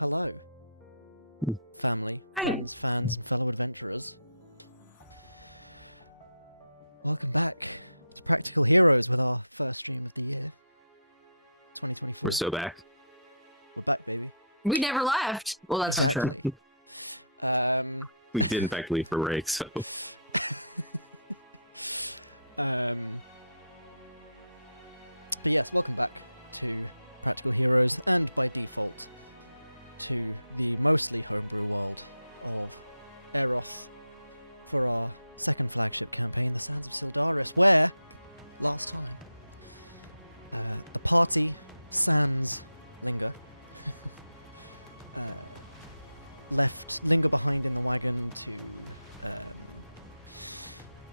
hello, family, friends, fans, and fellow adventurers. Welcome back to Practical Heroes with our first stream of the year, 2024. We're so back. We're back, baby. We never left. Well, that's not true. Exactly. We did in fact leave for break, so. But yes, welcome back to Practical Heroes, and by default to the mostly homebrew world of Aeroth for our second flagship campaign, The Sands of Syldaris, where, last time, the party, sans Linger, left Linger behind in the wagon to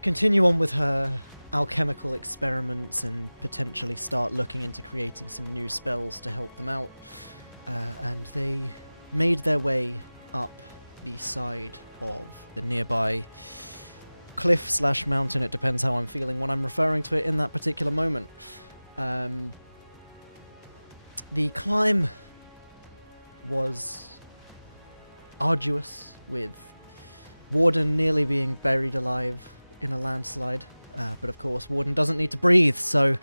continue on with her alchemical experiments and potentially start looking into creating some new spells to help them out. And they made their way up the side of the nearby cliff/mountain. It depends how I'm feeling when I'm referring to it in that particular moment. The climb was arduous, with Warden nearly being buried alive in a landslide. But of course, Warden doesn't need to breathe, so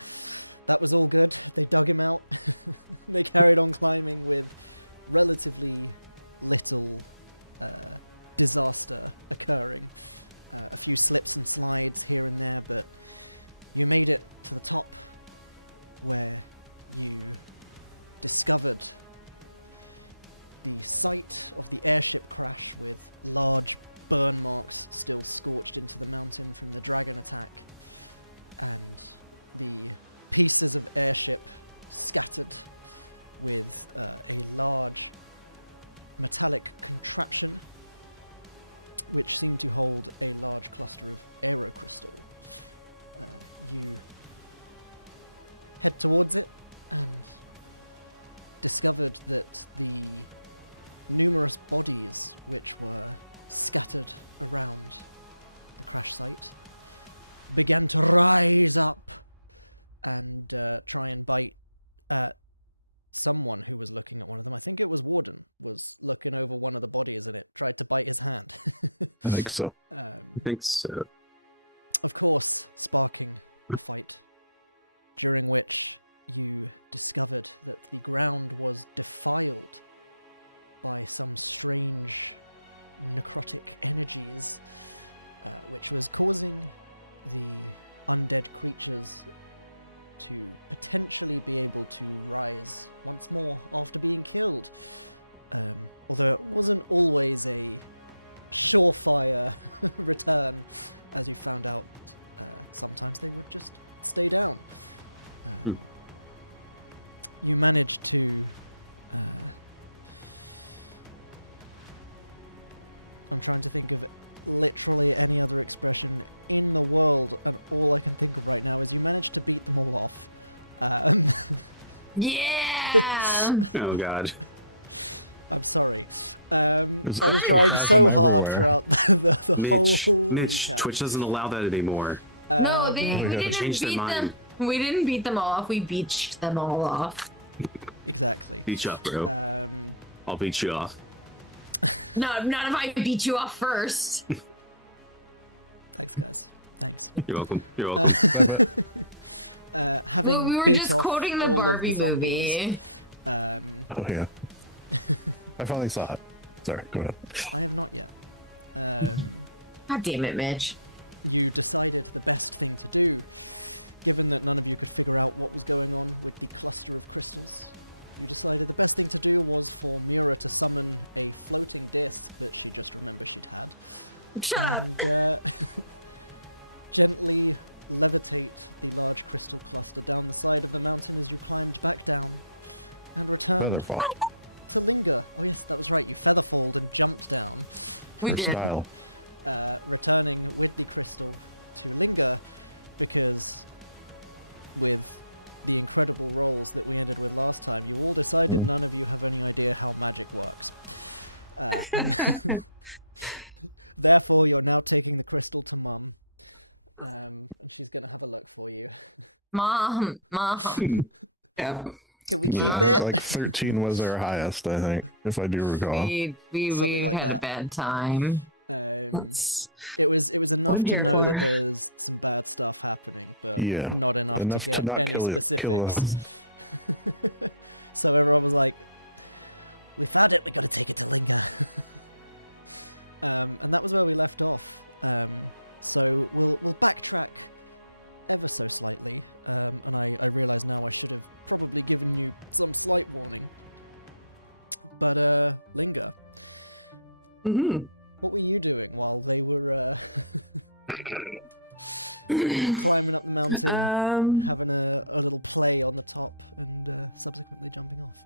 that was all good. They dug him out. They carried on climbing with relatively little disaster occurring. A few slips and slides here and there, but you made it to the top, where you discovered the site of the airship crash, with large burn marks still scorched into the mountain from the dragon attack, and the pieces of airship scattered with a large metallic contraption which seemed to hold a large cluster of Aerocrystal. You head towards it and discovered that the numerous bodies which were scattered around the crash site began to rise up and try and bite at someone who was looking at one of them. I think it was Warden, was looking over one of the bodies, and it tried to bite his hand. I think so. I think so. Of course, sparking a fight, during which you discovered that the ground was defiled by some strange necrotic energies, which was causing the undead creatures to potentially be able to rise once more after being killed. Although it wasn't always a surefire return, as you found out, sometimes they would just stay down. You managed to... I'm trying to think of literally any other expression in the world, and all I can think of right now is you managed to beat them all off. Yeah! Oh god. I'm sorry. I was trying so hard throughout the whole Mitch, recap. Twitch doesn't allow that anymore. No, we yeah. didn't Changed their beat mind. them. We didn't beat them all off. We beached them all off. Exactly. Beat you up, bro. I'll beat you off. No, not if I beat you off first. Thanks, guys. Thanks. You're welcome. You're welcome. Having Well, we were beat just off quoting the all Barbie of the zombies, movie. Oh yeah. I finally saw it. Sorry, go ahead. I have not yet. God damn it, Mitch. You decided the best thing to do, given that none of you could figure out what was going on with the cluster of crystals. You decided the best thing to do was for Mura to summon a floating disc that she just remembered she'd had, Shut up. and gently levitate the large crystal cluster down the side of the mountain as you climbed back down and returned Featherfall. to Linger. Oh yes, that was right, you featherfalled and jumped down, We For did. style. returning with the crystal to Linger, because with the incredible rolls that we ended with last time, you all decided none of you have any idea how magic works. And therefore, you're now taking the crystal to Mum, and she's going to have a look for you. Mom. Yeah. Can we keep Yeah, it? like 13 was their highest, I think, if I do recall. We Something like had that. a bad time. It was enough I'm to here know that for. there's some bad stuff happening, but Yeah, not enough to enough to get not any kill specifics. So everyone was like, "We found it. We got to take it to Linger." And that was where we left off. So we'll backtrack ever so slightly, and I realise now I should have probably given you some slight warning. But Linger, Mm-hmm. what were you doing while they were climbing up the mountain, having a little play on the top, and subsequently jumping off?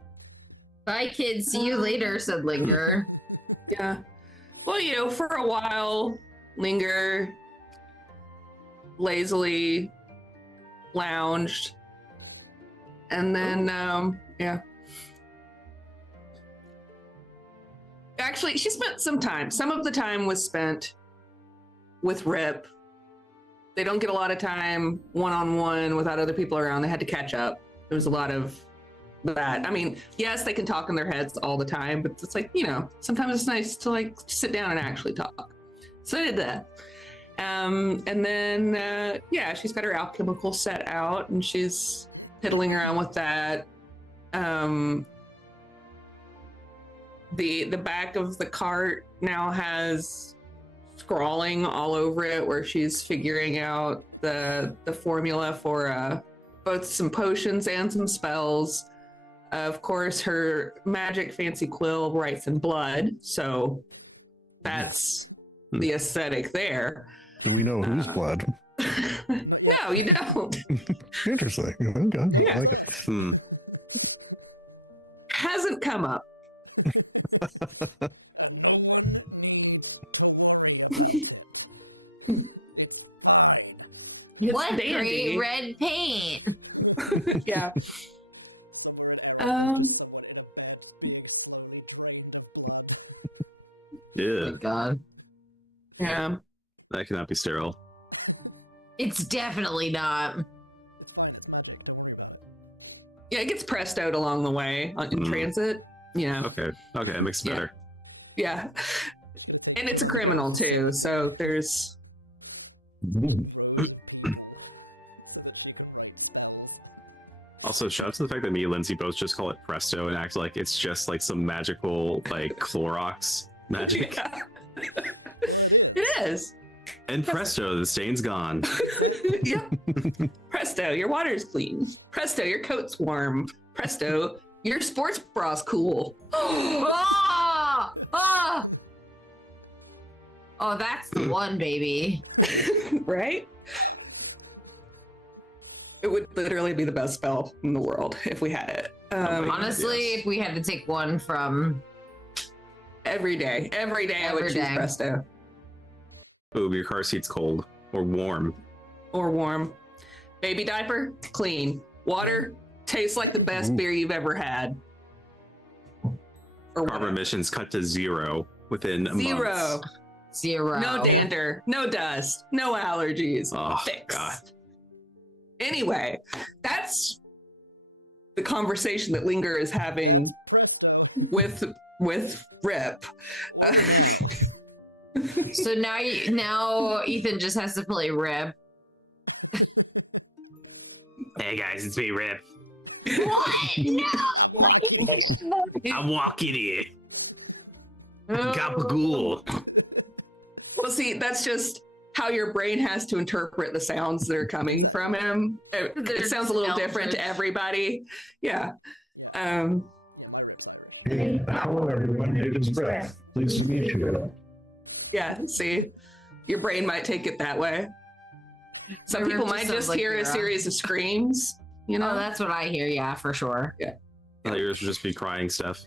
Bye, kids. See you later, said Linger. Yeah. Well, for a while, Linger lazily lounged. And then, yeah. Actually, she spent some time. Some of the time was spent with Rip. They don't get a lot of time one-on-one without other people around. They had to catch up. There was a lot of that. I mean, yes, they can talk in their heads all the time, but it's like, sometimes it's nice to like sit down and actually talk. So I did that. And then, she's got her alchemical set out and she's piddling around with that. The back of the cart now has scrawling all over it where she's figuring out the formula for both some potions and some spells. Of course, her magic fancy quill writes in blood, so that's the aesthetic there. Do we know whose blood? Not yet. No, you don't. Interesting. Okay. No I one's like asked. Hasn't come up. And no one needs to worry about it. It's fine. What dandy. great red paint. Yeah. Somewhere in Aeroth, there's just someone in a bed being slowly drained of blood. Yeah, God. Yeah. that cannot be sterile. It's definitely not. It's fine, it's magic, don't worry about it. Yeah, it gets pressed out along the way in transit. Yeah. Okay, that makes it Yeah. better. Yeah. She's gonna take And it it's to a an criminal underground too, facility, so there's rows of people, so that she can write spells. Also, shout out to the fact that me and Lindsay both just call it Presto and act like it's just like some magical like Clorox magic. Yeah, Well, it is. it is. And Presto, the stain's gone. Exactly. Yep. Presto, your water's clean. Presto, your coat's warm. Presto, your sports bra's cool. Oh! Oh! Oh, that's the one, baby. Right? It would literally be the best spell in the world if we had it. Honestly, yes. if we had to take one from Every day I would Every choose day. Presto. Ooh, your car seat's cold or warm. Or warm. Baby diaper, clean. Water, tastes like the best beer you've ever had. Or Carbon whatever. emissions cut to 0 within Zero. months. zero. No Yeah. dander, no dust, no allergies. Oh, Fixed. God. Anyway, that's the conversation that Linger is having That's Presto. with Rip. Order now. So now Ethan just has to play Rip. Hey guys, it's me, Rip. What? No. I'm walking here. I'm walking here. Gabagool. Well, see, that's just how your brain has to interpret the sounds that are coming Exactly. from him. It They're sounds a little just different to Elvish. everybody. Yeah. Yeah. Yeah, my rip's Irish. Hello, everyone. It is Brett. Pleased to meet you. Yeah. See, your brain might take it that way. Some My people rip might sounds just like hear a Vera. series of screams. You know. Oh, that's what I hear. Yeah, for sure. I thought yours would just be crying stuff.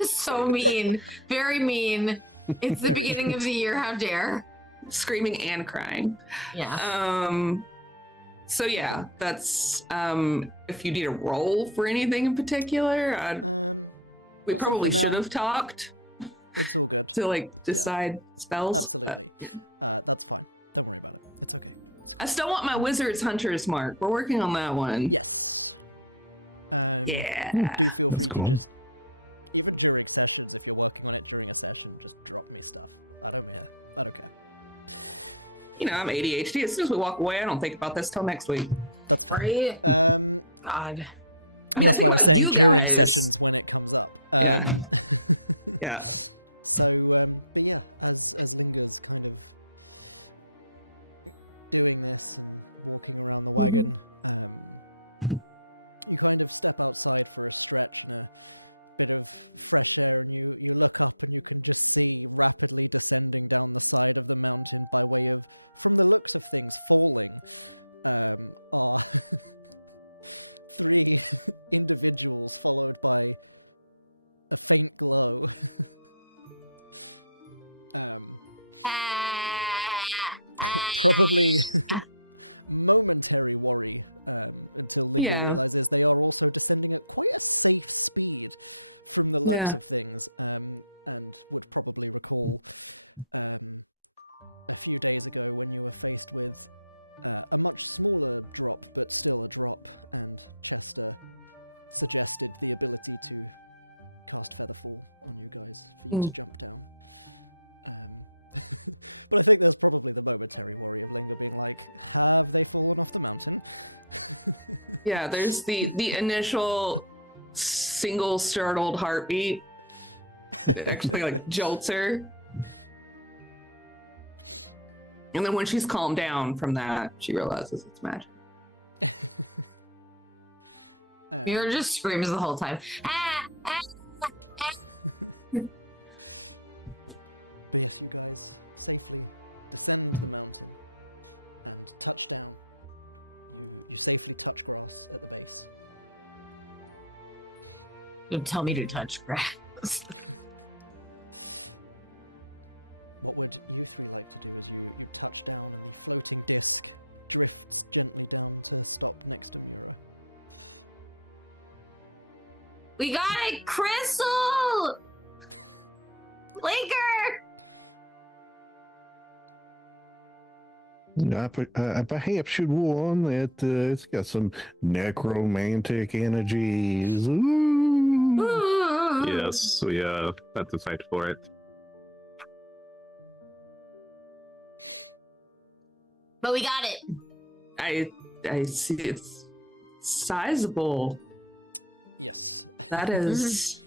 So mean. Very mean. It's the Very beginning true. of the year. How dare? Screaming and crying. Yeah. So yeah, that's if you need a roll for anything in particular, we Also probably for now- should have talked It's all good. to like decide spells. Absolutely. That's fine. Don't worry about it. It's okay. I still want my wizard's hunter's mark. We're working on that one. Yes. Yeah. Do feel That's free cool. to just, even during sessions, if you're working on it during a session, just drop me stuff. I don't care. I don't care. You know, I'm ADHD. As soon as we walk away, I don't think about this till next week. That's fine. Right? Um, God. that's why I was saying you during guys. sessions when it comes up. Yeah. Yeah. So, but yeah, as Linger's kind of doing this and walking around the wagon, you kind of step outside for a stretch and a bit of fresh air, and you look up and you can just see rapidly descending down the side of the mountain by way of, from the looks of things, falling, are 3 individuals followed by a faint glow. Probably momentary worry until Linger Yeah. realizes they are also descending at quite a safe speed from the looks Yeah. of things, and would probably recall a few days ago when you were faced with a much smaller drop, but still a drop, and Chester suggested the ability to cast Featherfall on you guys for you to jump down. But I think there's probably the momentary worry of Linger being like, have they fallen off the mountain? Yeah, there's the initial single startled heartbeat. It actually like jolts her. And then when she's calmed down from that, she realizes it's magic. Mira just screams the whole time. But yes, you guys safely descend the mountain and touch down. You safely touch grass at the base. Don't tell me to touch grass. What would you 3 like to do as you touch down and the floating disc drifts gently down to stop next to Mura? We got a crystal! Linger! Perhaps you'd warn that it's got some necromantic energies. Ooh. Yes, we have to fight for it. But we got it. I see it's sizable. Yes. That is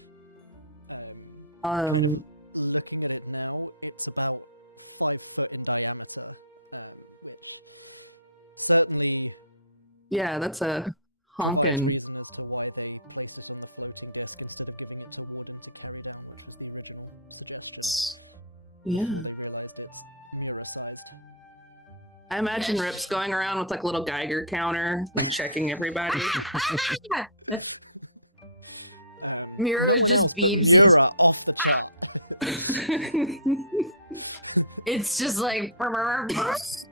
Kind of looking at it now, it's about 5 foot in diameter, which certainly yeah, that's a provides honkin'. reason as to why they placed it on the floating disc instead of giving it to Warden to carry down, which was the original suggestion, Yeah. before they realized it's Mura-sized. I imagine Rip's going around with like a little Geiger counter and checking everybody. Mura No one just else but beams Mura off the chart. It's just like. Mira's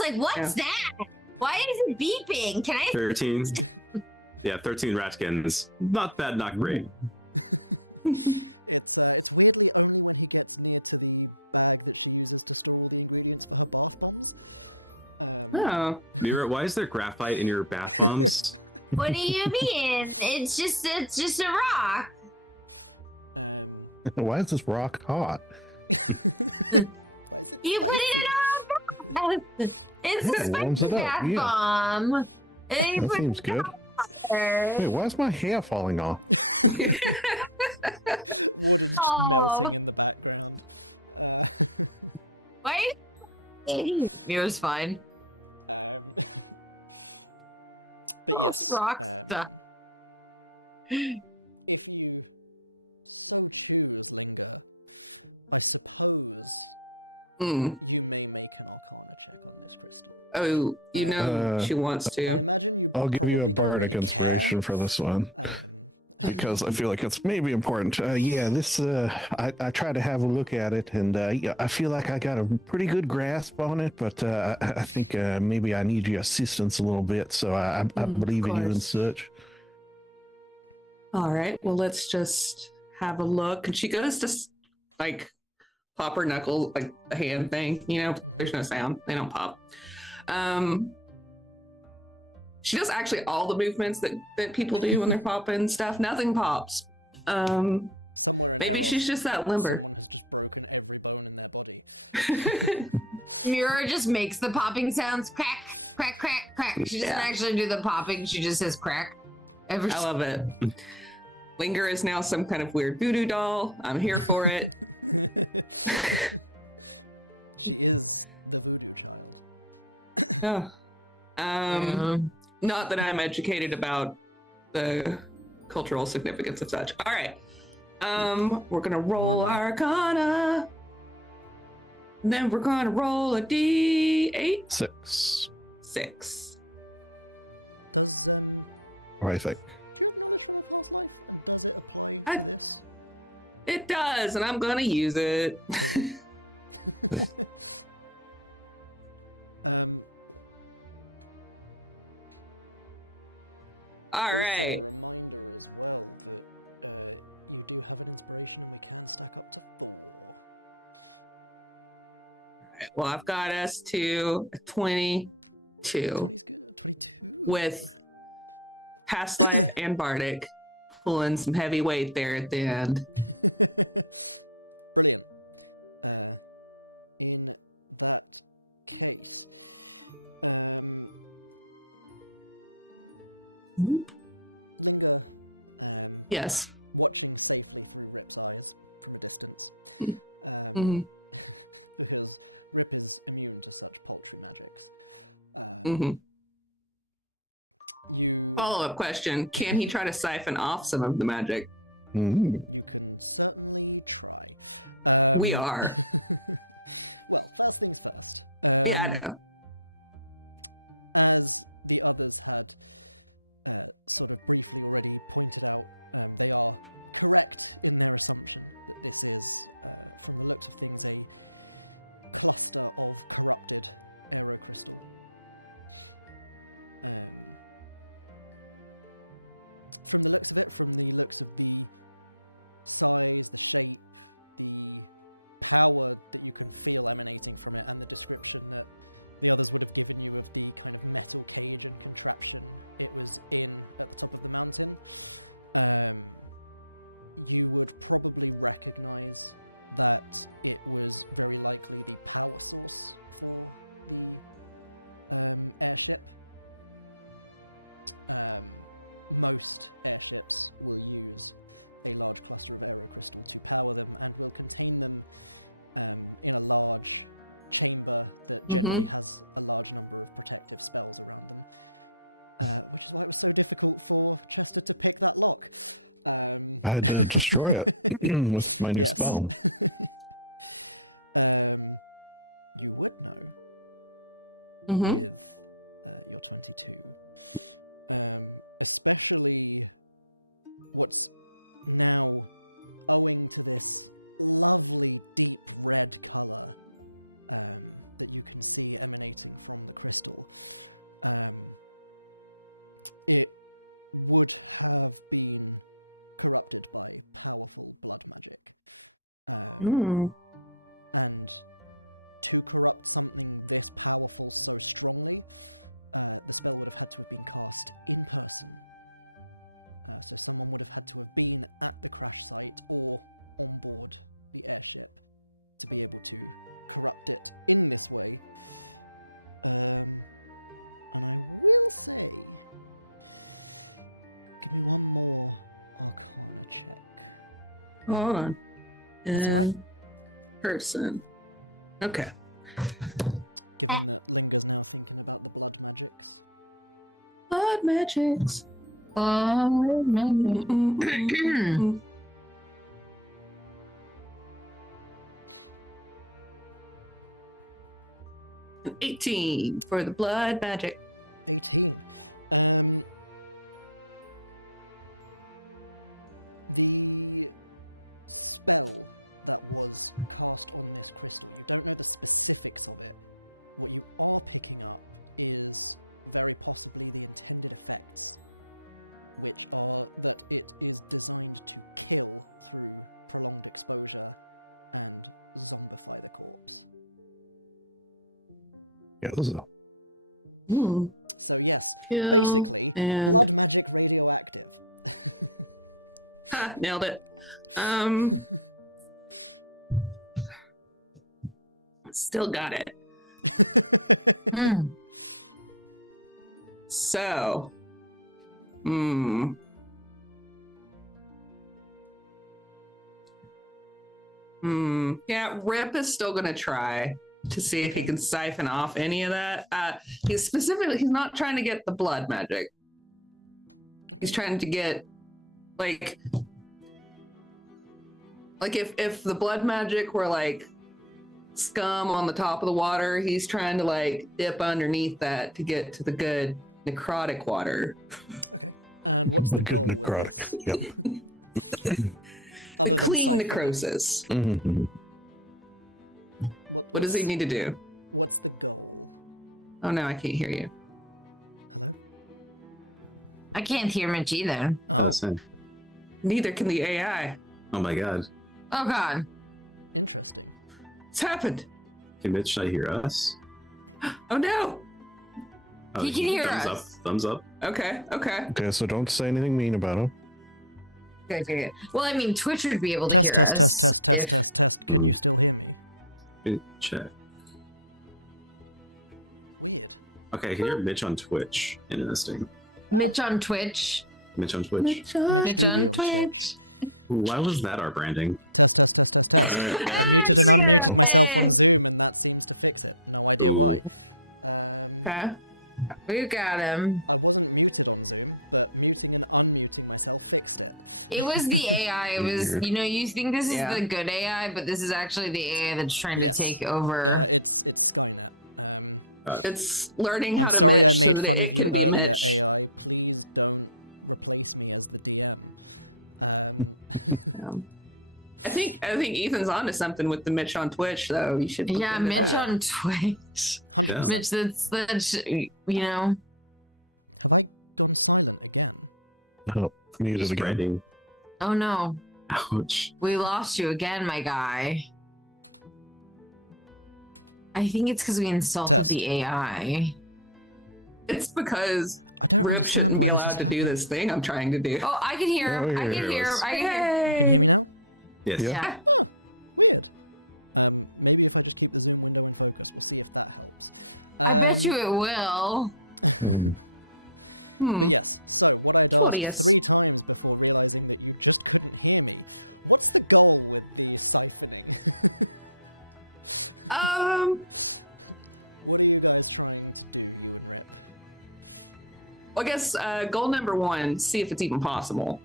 like, what's that? Why is it beeping? Can I? 13. Yeah, 13 ratkins. Not bad, not great. It's weirdly only when he gets near to the bag that she uses to store all the ingredients for her bath bombs. Oh. Mira, why is there graphite in your bath bombs? What do you mean? It's just a rock. Why is this rock hot? Why is it You put spicy? it on. It's a It warms spicy it up, bath yeah. bomb. And then you That put seems it good. on water. Wait, why is my hair falling off? Warden's just Aw. melting in the background. Why? Mira's fine. But Oh, yes, rock stuff. if you so choose, Linger, I suppose Mm. you may make an Arcana check on this crystal. Oh, you know she wants I to. imagine you I'll give probably you a don't bardic really inspiration care. for this one. Because I feel like it's maybe important. Yeah, this I tried to have a look at it, and yeah, I feel like I got a pretty good grasp on it, but I think maybe I need your assistance a little bit. So I believe in you and course. such. All right, well, let's just have a look. And she goes to like pop her knuckles, like a hand thing. You know, there's no sound; they don't pop. She does actually all the movements that people do when they're popping stuff. Nothing pops. Somewhere in Maybe Eros, she's just that limber. someone has just broken every bone in their body. Mira just makes the popping sounds, crack, crack, crack, crack. She doesn't actually do the popping. She just says crack. I love it. Linger is now some kind of weird voodoo doll. I'm here for it. She is the voodoo child. Oh. Not that I'm educated about the cultural significance of such. All right. We're gonna roll Arcana. And then we're gonna roll a D8. 6. Does Or I think. do you have knowledge from a past life, and does it apply to this? It does, and I'm gonna use it. All also, right. a reminder as well that you do have an inspiration, and we can stack up to 4. Well, I've got us to a 22 20's good. 22 with past life and bardic, pulling some heavy weight there at the end. Brilliant. In that case, Linger, Yes. watching safely through Rip's eyes from a distance, because Rip is immune to such paltry magics. You Follow-up question: can he try to siphon off some of the magic? You can certainly try. We are. Well, first things first. Yeah, I know. As the others had sort of briefly already pointed out, they are correct in their assumption that this is, from the looks of things, a cluster of corrupted Aerocrystal. From the looks of it, from the looks of the size, the shape, the power that you can feel emanating from it, and the description that the others would have given you of the kind of metal cage and contraption it was in at the top of the mountain, you would probably recognize that it was very likely the power source for the airship. Most airships will use a large cluster of Aerocrystal to power them, and will contain them in a large chamber that generally has a large number of protective spells around them, which is why it was so difficult for Chester to pick that lock. I had to destroy it with my new spell. You would know with your 22. Especially what's now, owing to this lovely deep red color that you can see emanating from the crystal. It would have been corrupted by powerful blood magic. And to corrupt something this powerful so strongly, the spell would have had to have been cast in person. So someone would have had to have been at the crash site or on board the airship to be able to corrupt it in this way. And I will say, give me one more Arcana check. Hold on. That's all right. Person. Okay. Given that Linger's now thinking about the blood magics. Blood magics. 18 for the blood magic. 18. The spell that was cast on this crystal, you don't know the specifics of it. What you are picking up is very possibly the intended effects, which are that it is designed to kill through prolonged exposure and zombify the corpse. Yeah, those are... So yes, Kill basically, and- blood magic radioactive. Ha, nailed it. Still got it. Hmm. So, yeah, Rip is still gonna try to see if he Okay. can siphon off any of that. He's not trying to get the blood magic. He's trying to get like if the blood magic were like scum on the top of the water, he's trying to like dip underneath that to get to the good necrotic water. Okay. And what's the Good goal with necrotic. this? Yep. Other The than clean siphoning? necrosis. Mhm. What does he need to do? What's the goal? Oh no, I can't hear you. Hello? I can't hear Mitch either. Oh, Listen. Neither can the AI. Oh my god. Oh god. interesting. What's happened? Can Mitch not hear us? Oh no. Oh, He can hear thumbs us. up. Thumbs up. Okay. Okay, so don't say anything mean about him. Okay. Well, I mean, Twitch would be able to Test, hear test, us test, test, test, if- test, test. Can you still hear me? Check. Weird. Okay, I can hear Mitch on Twitch. Interesting. Mitch on Twitch. Mitch on Twitch. Mitch Mitch Doobie on Twitch. Why was that our branding? Test, test, test, test, test. I muted and unmuted myself on Zoom, and that seems to fix it. No idea why. Okay. We got him. I wasn't muted on Zoom, but muting and unmuting myself fixed it. It was the AI. It was, Weird. you know, you think this is Yeah. the good AI, but this is actually the AI that's trying Yes. to take over. It's Skynet. It's learning how I'm to sorry I Mitch so made that fun it of you can be earlier, Mitch. AI. Please don't replace me as the DM. I think Ethan's onto something with the Mitch on Twitch, though. You should. look Yeah, into Mitch yeah. on Twitch. 100%. Mitch, that's you know. Have I gone silent again? Oh, muted Just again. branding. Oh no, Ouch. we lost you again, my guy. I think it's because we insulted Test. the AI. It's because I don't Rip understand shouldn't why be this allowed is to do happening. this thing I'm trying to do. Oh, I can hear. Oh, I yeah, can it hear. was. I can hear. You can hear me now? Yes. Yeah. Yeah. Weird. Maybe if I just keep the Zoom window in focus, we'll see if that helps. I bet you it will. Mm. But yes, so what I'd asked Claudius. 3 times before realizing that you just couldn't hear me. What's the goal with the siphoning? What are you guys trying to do, you and Rip? I guess goal number 1: see if it's even possible.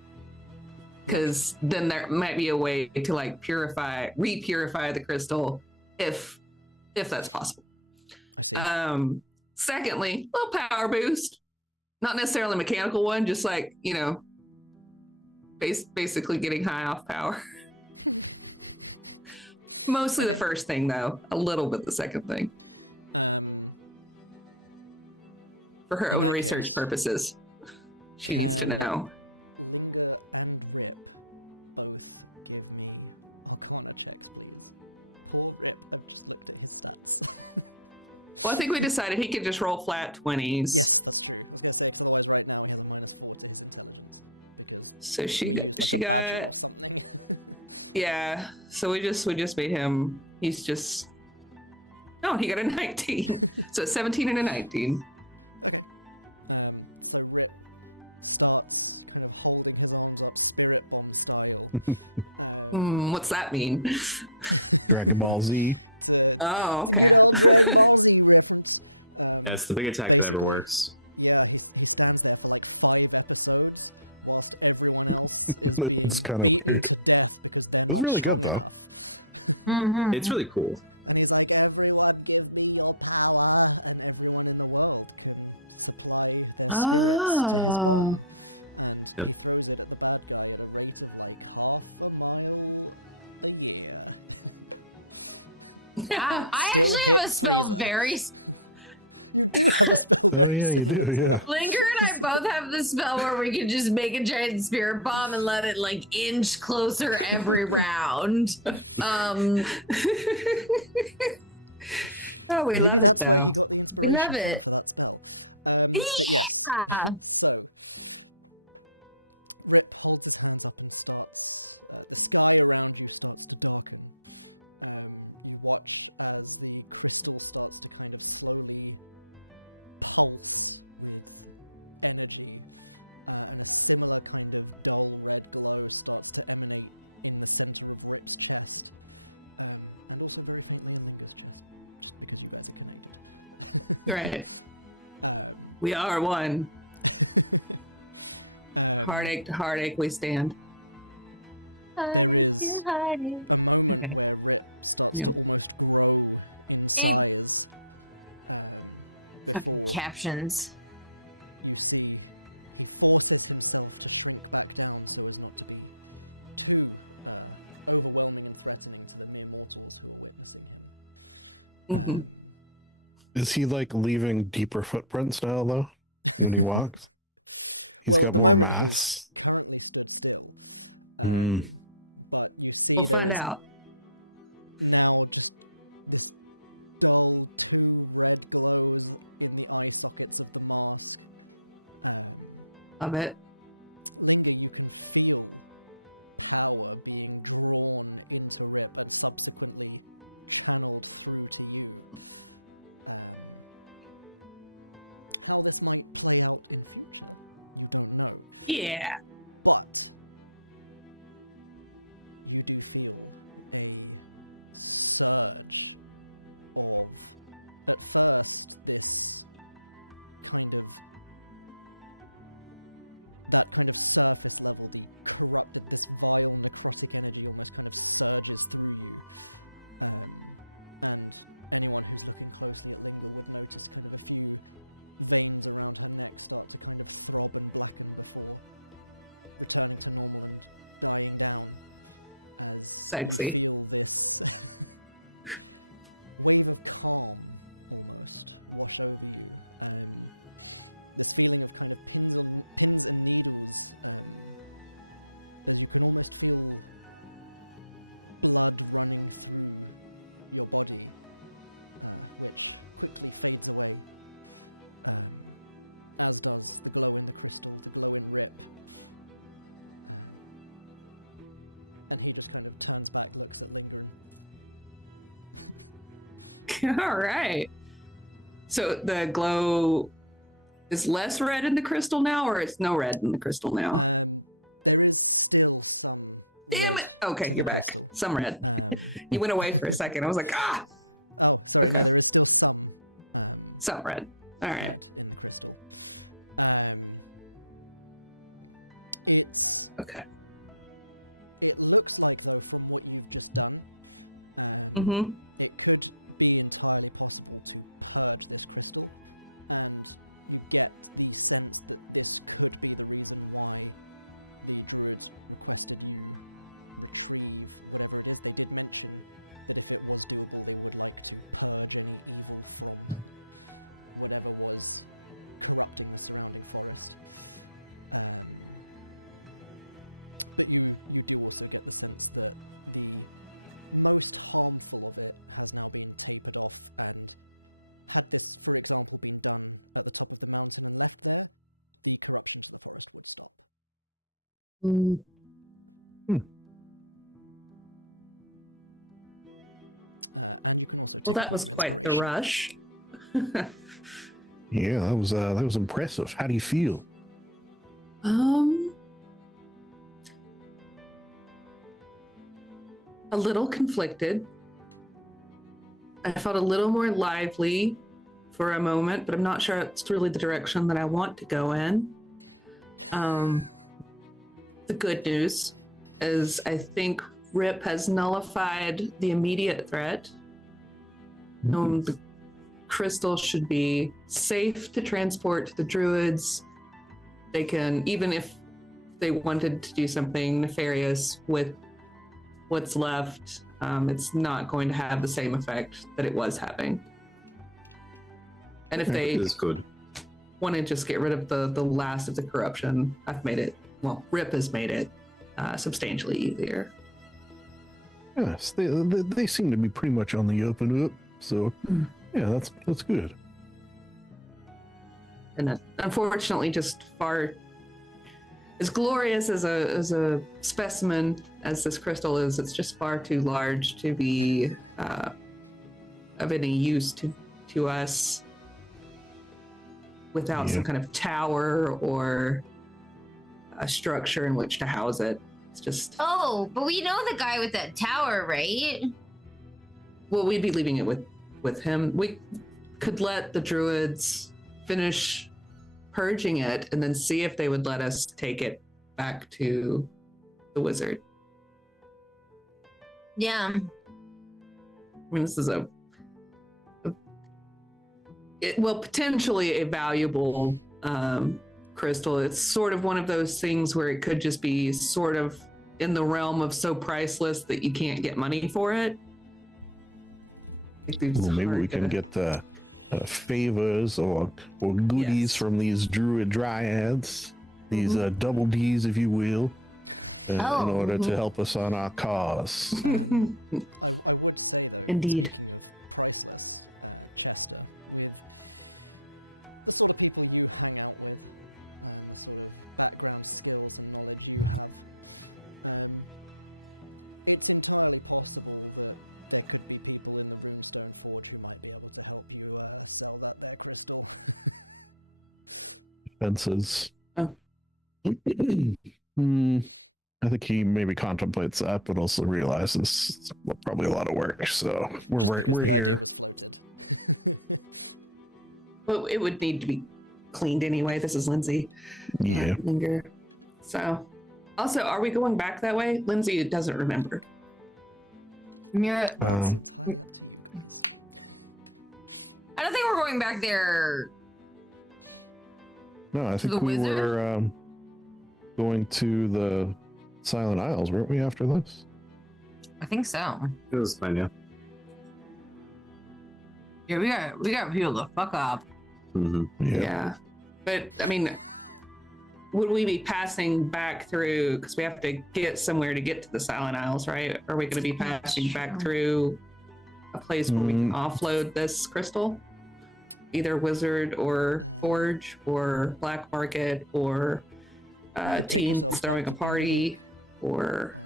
Because then there might be a way to like re-purify the crystal, if that's possible. I see. Secondly, a little power boost, not necessarily a mechanical one, just like basically getting high off power. Mostly Okay. the first thing, though. A little bit the second thing, for her In own that research case, purposes. She needs to can- know. Linger and Rip both give me Arcana checks, please. Poor Rip, I've just looked at his stats. Well, I think we decided he could just roll flat 20s. Yes, that's true. I was going to say, because otherwise right now he has a -4 to his intelligence. Because So we used like a badger or something. Yeah. So we just made him. He's just. Oh, he got a 19. So 17 and a 19. Okay. So Rip starts kind of holding his arms up spirit bomb style. What's that mean? Dragon Ball Z. It's a Oh, good old Dragon Ball Z reference. That's the big attack basically. that ever works. Yeah, he stands there for like 5 episodes whilst everyone else is being It's kinda beaten weird. to death because they're It was not really strong good, though. enough. It's really cool. And he's like, everyone give me your power, and everyone in the world can supply their spirits to his bomb. And Yep. he throws it at the bad guy at a rate of like 1/2 mile a year. I Still actually hit have a spell Frieza. very. You do have a spell very yeah, you similar do, to yeah. that. Linger and I both have the spell where we can just make a giant spirit bomb and let it like inch closer every round. Oh Oh, we Maybe love that's it, where though. he got the inspiration from it. for that spell. But yes. Yeah. So, Rip holds his hands up and starts. The sky around you starts to darken. You watch as the crystal starts to kind of slowly pulse with energy, and a similar kind of dull red glow starts to emanate in the center of Rip's chest, and also very faintly in Linger's chest, just because you guys are connected. Right. We are one. Heartache to heartache we stand. There is a moment where Rip starts to almost grow in size, before Captions. you see he forces himself to shrink back down so as not to be too overwhelming and threatening to the mere mortals who are witnessing him. Mhm. Is he like leaving deeper footprints now, though, when he walks? Well, got at the more moment mass. he's currently stood still, Mm. but you see We'll there find is out. now just this dull two red glows in the eye sockets of the mask. Love it. Linger, you can feel power being drawn into Rip and subsequently channeled through to you. How this might play out in future, you don't know. Yeah. But you do feel a surge of, at first, this kind of surface level, the corrupted, this vile necrotic energy almost kind of surges through you. And anyone who's looking closely at Linger would notice kind of a few veins around her neck start to kind of throb and blacken before returning to normal and dying down as Sexy. you feel this wave of calm almost wash over you. This feeling of kind of pins and needles, as you can almost feel blood running through your body, which quickly fades away, as does the glow in the crystal, the glow in Rip. And he just kind of turns back, looks at Linger, and All right. So the glow is less red in the crystal now, or it's no red in the crystal now? there is still some Damn red it. Okay, to the you're back. crystal. Some red. Um, You went away for a second. I was like, ah, oh, sorry, no, Okay. there is still some some red. All right. red in the crystal. It's Okay. It looks like, though, from what you've just done, Mm-hmm. it could be entirely possible to purge this crystal, and you get the sense that this could be the reason why the Druids requested you retrieve whatever it is. They did mention that if it was doable, they would like to purge any evil from whatever was corrupting the surrounding forest. But you do also get the sense that the most harmful of it has now been tapered off, and had this, for example, been done at the top of the mountain and left there, the corruption to the forest would stop. And you can also Well, take a that point was of quite inspiration. the rush. Yeah, that was impressive. How do you feel? A little conflicted. I felt a little more lively for a moment, but I'm not sure it's really the direction that I want to go in. The good news is I think Rip has nullified the immediate threat. The crystal should be safe to transport to the Druids. They can, even if they wanted to do something nefarious with what's left, it's not going to have the same effect that it was having. And if they It is good. want to just get rid of the last of the corruption, Rip has made it substantially easier. Yes, they seem to be pretty much on the up and up. So Yeah, that's good. And unfortunately, just far as glorious as a specimen as this crystal is, it's just far too large to be of any use to us without some kind of tower or a structure in which to house it. It's just. Oh, but we know the guy with that tower, right? Well, we'd be leaving it with him. We could let the druids finish purging it and then see if they would let us take it back to the wizard. Yeah. I mean, this is potentially a valuable crystal. It's sort of one of those things where it could just be sort of in the realm of so priceless that you can't get money for it. Well, maybe we can get favors or goodies from these druid dryads, these double Ds, if you will, in order to help us on our cause. I would say, though, Indeed. speaking of priceless, Chester, with the sort of people you hang out with and the sort of background skills and knowledge you have, it's entirely possible that there could be people in the Runestone Forge who might be able to help you sell that there crystal. Fences. Oh. I think he maybe contemplates that, but also realizes it's probably a lot of work. So Just because the idea was floated. Well, it would need to be cleaned anyway. This is Lindsay. Yeah. Linger. So, also, are we going back that way? Lindsay doesn't remember. Mira, That's entirely up to you guys. I don't think we're going back there. No, I think the we wizard? were going to the Silent Isles, weren't we, after this? I think so. It was fine, yeah. Yeah, we got people to fuck up. Mm-hmm. Yeah. But, I mean, would we be passing back through, because we have to get somewhere to get to the Silent Isles, right? Are we going to be passing back through a place where we can offload this crystal? Either Wizard or Forge or Black Market or Take teens yourselves throwing back a to party Bingley. or...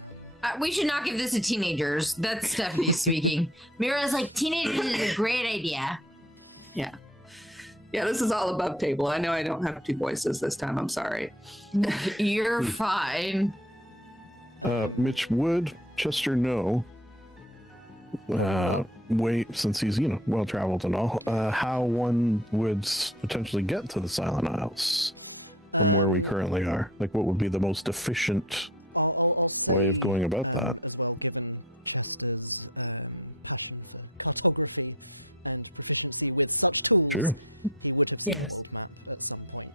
We should not give this to teenagers. That's Stephanie speaking. Mira's like, teenagers is a great idea. Yeah. Yeah, this is all above table. I know I don't have two voices this time. I'm sorry. You're fine. Mitch would, Chester no. Wait, since he's, well traveled and all, how one would potentially get to the Silent Isles from where we currently are. Like, what would be the most efficient I'll say way of going about that? as well, given Chester's passion for cartography and proficiency with such tools, Sure. he would have seen the world map at some point.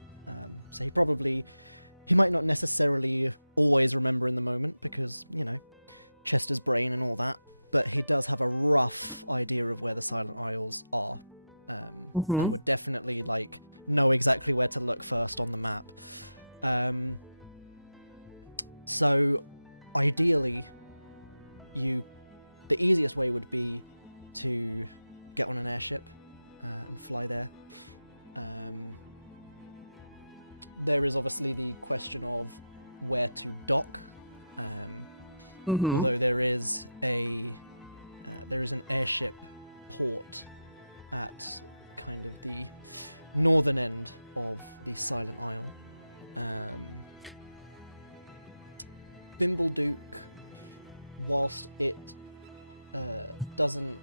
So he might not necessarily always remember in the moment because, Chester's brain and all that, but he does have a rough idea of where the Silent Isles are, and would definitely know exactly where to look first on the map. So ideally, the easiest way would be to get on an airship and fly there. There is obviously the question of where to dock, although there is an airship port at kind of the northern end of the Silent Isle. Bimbleduke, whilst it doesn't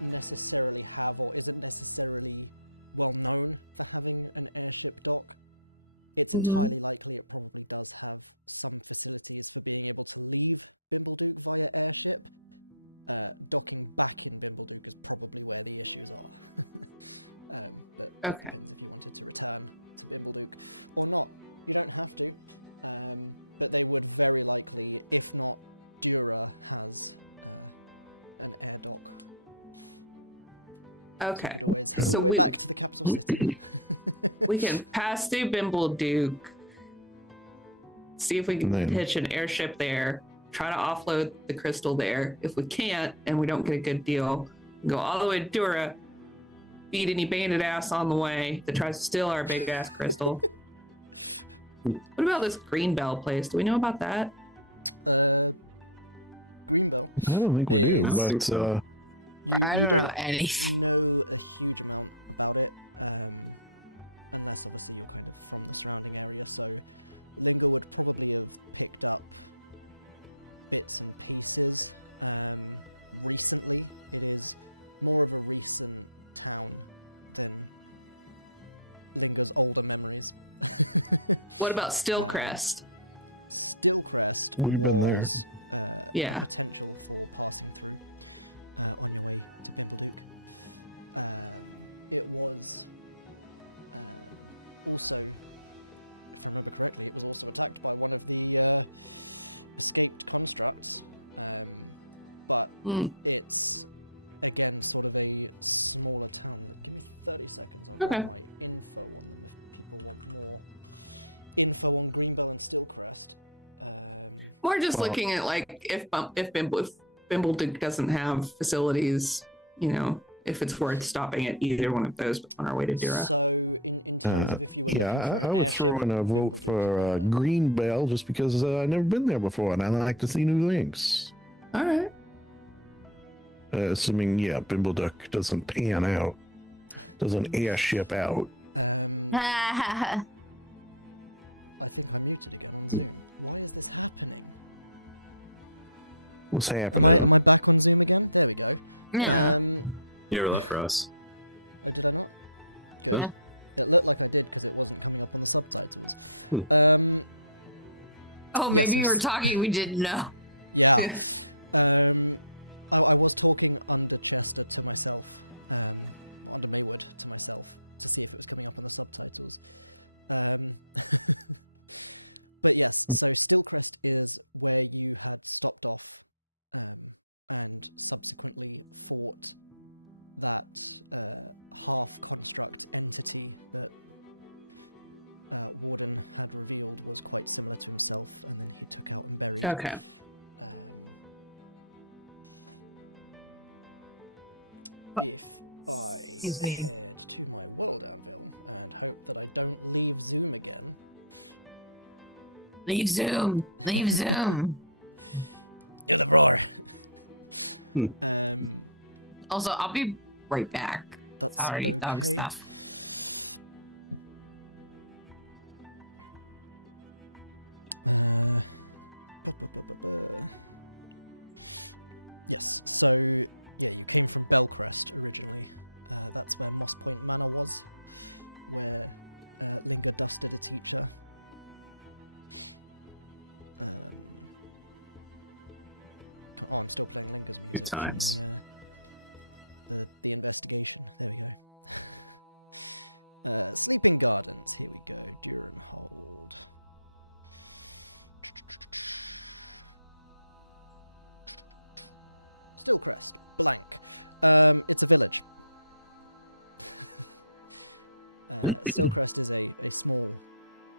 necessarily have or isn't necessarily well known for having an airship dock, it's entirely likely it probably does have some facilities for being able to leave Bimbleduke via airship. Docking back in Bimbleduke is probably where the issues are. But that depends if you wanted to return to Bimbleduke or not. You don't have to. But they would very likely, if not, Dura has an air dock. Okay. You could always head all the way back to the capital city. We can pass through Bimbleduke, see if we can hitch an airship there, try to offload the crystal there. If we can't and we don't get a good deal, go all the way to Dura, beat any bandit ass on the way that tries to steal our big ass crystal. What about this green bell place? Do we know about that? Greenbell. I don't think we do, Is- but You I you don't know anything. know a huge amount about it, unless obviously you're kind of from the surrounding area. So Linger would probably have picked up bits and pieces recently. It is more of a recent town than Linger's older memories. What about Stillcrest? Stillcrest We've been there. was Yeah. potential for passing through on your way to Bimbleduke. It was also, if I remember correctly, it was also attacked by one of the escaped constructs. But it's, again, sort of a smaller town. Give me 30 seconds. I'll grab my info on them if people want more info on Greenbell and Stillcrest. We're just Well- looking at like if Bimbleduke doesn't have facilities, if it's worth stopping at either one of those on our way to Dura. So, in terms of if you were looking for I an would airship, throw in a vote Bimbledukes for would be there. Green Bell just because I've never been there before and I like to see new things. All right. Assuming, Bimbleduck doesn't pan out, doesn't airship out. I think I'm muted again on Zoom. Why is this happening? What's happening? Am I back on Zoom again? There we go. Yeah. You never left for us. Oh, did I not? Good. Yeah. It looked like I did because it wasn't coming up on the subtitles. Hmm. Oh, Yes, maybe you there's- were talking. We didn't know. Yeah. I was talking under Chester to myself, under Maywood to myself, to see if it was coming up on the subtitles. But yes, so Stillcrest is where you had stopped off, and subsequently fought that half-construct entity that Warden had revealed was quite similar to himself, and then he took out and buried. Okay. If I head to my world anvil and hope that I don't leave Zoom again. Leave Zoom. Leave Zoom. You're the roar. Hmm. Also, I'll be right back. That's Sorry, dog okay. stuff. Yes, so yeah, you came from Belcrest originally. That's where Moss Point Manor was, where Linger dusted a teacher. Oh, I'm still playing Linger's music from times. the investigation. There we go. Sleeping Gardens. Here we go. Durenhold. Stillcrest. Blank. It's a village. Stillcrest is a small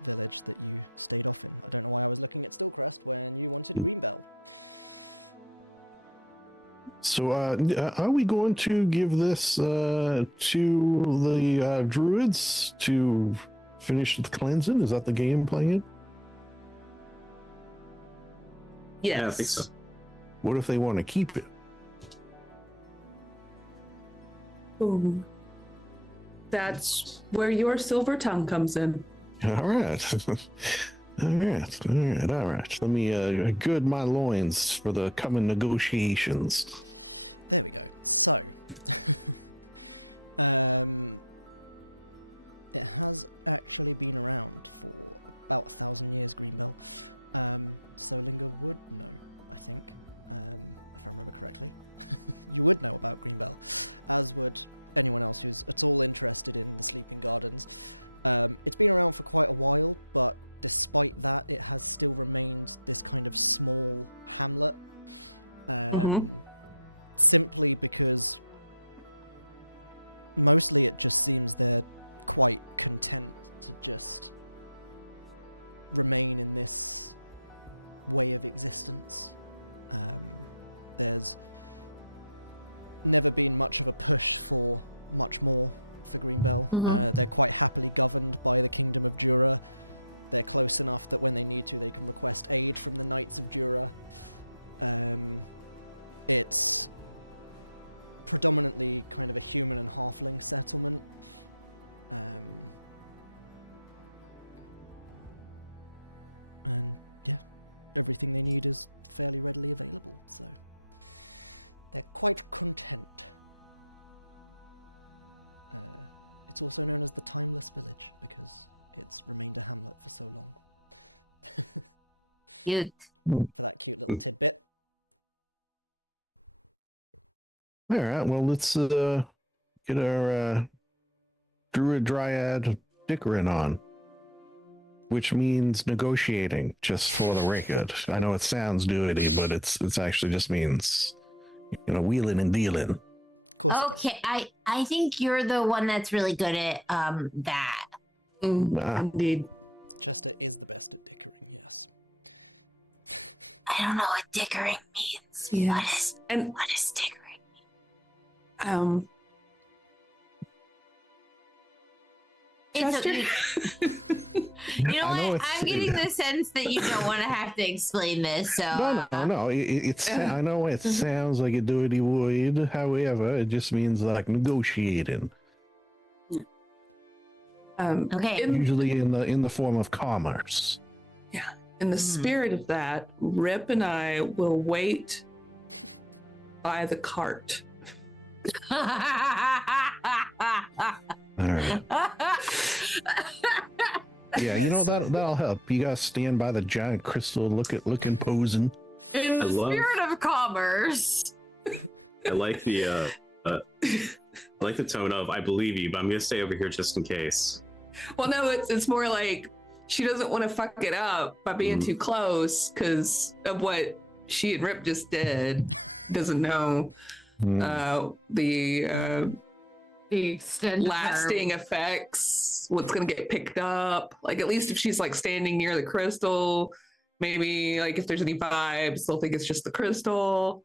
village that you stayed off in. I don't know why I was looking at Stillcrest when you wanted Greenbell. So, are we going to give this to the Druids to finish the cleansing? Is that the game plan? Yes. Yeah, I think so. What if they want to keep it? Ooh. That's where your silver tongue comes in. All right. All right. Let me gird my loins for the coming negotiations. There we go. So, it has actually been around for about 1,000 years, Greenbell. So Linger would know, I think, if I remember correctly. You would know about Greenbell, as would anyone else who's at all interested in the Sleeping Gardens. It's been around for quite a while, but despite that, it has still remained this kind of small hamlet. Simply because mostly it just seems they're quite content to just remain in this way of existence. There's never been much of a push for much more for Greenbell. Mhm. They're quite happily governed by the Kingdom of Jura. They're close enough that when they need to, they can request aid from the Knights of Jura. It's predominantly kind of a human and halfling settlement. And yeah, everything they need is fairly readily available, so they're quite content. It's also known as the Timeless Village because it's remained a hamlet for so long. Cute. For that cute little tidbit. All right, well, let's get our Druid Dryad dickering on, which means negotiating, just for the record. I know it sounds druidy, but it's actually just means, wheeling and dealing. Of course it does. Okay, I think you're the one that's really good at that. Indeed. Chester is the best at dickering, yes. I don't know what dickering means. Yeah. What is dickering? Chester? You know I know what? it's- I'm getting the sense that you don't want to have to explain this. So No. I know it sounds like a dirty word. However, it just means like negotiating, okay. usually in the form of commerce. In the spirit of that, Rip and I will wait by the cart. All right. Yeah, that'll help. You guys stand by the giant crystal, looking posing. In the love- spirit of commerce. I like the tone of I believe you, but I'm gonna stay over here just in case. Well, no, it's more like she doesn't want to fuck it up by being too close because of what she and Rip just did. Doesn't know the extent lasting effects, what's gonna get picked up. Like, at least if she's like standing near the crystal, maybe like if there's any vibes, they'll think it's just the crystal.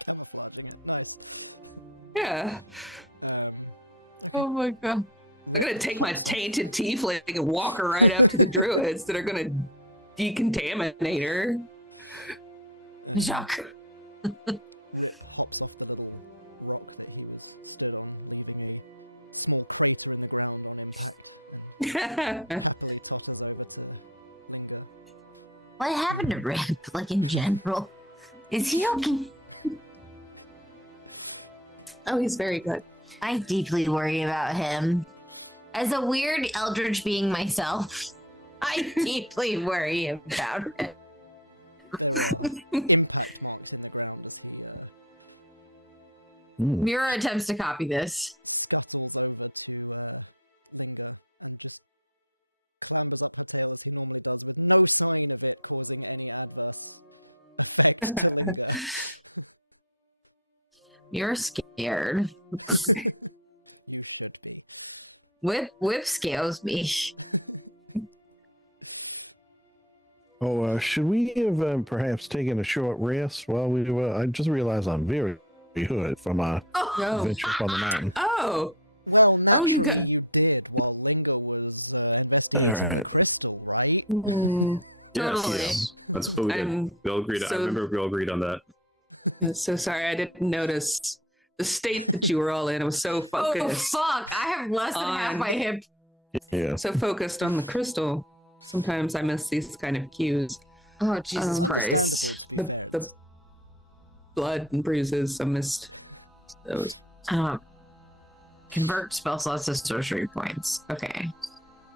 Camouflaging it. Nice. Yeah. Okay. Oh my god. I'm gonna take my tainted tiefling and walk her right up to the druids that are gonna decontaminate her. Jacques. Rip hops off the little rock that he was stood on, leaving a small crater in the ground on impact, and happily totters over to Linger. What happened to Rip? Like in general, is he okay? Oh, he's very good. I deeply worry about him. As a weird eldritch being myself, I deeply worry about him. There are impact marks in the ground as he Mira attempts to copy this. scuttles over to Linger and just clambers up her tail as he normally does, with no sign of it causing any adverse effect to Linger. You're scared. You should be. Whip scares me. Should we have perhaps taken a short rest while we were? I just realized I'm very hurt from our adventure up on the mountain. Oh, Well, naturally okay. you did while Linger was investigating the Alright. crystal, right? Totally. Yes. That's what we did. I'm We all agreed. I so- remember we all agreed on that. so sorry, I didn't notice the state that you were all in. I was so Oh focused, fuck! I have less than half my hip. Yeah. so focused on the crystal. Sometimes I miss these kind of cues. Oh Jesus It's Christ! understandable, to be The- fair. the It's blood and bruises. I missed those. Convert spell slots to sorcery points. Okay.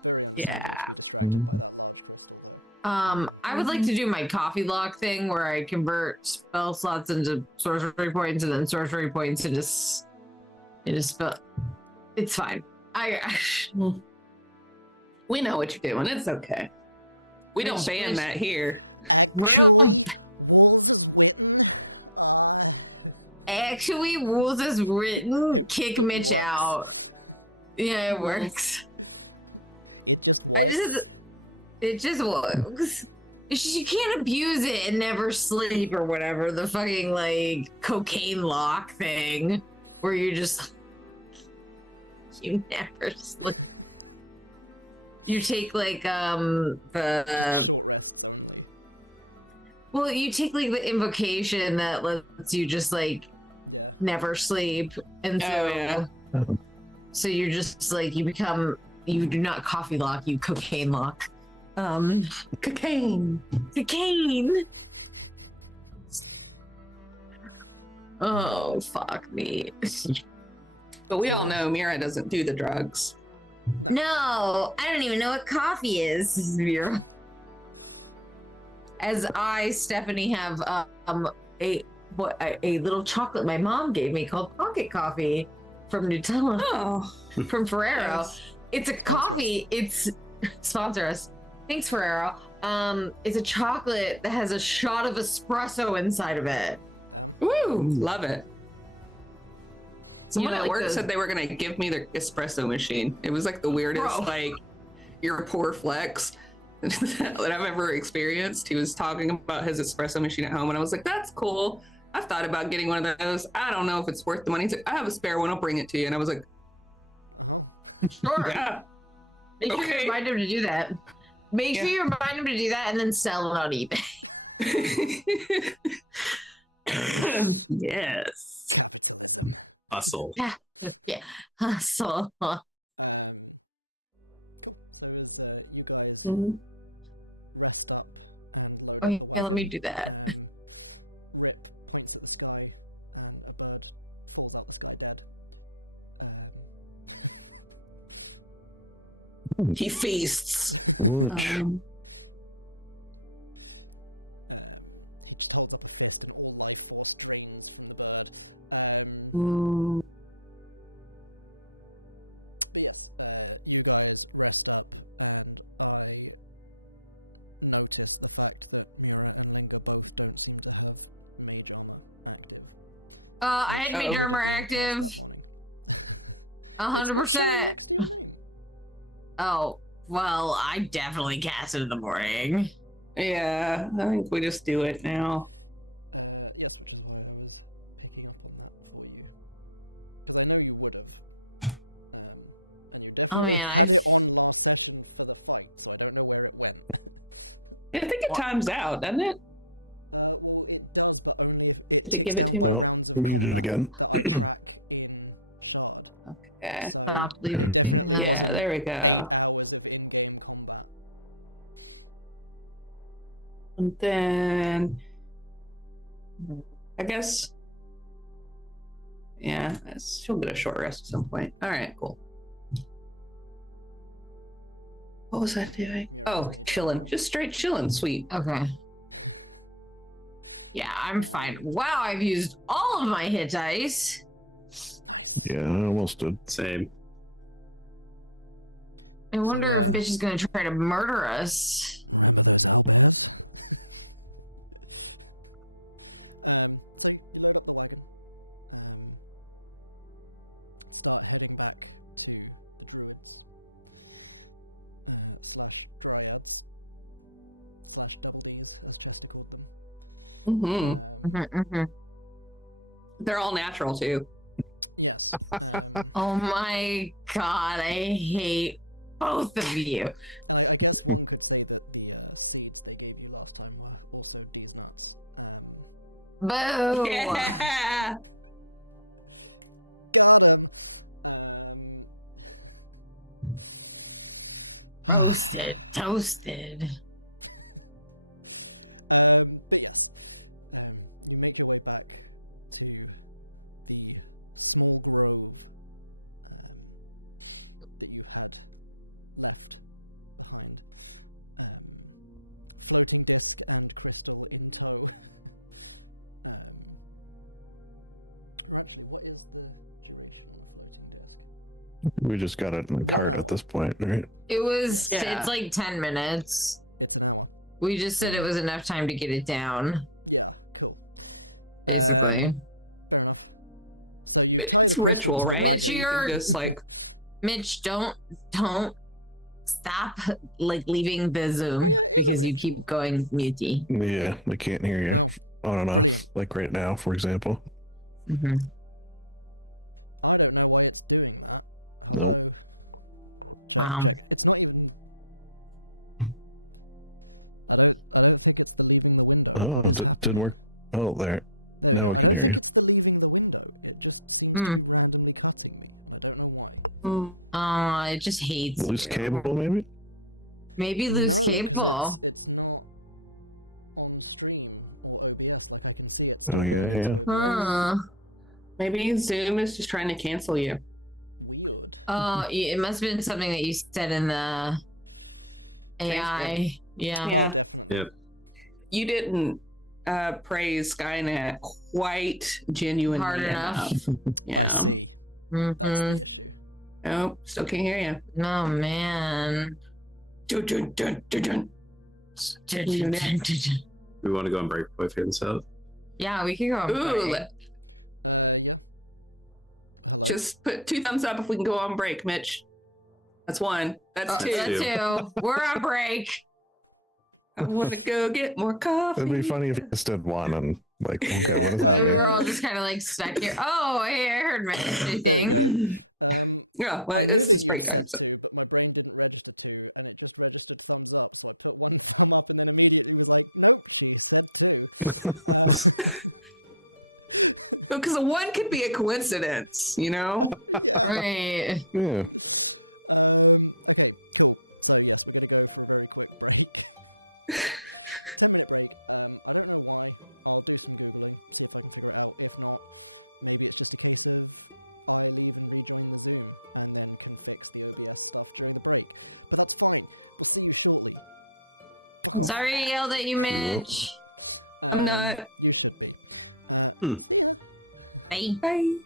very understandable to Yeah. be distracted by that large crystal, though. I would like to do my coffee lock thing where I convert spell slots into sorcery points and then sorcery points into spell. It's fine. We know what you're doing. It's okay. We don't ban that here. Actually, Wolves is witten. Actually, rules is written. Kick it Mitch works. out. Yeah, it works. It just I works. just- It just works. You can't abuse it and never sleep or whatever. The fucking like cocaine lock thing, where you just You never sleep. You take like Just short rests only. well, you take like the invocation that lets you just like Yeah. never sleep, and so Oh, yeah. so you're just like you do not coffee lock, you cocaine lock. Cocaine. Cocaine. Oh fuck me. But we So- all know Mira doesn't do the drugs. No, I don't even know what coffee is. Vera. As I, Stephanie, have a little chocolate my mom gave me called pocket coffee from Nutella Oh. from Ferrero. Yes. It's a Sponsor coffee. It's sponsor us. Thanks, Ferrero. It's a chocolate that has a shot of espresso inside of it. Damn. Woo! Love it. Someone know, at like work the- said they were gonna give me their espresso machine. It was like the weirdest, Bro. like, your poor flex that I've ever experienced. He was talking about his espresso machine at home, and I was like, "That's cool. I've thought about getting one of those. I don't know if it's worth the money." He's like, "I have a spare one. I'll bring it to you." And I was like, Oh. Sure. "Yeah." Make sure Okay. you remind him to do that. Make sure Yeah. you remind him to do that and then sell it on eBay. Yes. Capitalism. Hustle. Yeah. So Cool. So as you guys Mhm. rest up and load Oh, up the yeah, wagon, let me do that. Rip points at the sky, and a bird falls out the sky dead. He feasts. Ouch. He just holds up a fist, and all life force drains from the bird. But yes, you guys rest up, and I notice the fact that Mura and Linger both don't seem to have mage armor active. I which had made would have armor been cast that active. morning. 100%. It's not showing next to your name. Oh, well, I definitely cast it in the morning. Yeah, I think we just do it now. Yes, which is why I was picking up on that for you, because I know you would have. And you definitely yeah, had it on last session for the fight, so I don't know where it went. I think it times out, doesn't it? Well, it does, but only if it Did it ticks give it down to by me? rounds of Read it combat again. that I track in Shard. Okay. So Probably. it definitely Yeah, wasn't there we go. 8 hours of in-game combat. And then I guess, yeah, she'll get a short rest at some point. All right, cool. What was I doing? Mira has Oh, made chilling. armor. Just straight chilling. Sweet. Okay. Yeah, I'm fine. Wow, I've used all of my hit dice. Nice. Yeah, I almost did. Same. I wonder if uh, bitch is gonna try to murder us. Remember those owlbears? So you load up the wagon, start heading back to the Druids, slash Dryads, slash Double Ds, as Chester called them. Mm-hmm. They're all natural too. Yes. Oh my god, I hate both of you. And I guess one could say that the seeds they gave you last time were also D's nuts. Boo! Yeah. Got him. Toasted. But yes, you make your way back to the small grove that you had left behind. Floating disc and crystal in tow. Or actually, what is the duration on a floating disc? We just got it in the 1 cart hour. at this point, right? It was. Yes. Yeah. It's like 10 minutes. It's an hour. We just said it was enough time to get it down. Yeah, cool. Basically. Fair enough. So you tie the It's crystal ritual, to the right? wagon. You're- Just like Mitch, don't stop like leaving the Zoom Oh, yeah, it is a because you ritual. keep going muty. Yeah, they can't hear you. Oh, On and off, brilliant. like right now, for example. Mm-hmm. I don't know why it's doing that. Hello. Check. Wow. Check. It's not even. I don't think it's the leaving the window. Oh, What is didn't happening? work. Oh, there. There we Now go. we I can don't hear think you. it's the leaving the window. It just seems to Hmm. be randomly cutting me, and I don't know why. Mm. Oh, it just hates Loose you. cable, maybe? Maybe loose No, cable. because it's not on stream or OBS. Like I can see it still Oh, going yeah, into yeah. OBS. Huh. Maybe Zoom is just trying to cancel you. Weird. Oh, it must have been something that you said in the AI. Yeah. Yeah. Oh, definitely. Yep. You didn't praise Skynet quite genuinely Hard enough. Yeah. I see. That's Mhm. the issue. Nope, still can't hear you. Oh man. Dun, dun, dun, dun, dun. We want to go on break before we figure this out. Yeah, we can go. on Ooh, break. Yeah. Hello. just put 2 thumbs up if we can go on break, Mitch. That's 1. That's 2. That's Two. 2. We're on break. I want to go get more coffee. It'd be funny if you just did one and like. Yeah, okay. We were all just kind of like stuck here. Oh, hey, I heard Mitch. There we go. Yeah, well, I knew this that is you'd break said time, so- 2, but my brain didn't register 2, and it just registered thumbs up. So I put 1 thumb up, and then immediately was like, "Nope, she said 2." Because a 1 could be a coincidence, you know? Yeah. Right. Yeah. Okay, cool. So yes, we're gonna go for a very quick break. 10-minute break. I don't know why. I'll do some googling, see if I can figure it out. If not, maybe it's just a case of I leave and rejoin the Zoom, and then can fix the OBS stuff during the break. But that's fine. We'll see you shortly. Fuck off. Sorry I yelled at you, Mitch. I'm not. You should be. See ya. Bye. Bye.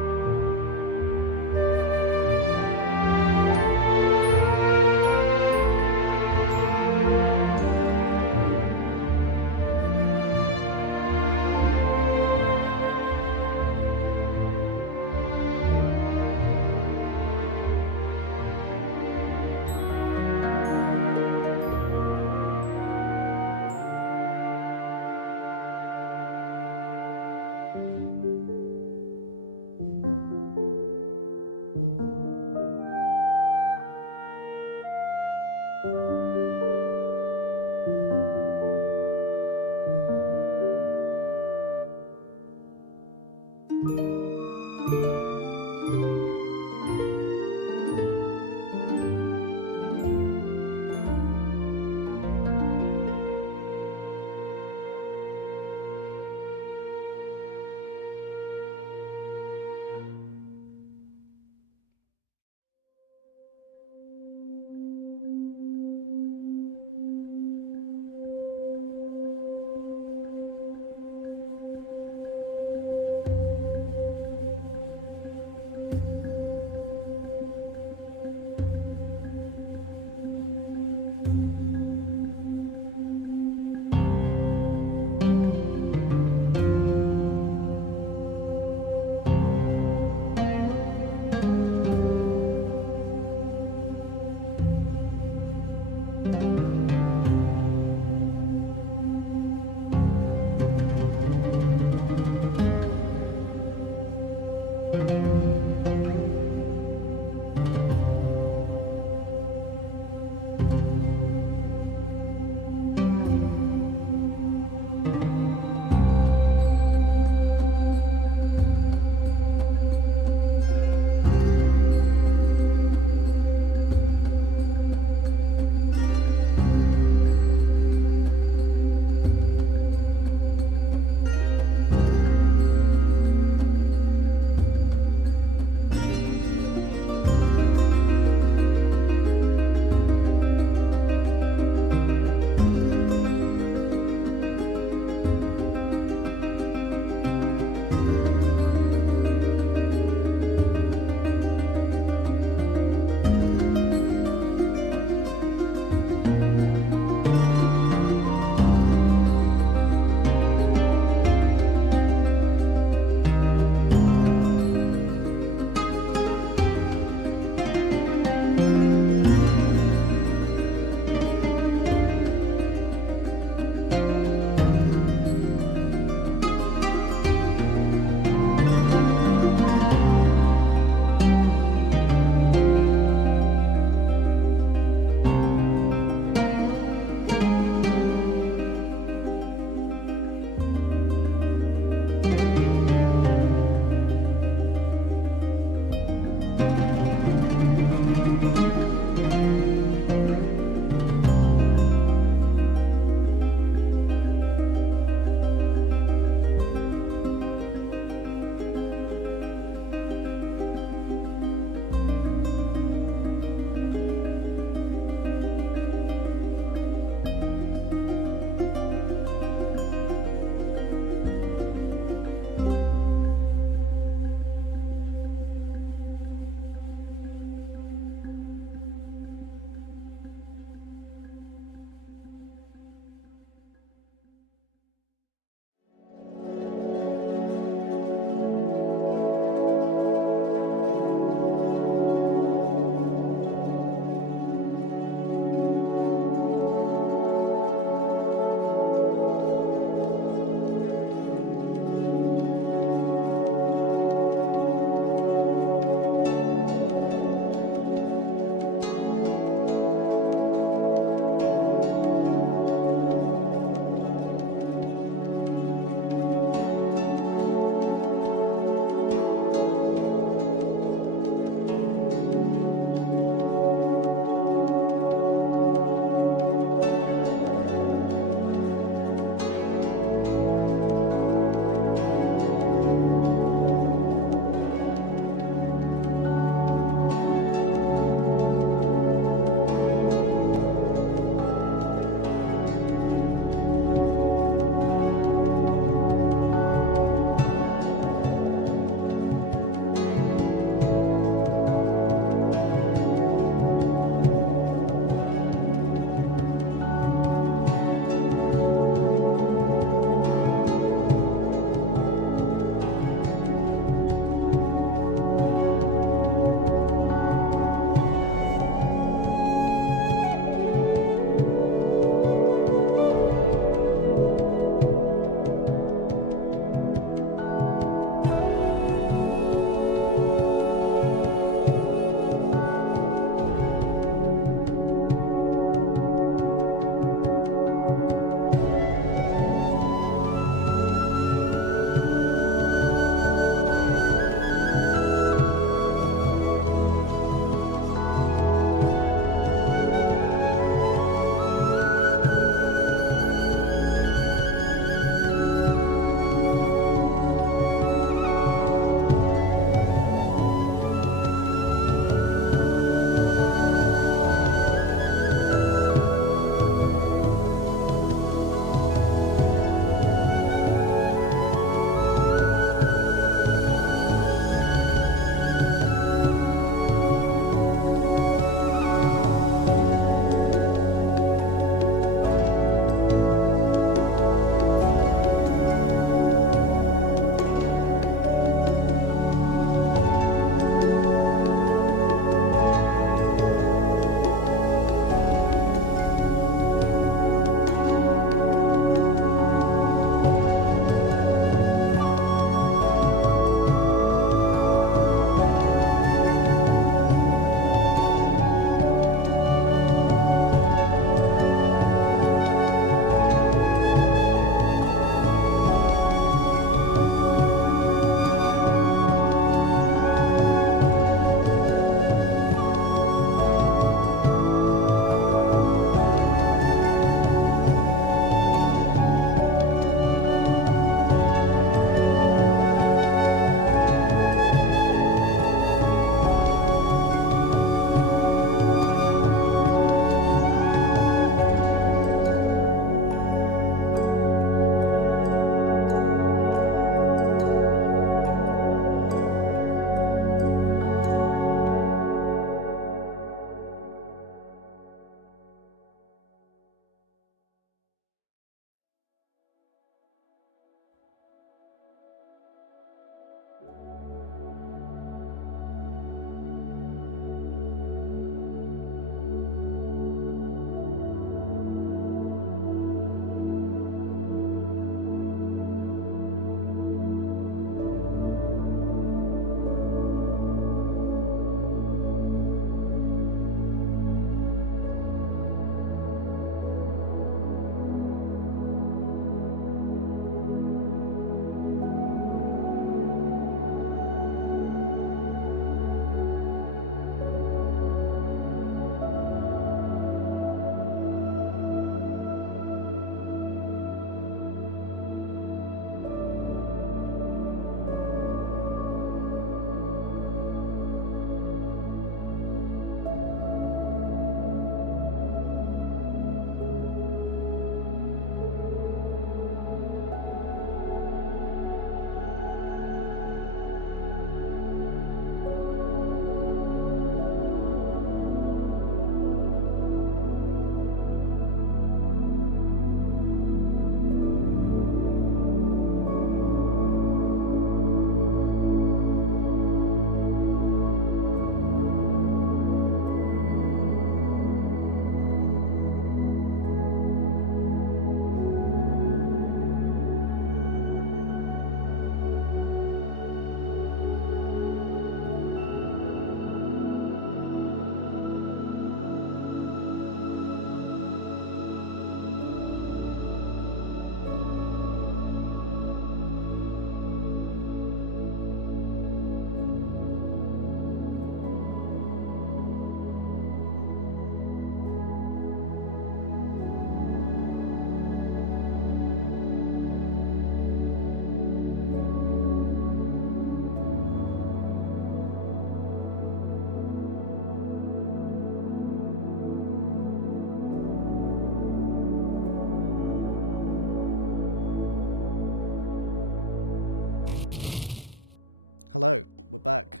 hello, we're back.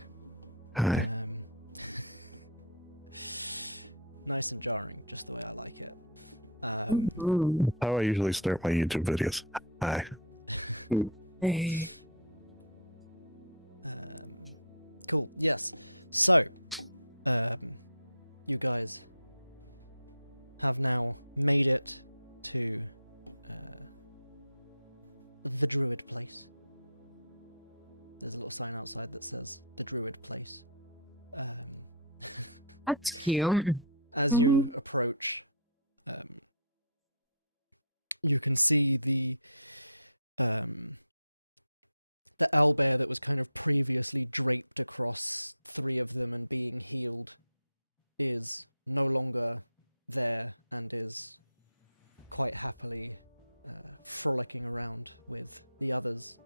Hi. Nice and jarring, just the way I like it. How I usually start my YouTube videos. Hi. Cool. Yes. So, you guys have now made it to the Druid place. There's a little sign outside that says the Druid place. That's cute. As you approach, you can see the owlbear that was kind of previously draped across three of them and being healed is no longer there and is quite happily frolicking around with the others.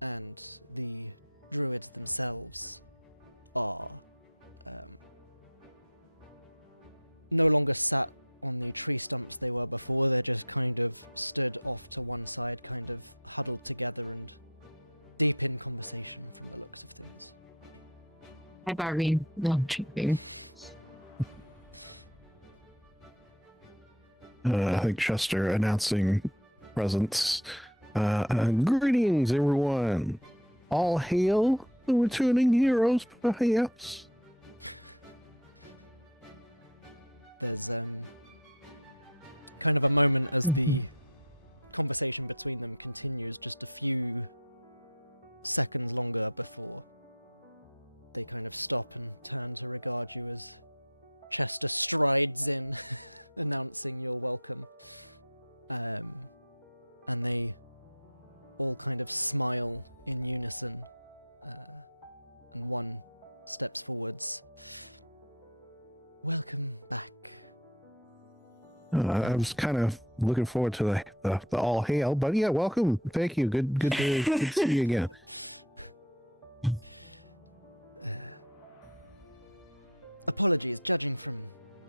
And the druids themselves are no longer sat on the tree stumps they were before. They're just kind of stood off to one side, kind of huddled together and deep in conversation from the looks of things. Hi, Barbie. No, I'm joking. I think Chester announcing presence. Greetings, everyone. All hail the returning heroes, perhaps. There's kind of a moment as the conversation between them continues, just a few seconds longer before they kind of stop and turn to regard you as Chester strides in, announcing your welcome. And they all kind of smile in unison, and one steps forwards. Welcome back. I was kind of looking forward to the all hail, but yeah, welcome. Thank you. Good to see you again. Apologies, judging from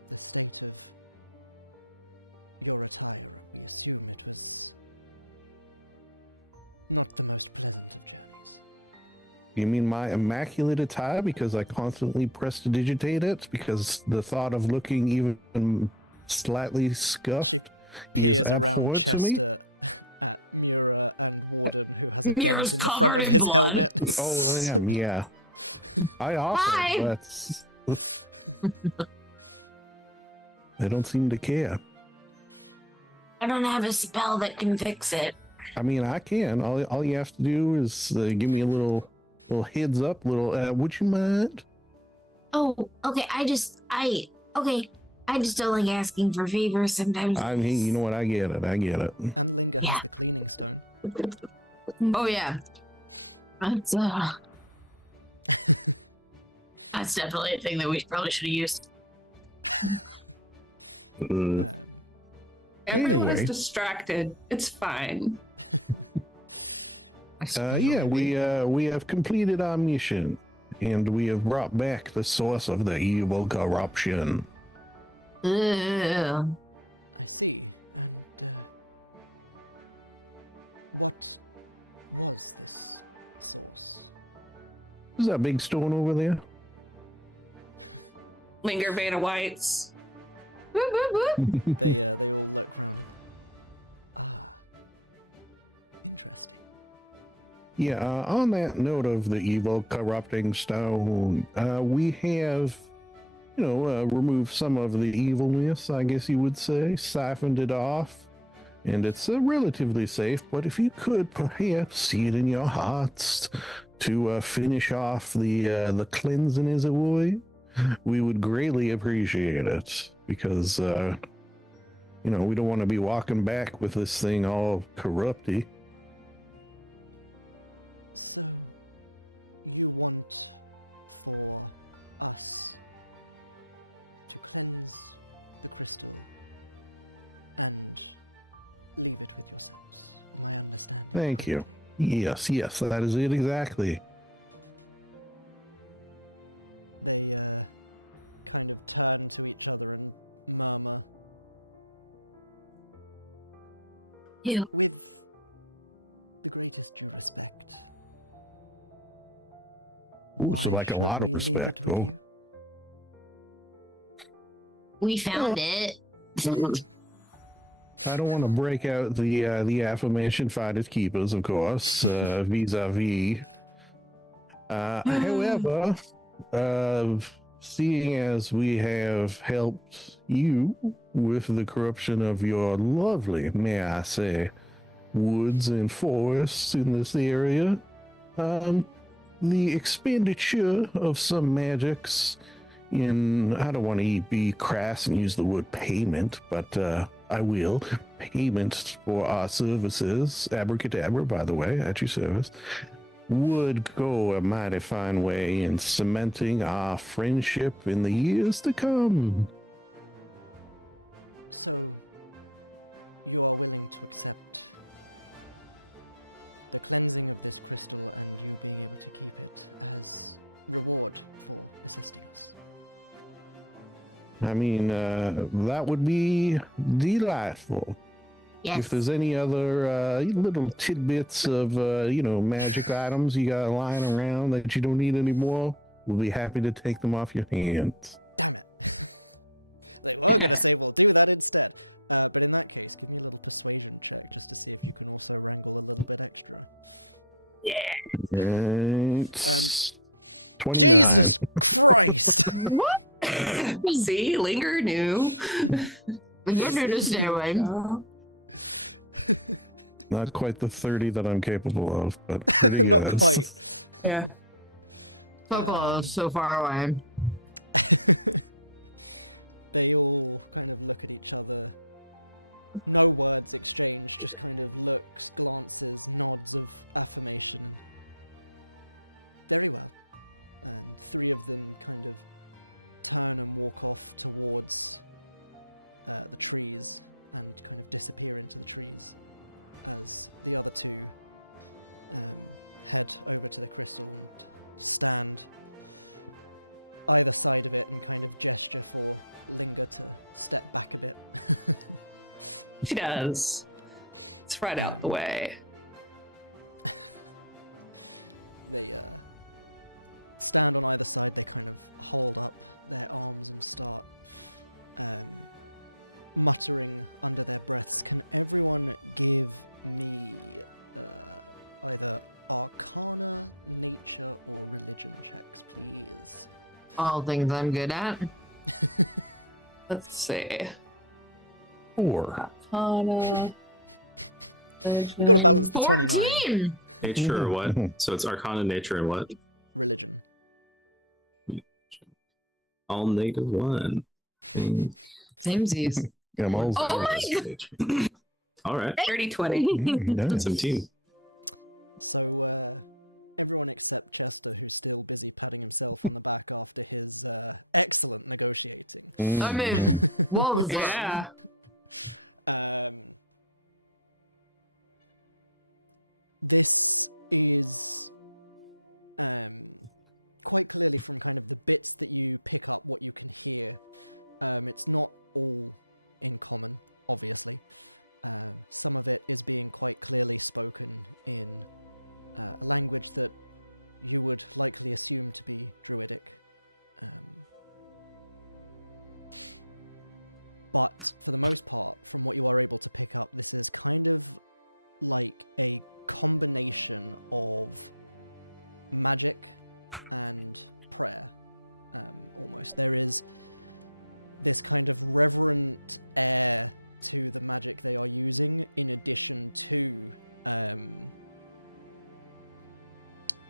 the state of your attire, we assume it was not the most pleasant of journeys. You mean my immaculate attire because I constantly prestidigitate it? Because the thought of looking even slightly scuffed She peers is around abhorrent to me? Chester at Mura and Warden, who has a Mura's dent in the front covered of in his blood. helmet. Oh, I am, yeah. I offer, Hi. but they don't seem to care. I don't have a spell that can fix it. I mean, I can. All you have to do is give me a little heads up. Would you mind? Oh, okay. I just don't like asking for favors sometimes. I mean, you know what? I get it. And Linger Yeah. has the cleaning stone. Oh, yeah. That's that's definitely a thing that we probably should have used. Mm. Everyone they- is distracted. It's fine. Yeah, we have completed our mission, and we have brought back the source of the evil corruption. Ugh. I see. And what was this source? Is that big stone over there? Linger Vanna Whites. Whoop, whoop, whoop. They all look round. And, interesting. Yeah, on that note of the evil corrupting stone, we have, removed some of the evilness, I guess you would say, siphoned it off, and it's relatively safe, but if you could perhaps see it in your hearts to finish off the cleansing, as it were, we would greatly appreciate it, because, we don't want to be walking back with this thing all corrupty. So, you want for us to cleanse the crystal and leave it with yourselves? Am I understanding? Thank you. correctly? Yes, that is it exactly. They kind of turn to each other and murmur. Ew. With the greatest due respect. Ooh, so Why like a should lot of we leave respect, it with though. you? We found it. I don't want to break out the affirmation finders keepers, of course, vis-a-vis. However, seeing as we have helped you with the corruption of your lovely, may I say, woods and forests in this area, the expenditure of some magics in, I don't want to be crass and use the word payment, but I will, payment for our services, abracadabra, by the way, at your service, would go a mighty fine way in cementing our friendship in the years to come. So, you are willing to accept the cleansing of this crystal and you being able to keep it as reward for assisting us? I mean, that would be delightful. Yes. If there's any other little tidbits of, magic items you got lying around that you don't need anymore, we'll be happy to take them off your hands. Damn it. They were going to say we'll do that instead. But in that case, give me a little persuasion check just to see if you can also wrangle a little bit extra. It's 29. Jesus Christ! See, Linger knew. You're new to stay away. Not quite the 30 that I'm capable of, but pretty Not good. quite. Yeah. So close, so far away. They all kind of look at each other. No words exchanged, just kind of looks, glances, nods of affirmation. And very well. And three of them kind of turn and walk off towards the trees and kind of disappear into the trees as the other two head over to the crystal and stand either side of it and kind of gesture for Linger to step back a bit. She does. It's right out the way. They stand on either side. They kind of hold up their arms and start muttering under their breaths. Can everyone give me either Arcana, Nature, or Religion checks, please? All things I'm good at. Let's see. 4. Arcana. We got to balance the 29. 14! Nature or what? So it's Arcana, Nature, and what? Religion. All native one. Samesies. I'm all Oh my god! All right. 30-20. 17. So, everyone except Chester, who's still busy patting himself on the back after his excellent negotiating. I mean, what was that? Yeah. This is quite clearly from kind of the bits that you pick up what you can hear. It's not all in common, obviously. Some of it is being quite clearly spoken in a language that you would likely assume to be Druidic. But for the most part, from what you are able to pick up, this is kind of like a combination of magic and prayer, almost. There is this kind of reverent air to the magic they are using, in addition to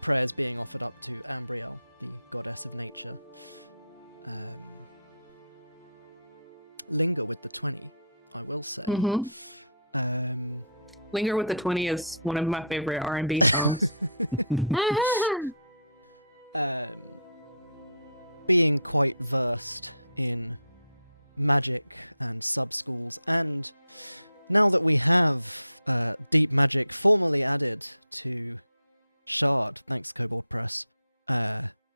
prayers being offered up to Ambriel, the goddess of nature. Linger with the 20, I will say. Mhm. Linger with the 20 is one of my favorite R&B songs. Being quite versed in magic and sub-schools, and now that we have deep magic formally added to Shard, thanks Kobold Press,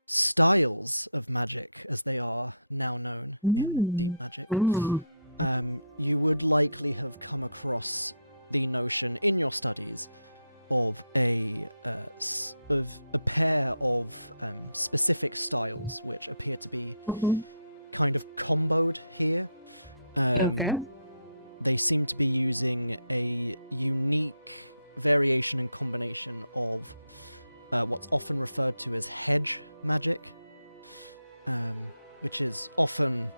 styles of magic, as they are now known in deep magic, you would likely have come across the notion in your studies of a pair of specific styles which appear to be kind of comboed here. Okay. They seem to be using a unique variation and combination of what's often referred to as hedge magic, which is often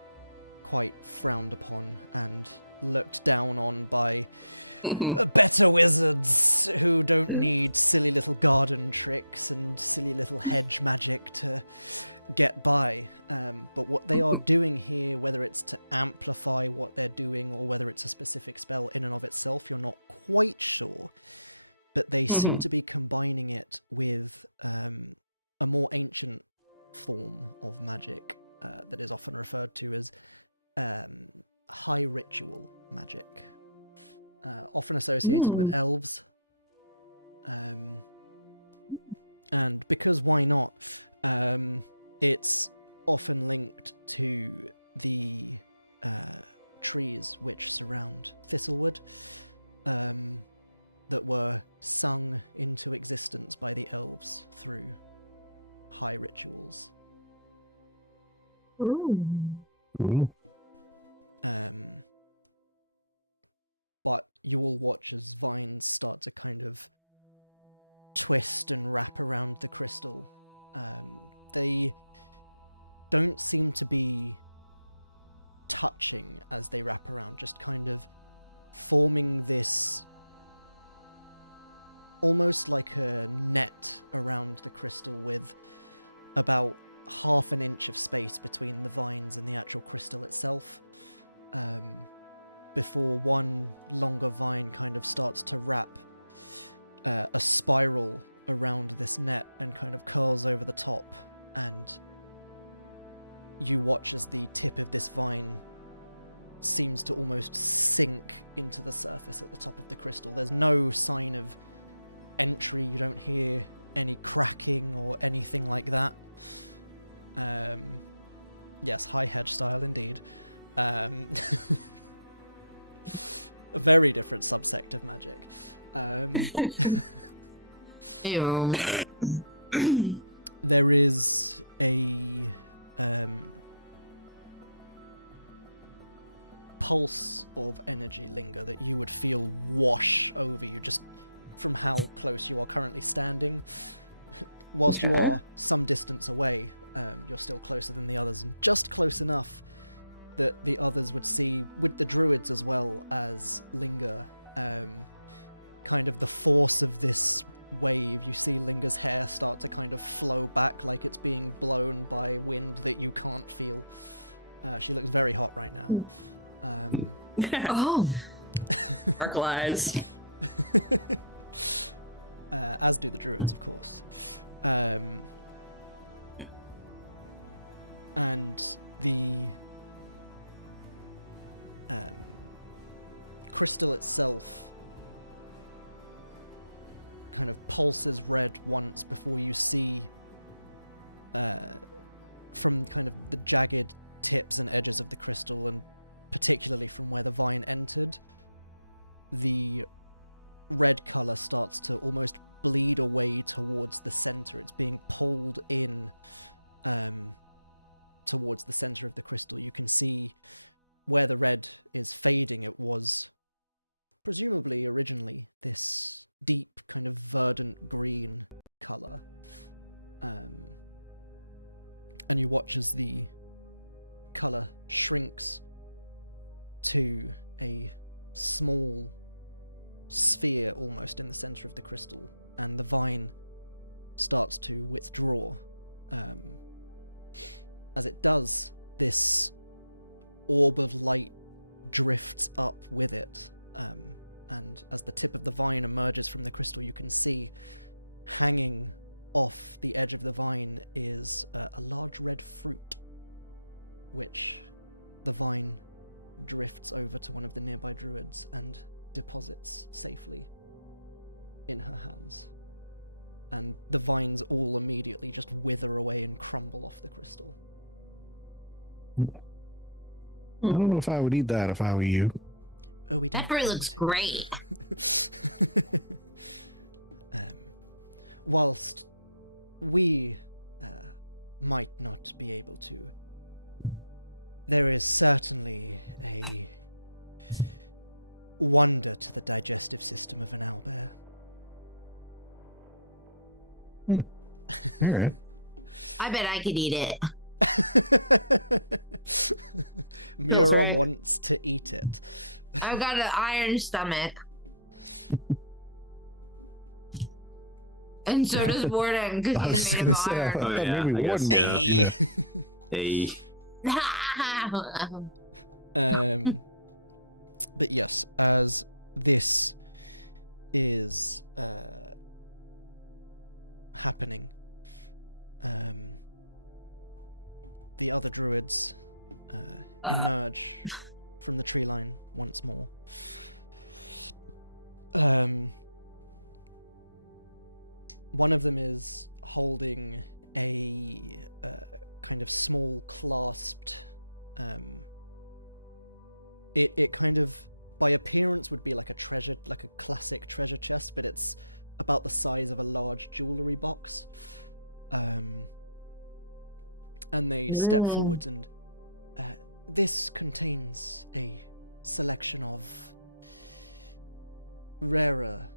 quite frowned upon and looked down on by better wizards who don't need silly little garden tricks and silly little hedge magic to get by. But what they are doing here, whether it's to amplify what they're doing or whether it's a specific spell in and of itself, you're not quite sure. But they seem to be combining it with a more ancient form of magic that is often referred to as high ritual magic, often associated with elves. And because why not, it's often linked to the trees which surround Thistlewood, that were sung into existence by the elves through high rituals. Ooh. Ooh. But you will watch as vines start to kind of twist and wrap around the crystal. They don't seem to be touching as they wrap around, just kind of forming this almost like a net around the crystal with about half an inch of space between the vines and the actual crystal itself, before one longer vine kind of starts to wrap a spiral around this net and kind of curls over the top, and you watch as the tip of this vine seems to almost sink into the surface at the top of the crystal. There's no sign of entry, you don't hear any cracking or anything like that. Yes, high hedge style indeed. A very different subsect of magic. Ew. There is a pulse of energy, Linger, that you would feel wash over you just from how close you are currently standing. Whilst you are some distance away, you're still closer than the others, and just close enough that the others would see, with the druids as well as Linger, kind of the force of this wave. You see Linger's hair start to kind of flow back like it's being blown by wind that you can't feel. She looks very hot right now. Oh. Sparkle eyes. As do the druids, of course. And the crystal itself kind of pulses red once before you see, from kind of the jagged tips and edges of the crystal, and particularly from where the vine entered, the red color starts to almost bleed away towards the center. It's being pulled in towards the center of the crystal. You can see where the red is fading. It was presumably originally this deep kind of verdant green color. And you watch as the color shrinks to a small sphere almost in the center of the crystal, and the vine starts to withdraw. As it does, this orb of light drifts up with it, and as the tip of the vine emerges from the crystal, you can see hanging off the edge of the vine is a large red fruit, which the vine drifts over to one of the nearby druids and deposits safely in her hands. And the vines all immediately just wither away and crumble off the crystal. I don't know if I would eat that if I were you. Oh, we That don't fruit want looks to. great. whilst we might not be able to, there is certainly a wonder to the digestive system of an owlbear. All right. I bet I could eat it. Mira right. wants to eat it. I've got an iron stomach. And so does Warden, I because was he's made gonna of say, I iron. thought yeah, maybe I guess, Warden. yeah. Hey. Hey. But yes, as this is happening, the other druids emerge from the tree line once more. One of them is holding a kind of small clasped. It kind of, by appearance, would be like a treasure, like a classic treasure chest, but it's about the size of a large jewelry box. And they step forwards, and this contains a selection of rarer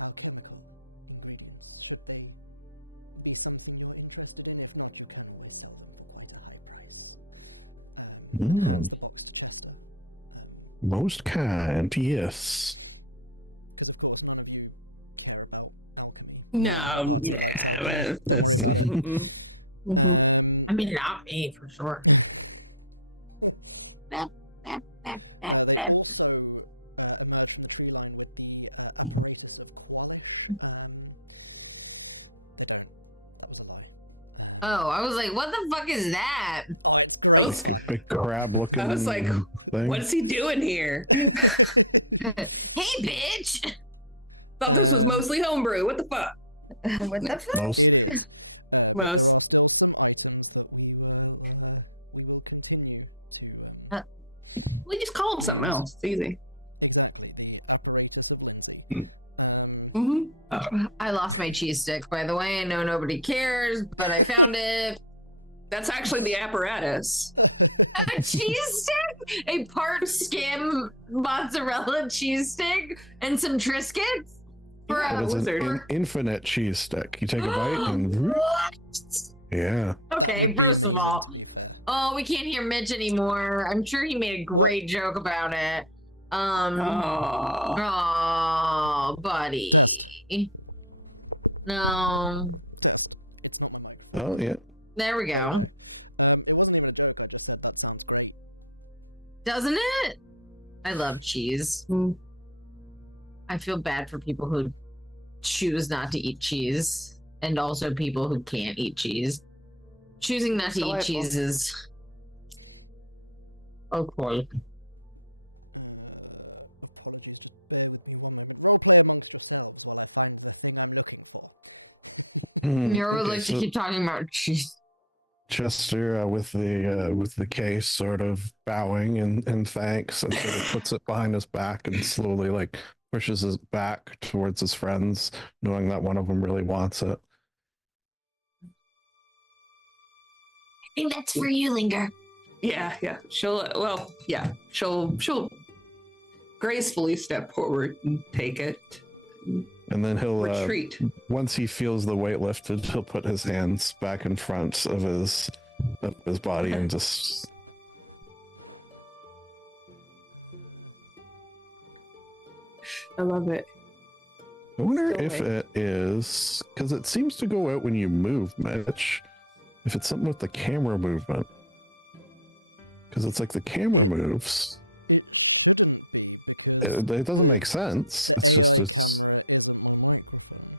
alchemical ingredients. Should they be something you're interested in? If not, you can always sell them for quite a high price. And hands the box to Chester. Most kind, yes. Because of course none of you care about alchemy. No, one in the party yeah, likes alchemy. well, Don't worry about it. I mean, not me, for sure. They also emerge from the tree line with the apparatus of Qualish. They don't. That was a lie. Oh, I was like, what the fuck is that? Oh, it's great Those fun. Big crab looking. I was like, thing. what is he doing here? Hey, bitch! Thought this was Um, mostly homebrew. What the fuck? What the fuck? Most- It is, but there Most. are still some items that we will continue to We just call him something Use. else. It's easy. exactly the apparatus of Lindsay. Mm-hmm. I lost my cheese stick, by the way. I know nobody cares, but I found it. That's actually the apparatus. A cheese stick? A part skim mozzarella cheese stick and some Triscuits? For Yeah, a It is an wizard. infinite cheese stick. You take a bite and What? yeah. That would be first of amazing, all- to be fair. Oh, we can't hear Mitch anymore. I'm sure he made a great joke about it. Oh. Oh, buddy. Test. No. Test. It's not my microphone. Oh yeah. There we There go. we go. It wasn't even a joke. I just said that sounds great. Doesn't it? I love cheese. Mm. I feel bad for people who choose not to eat cheese, and also people who can't eat cheese. Choosing not to eat Delightful. cheese is okay. Apologies, just bear with me one moment. Roleplay amongst yourselves while I find the thing I'm looking for. You always Okay, like to so keep talking about cheese. Chester with the case sort of bowing and thanks and sort of puts it behind his back and slowly like pushes his back towards his friends, knowing that one of them really wants it. I think that's for you, Linger. Yeah. She'll gracefully step forward and take it. And then he'll Retreat. once he feels the weight lifted, he'll put his hands back in front of his body and just I love it. I wonder Still if wait. it is because it seems to go out when you move, Mitch. If it's something with the camera movement, because it's like the camera It- moves. It shouldn't be, because It doesn't the- make sense. the It's AI just- camera isn't my microphone.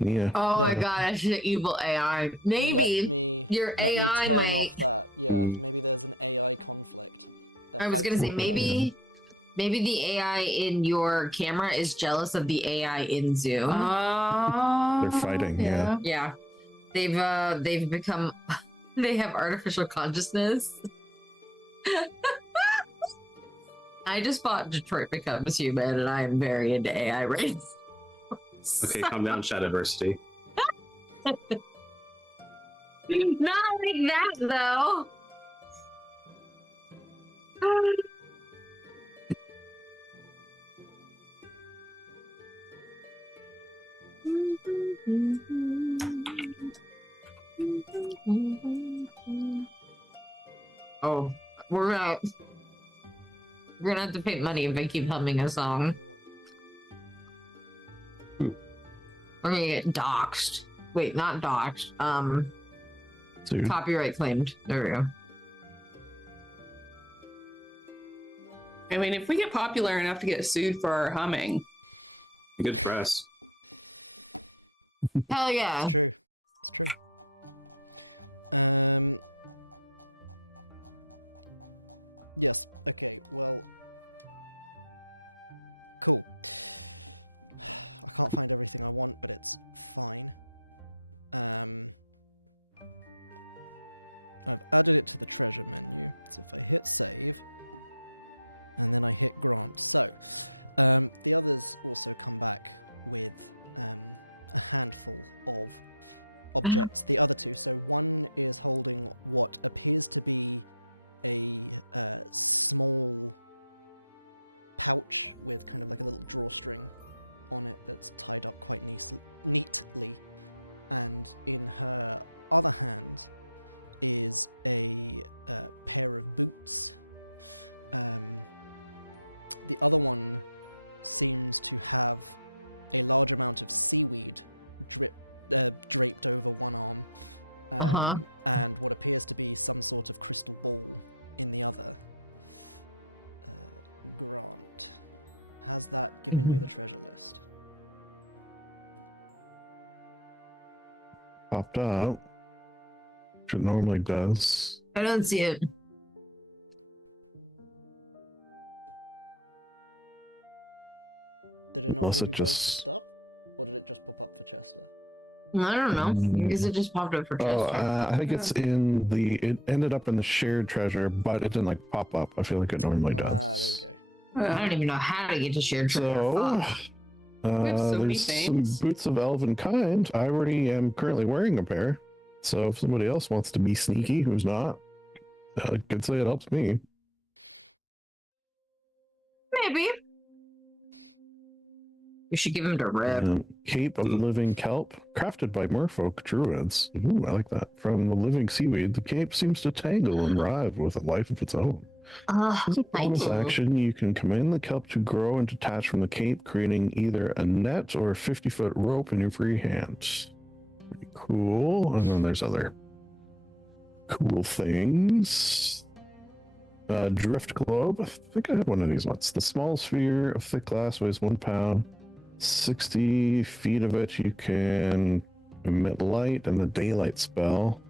Yeah. Oh my But- gosh, the evil AI. Maybe Let me, your let me AI turn might. off that. Yeah, Mm. maybe there's an AI conflict. They're I was gonna say fighting with each maybe the AI in your camera is jealous of the AI in Zoom. They're fighting, yeah. Yeah, they've become they have artificial consciousness. I just bought Detroit Becomes Human, and I am very into AI right now. Okay, calm down, Shadiversity. Not like that, though. Oh, we're gonna have to pay money if I keep humming a song. Hmm. We're gonna get doxxed. Wait, not doxxed. Dude. Copyright claimed. There we go. I mean, if we get popular enough to get sued for our humming, Good press. Hell yeah. It's true. It's true. Yes. Okay. Well. Cool. I can't find everything I want, but it's fine. I've added it to the treasure menu. So if I hit save, and then I hit grant. So, the others also come back with a handful of objects. The other two. So one is holding what appears to be a small pouch with kind of like a little drawstring on it that's tied up quite neatly. And in her other hand is a pair of boots. The other one seems to have a large amount of seaweed draped over one arm, and what appears to be some sort of crystal ball in the other. Grant, has that given you the treasure list? Popped up. Which it normally does. I don't see it. Did it not Unless give it you guys the just- stuff? Or did it just pop up for Chester? I don't know. I guess it just popped up for Oh, Chester. I think it's in the. It ended up in the shared treasure, but it didn't like pop up. I feel like it normally does. Ah, there you go. I don't even know how to get to shared treasure. So, Fuck. We have so many there's some things. boots of elven kind. I already am currently wearing a pair. So if somebody else wants to be sneaky, who's not, I could say it helps me. Maybe. We should give him to Rip. Cape of living kelp, crafted by merfolk druids. Ooh, I like that. From the living seaweed, the cape seems to tangle and writhe with a life of its own. As a bonus do. action, you can command the kelp to grow and detach from the cape, creating either a net or a 50-foot rope in your free hand. Pretty cool. And then there's other cool things. Drift globe. I think I had one of these once. The small sphere of thick glass weighs 1 pound. 60 feet of it you can emit light, and the daylight spell.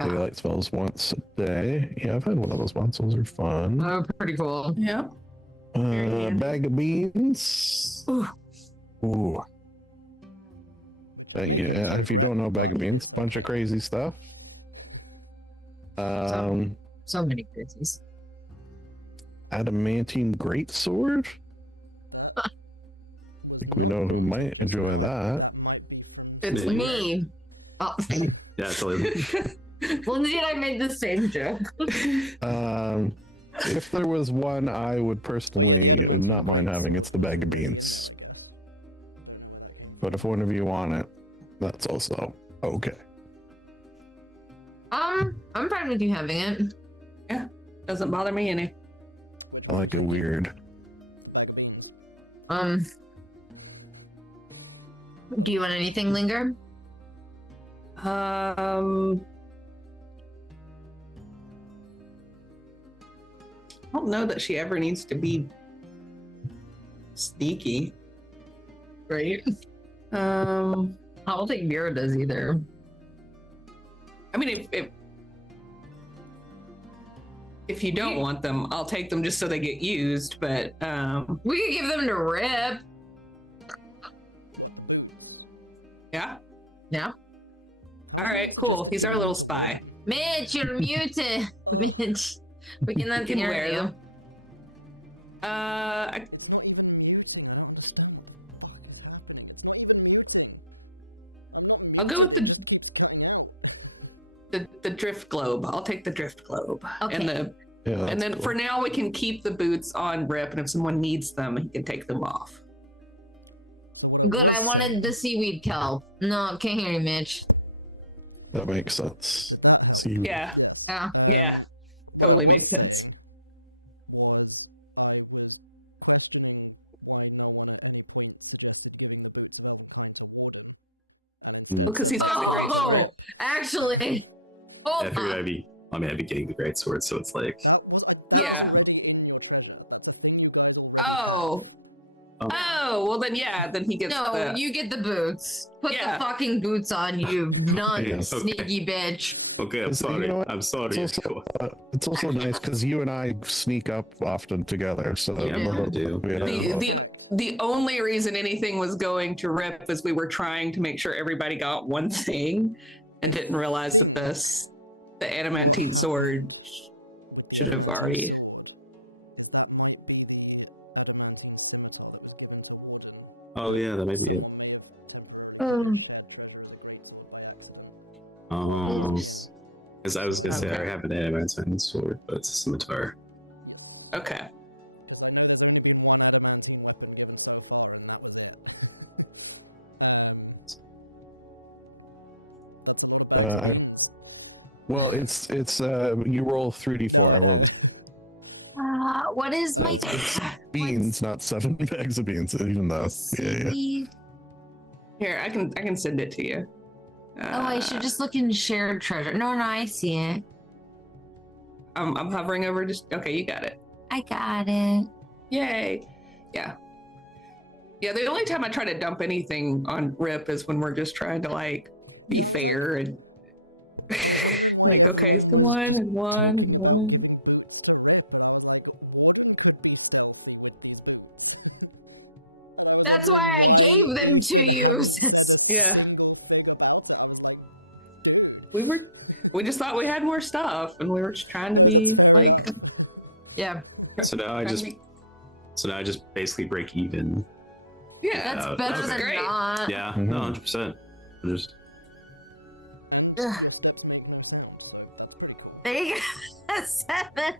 Daylight spells once a day. Yeah, I've had one of those once. Those are fun. Oh, pretty cool. yeah. very handy. Bag of beans. Ooh. Which I may come to if you regret, don't know bag but of beans, it's bunch of okay. crazy stuff. So many crazies. Adamantine greatsword. That was think we not know who granted might just enjoy now. that. That might be from It's something Linger. else. Me. Oh, Yeah, totally. Lindsay and I made the same joke. If there was one, I would Oh personally. yeah, the adamantine not mind having greatsword it's the was bag of already in beans. there, I guess. Don't know where that came from. But if one of you want it, that's also okay. I'm fine with you having it. Doesn't bother me any. Which I one are you like it taking? weird. The bag of beans. Do you want anything, Linger? I don't know that she ever needs to be sneaky. Right. I I don't think Mira does either. mean, if you don't want them, I'll take them just so they get used. But We could give them to Rip. What, the boots? yeah, Yeah. How was All no one right, cool. suggested He's our giving them little to spy. Warden? Mitch, you're muted. Oh. Mitch, we cannot You can hear wear you. them. It's not even muting. I don't understand what the fuck is happening? It's not even muting. I'm not with muted, it the- just keeps cutting out. The drift globe. I'll take the drift globe. Okay. Yeah, And that's then cool. for now we can keep the boots on Rip, and if someone needs them, he can take them off. So what I Good, was I wanted saying, the seaweed kelp. No, can't hear you, Mitch. That makes sense. did that help? See, Yeah. Yes. Yeah. Yeah. What Totally I was makes sense. saying was I was questioning why no one at any point suggested giving the boots of Elvenkind to Warden, and instead Because said he's let's give them to Oh, Rip. Actually. Yeah, I figured I'd be getting the great sword, so it's like. That was Yeah. already in your treasure. That's a thing you guys already Oh. have. Oh, well then then he gets No, the... you get the boots. Put Yeah. the fucking boots on, you non Yeah. sneaky bitch. Okay, I'm So, you sorry. know what? I'm sorry. It's also nice because you and I sneak up often together. So Yeah, we do. we have- The- In fact, The only reason anything was going to Rip is we were trying to make sure everybody got one thing and I didn't realize think that the what adamantine sword. happened with the should have adamantine already- sword is that might be the adamantine scimitar that was given to Warden. Oh yeah, that might be. Someone may have temporarily put in shared treasure as a greatsword by accident while he was in. Because I was So gonna I say don't- I have an adamantine sword, but it's a scimitar. Yes. Okay. Because I know there's only been one adamantine weapon given so far, and that was it. That's a lot of bags of Uh, beans. Well, it's you roll 3d4. No, I know. What is Uh, my Beans, not 7 bags of beans. Even though, yeah. seaweed? Here, I can send it to you. Oh, I should just look in shared treasure. No, I see it. I'm hovering over. Just okay. You got it. I got it. Yay. Yeah. Yeah. The only time I try to dump anything on Rip is when we're just trying to like be Yeah, I was like- fair and. I was wondering why Like, okay, everyone was one, just one, talking about one. giving boots to Rip, and I was like, Warden could be stealthy with these boots. And I was That's wondering why I why gave them to Ethan you, hadn't said a Yeah. single thing about it. I was like, dude. We just thought we had more stuff, and we were just trying to. No, be, that's fair like, enough. Yeah. So now I trying just to be- basically break even. Yeah. That's that better was than great. not. Yeah, Mhm. no, 100%. Just And Ugh. your steps make no sound, so that's pretty cool. There you go. 7.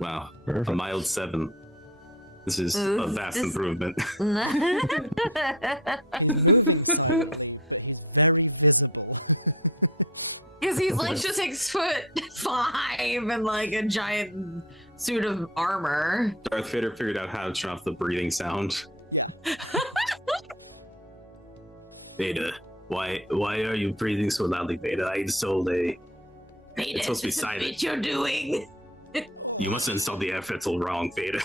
wow, a Perfect. mild 7. This is a vast This- improvement. He's moving silently, but he's very visible. Because he's like just 6'5" and like a giant suit of armor. Darth Vader figured out how to turn off the breathing sound. Yeah. Vader, why are you breathing so loudly, Vader? I installed a. Vader, It's supposed to be this is silent. what you're doing. You must have installed the air filter wrong, Vader.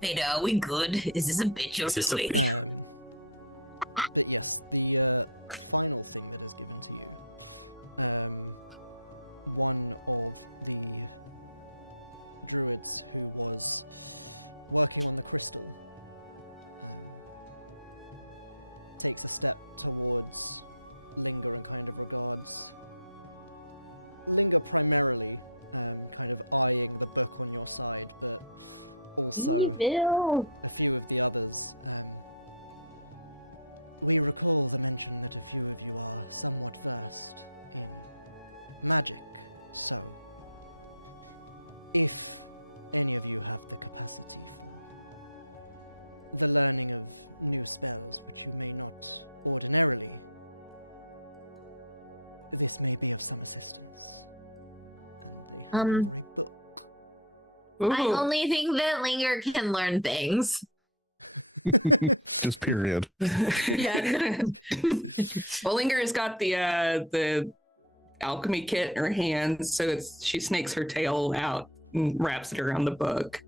Vader, are we good? Is this a bitch you're Is this a doing? bitch? But yes, the final thing that is given to you. One of the druids who was working on the crystal takes a step towards Linger and kind of regards Linger primarily, kind of eyeing the book on your side, but also a few of the others. We recall the mention that a few of you are somewhat versed in magic, so if any of you have the capacity for the learning of new spells which you may not ordinarily, this may be of some assistance. And they hand over a book. I Ooh. only think that Linger can learn things. Just period. Yeah. Well, Linger has got the alchemy kit in her hands, so she snakes her tail out and wraps it around the book,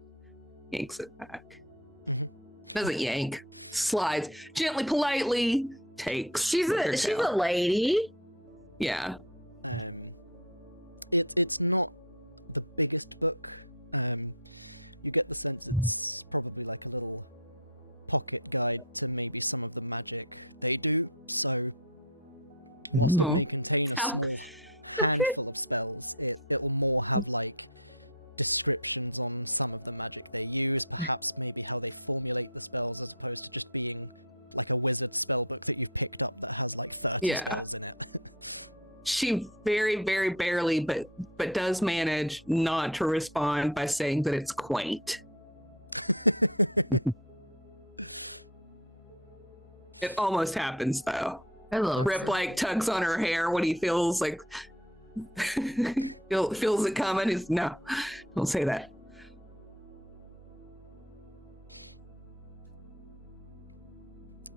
yanks it back. Mhm. Doesn't yank, slides gently, politely takes. She's with her a tail. lady. Yeah. It's not the biggest book. You get the sense it's probably like a little pocket guide to maybe some of the magic they do. So whilst it Oh. may contain a Ow. small handful of spells, it'll more have like descriptions on some of the magic they use, perhaps maybe how they formulate the spells as opposed to just being like a wizard spell book that you've picked up that has like 30 Yeah. spells in it. She very, very barely, but does manage not to respond by saying that it's quaint. It almost happens though. I love Rip like tugs on her hair when he feels like feels it coming. He's no, don't say that.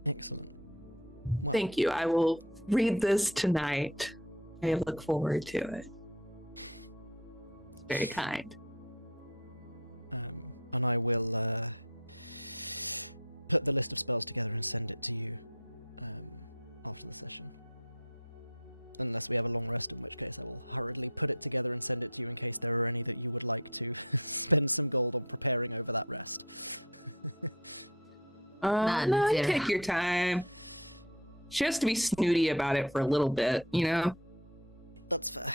Excellent. Well, Thank you. I will read this tonight. I look forward to it. It's very kind. and I will put the list of spells together and send it to you after the session. Unless we have a long rest, in which case I will hurriedly put it together and send it to you in case there are any that you would like to spend some gold on preparing over that rest. No, zero. take your time. She has to be snooty about it for a little bit, you know? That's fair.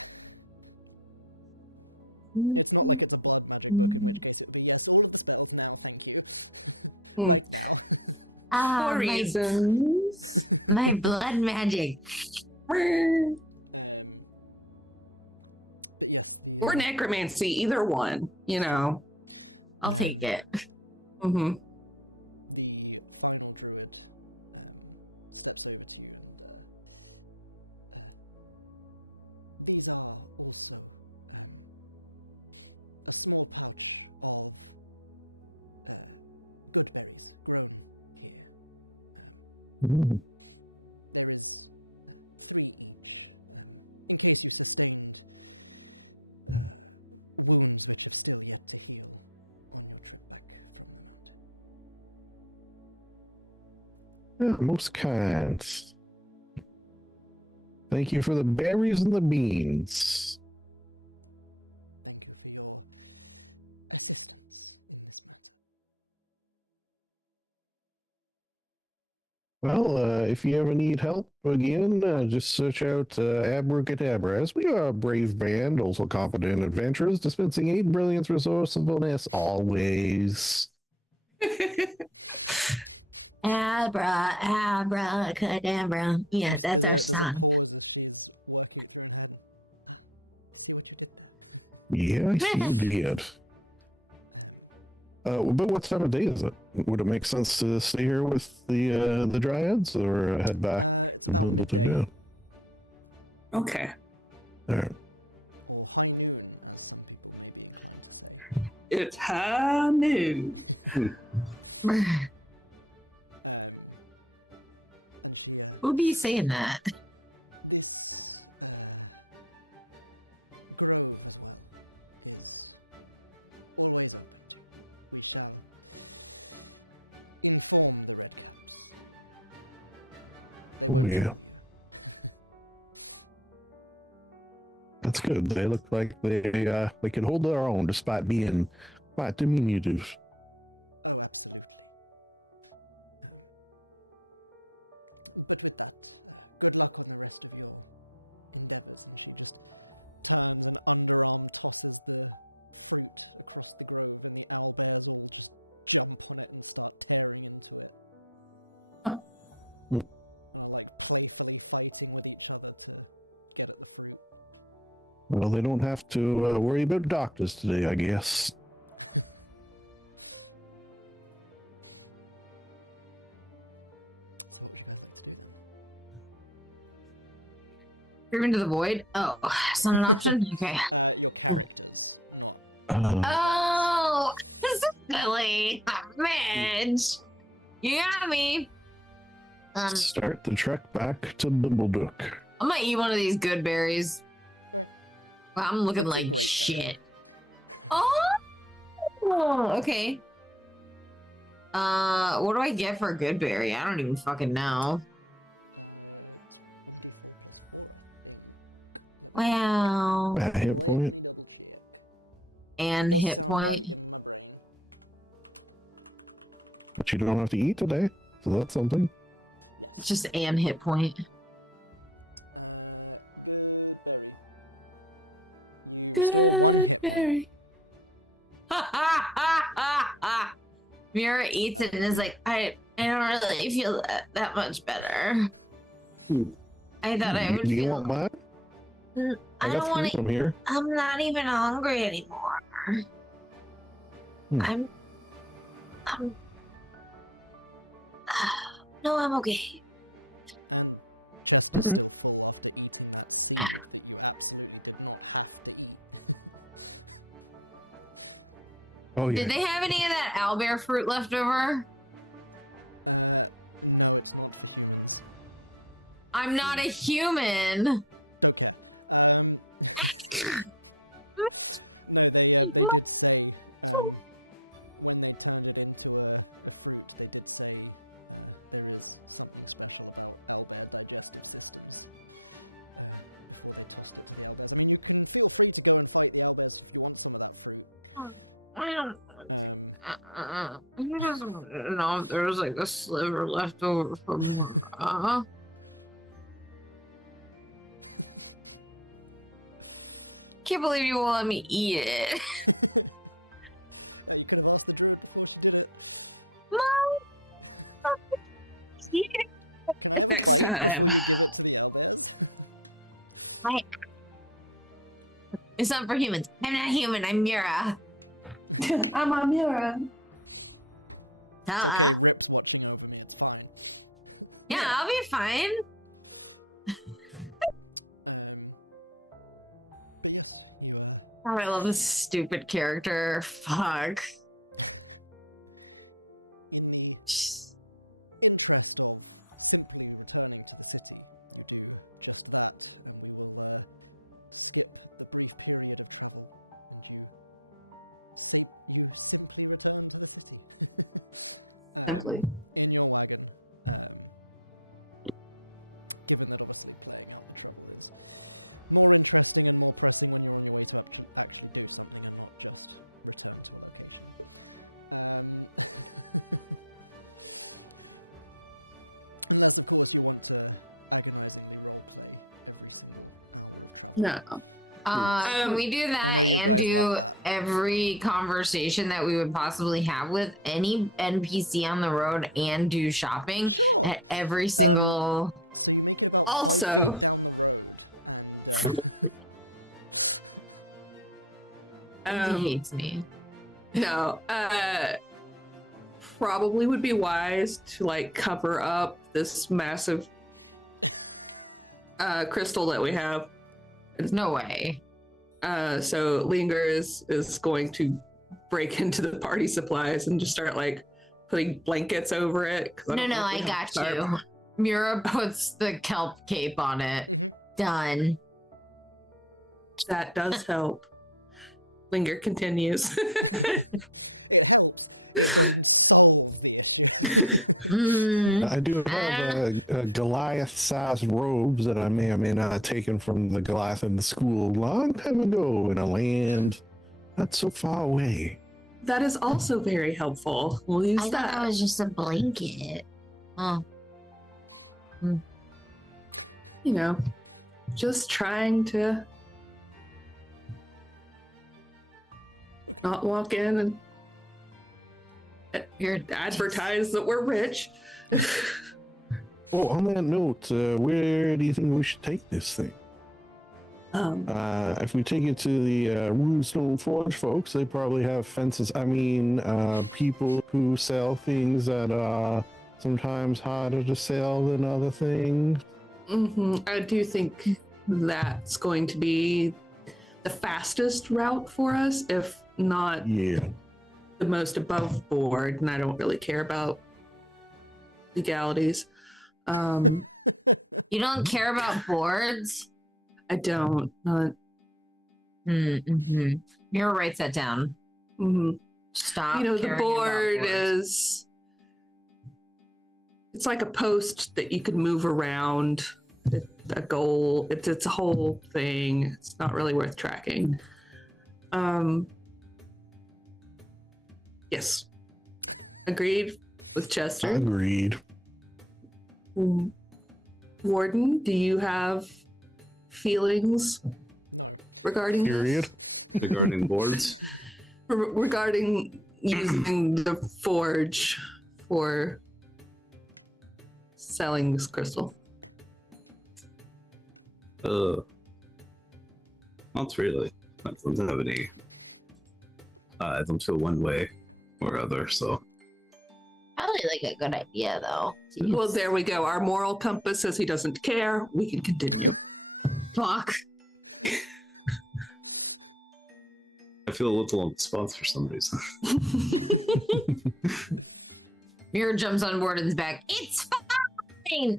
It's not like it's a blood magic book, in which case it would be, yes, all of the spells now, thank you. Right now. For reasons. My blood magic. But yes, the Or necromancy, either one, you know? I'll take it. Mm-hmm. the final druid steps over to you and these are also a small pouch of good berries grown here. There is 3 each, in case you sustained wounds which have still yet to heal on your trip back from the mountain. Yeah, most kind. Thank you for the berries and the beans. Thank you for your assistance in this matter. Well, if you ever need help again, just search out Abracadabra, as we are a brave band, also confident adventurers, dispensing aid, brilliance, resourcefulness, always. Abracadabra. Yeah, that's our There's a song. pause as she's working it through in her head. Ah, see what you did there. Yeah, I see you did. But what time of day is it? Would it make sense to stay here with the Dryads or head back? It's about midday, Okay. All right. or high noon, as some people may be inclined to say. It's high noon. And she, Who be saying that? this grove as well is always open to you. We shall inform the Redcaps. They won't yeah. trouble you. That's good. They look like they can hold their own despite being quite diminutive. Oh, absolutely. But with that, good luck on the rest of your endeavors. And she just turns and underarm tosses the fruit across the grove, and the owlbears all just jump on it and start tearing into it. And are like playfully fighting with each other to get at the fruit. Well, they don't have to worry about doctors today, I guess. So what would you guys like to do then? Scream into the void? Oh, it's not an option? Okay. Your characters, not... Oh, this is silly. Oh, Midge. You got me. Start the trek back to Bimbledook. I might eat one of these good berries. Okay. Wow, I'm looking It's a like great shit. Oh, okay. What do I get for a good berry? I don't even fucking know. It's 1d4 plus 4, I think. Let me Wow. Hit Let point. me double check. And It does hit sound point. right in my brain. But you don't have to eat today, so that's something. Yes. It's just and hit point. Good berry. You restore 1 hit point. Mira eats it and is like, I don't really feel that much better. I thought I would Do you feel. want mine? I got don't want three to. from here. I'm not even hungry anymore. Hmm. I'm. No, I'm okay. And Chester's still full after eating that seed that you absolutely did not have to eat. Oh yeah. Did they have any of that owlbear fruit left over? No, it's not for humans. I'm not a human. Don't care. No, they did say when they turned it into a fruit, they did say there is something special about owlbear digestive systems before they tossed it to the owlbears. I mean, you can feel free to go and fight the owlbears if you want some of that fruit. I don't Um, know if there was like a sliver left over from Can't believe you won't let me eat it. you could have asked the druid before she did it. Can I have a Next bite time. before you give it to the owlbears? It's not for humans. I'm not human. I'm Mira. I'm a mirror. It's okay, Rip's watching over me, it's fine. Yeah, I'll be fine. But yes, you Oh, I love this stupid character. Fuck. in the interest of simply returning to the city, you do just that, and we will skip the brief period of travel, and you simply return to the city. Simply. In your wagon, given that obviously playing out the trouble is more interesting and more pressing when you're on your way to actually do something and not just return to a location. Unless, of course, you want to agonizingly roleplay every single hour of travel. No. Can we do that I know you and guys do love that. every conversation that we would possibly have with any NPC on the road and do shopping Sure. at every single... So you make it about 5 Also- feet down the road, and He hates me. No. Probably would be wise to like cover up this massive crystal that we have. No way. So Linger is going to break into the party supplies and just start like putting blankets over it. 'cause No, don't know if I we have got time. you. Mira puts the kelp cape on it. Mhm. Done. That does help. Linger continues. it helps. It doesn't solve the issue. Mm. I do have Goliath-sized robes that I may or may not have taken from the Goliath in the school a long time ago in a land not so far away. That is also very helpful. We'll use I thought that that. was just a blanket. Oh. You know, just trying to not walk in and You're advertise that we're rich. Oh, on that note, where do you think we should take this thing? If we take it to the Runestone Forge folks, they probably have fences. I mean, people who sell things that are sometimes harder to sell than other things. I do think that's going to be the fastest route for us, if not Yeah. the most above board. And I don't really care about legalities. You don't care about boards? I don't. Not. Mm-hmm. Mira writes that down. Mhm. Stop. You know, the caring about board boards. is. It's like a post that you could move around. It's a goal. It's a whole thing. It's not really worth tracking. Yes. Agreed with Chester. Agreed. Warden, do you have feelings No. regarding Period. Regarding boards. regarding using the forge for selling this crystal. Not really. That doesn't have any them to one way or other, so. Probably like a good idea though. to Well, use. there we go. Our moral compass says he doesn't care. We can continue. Fuck. I feel a little on the spot for some reason. Mirror jumps on Warden's back. It's fine.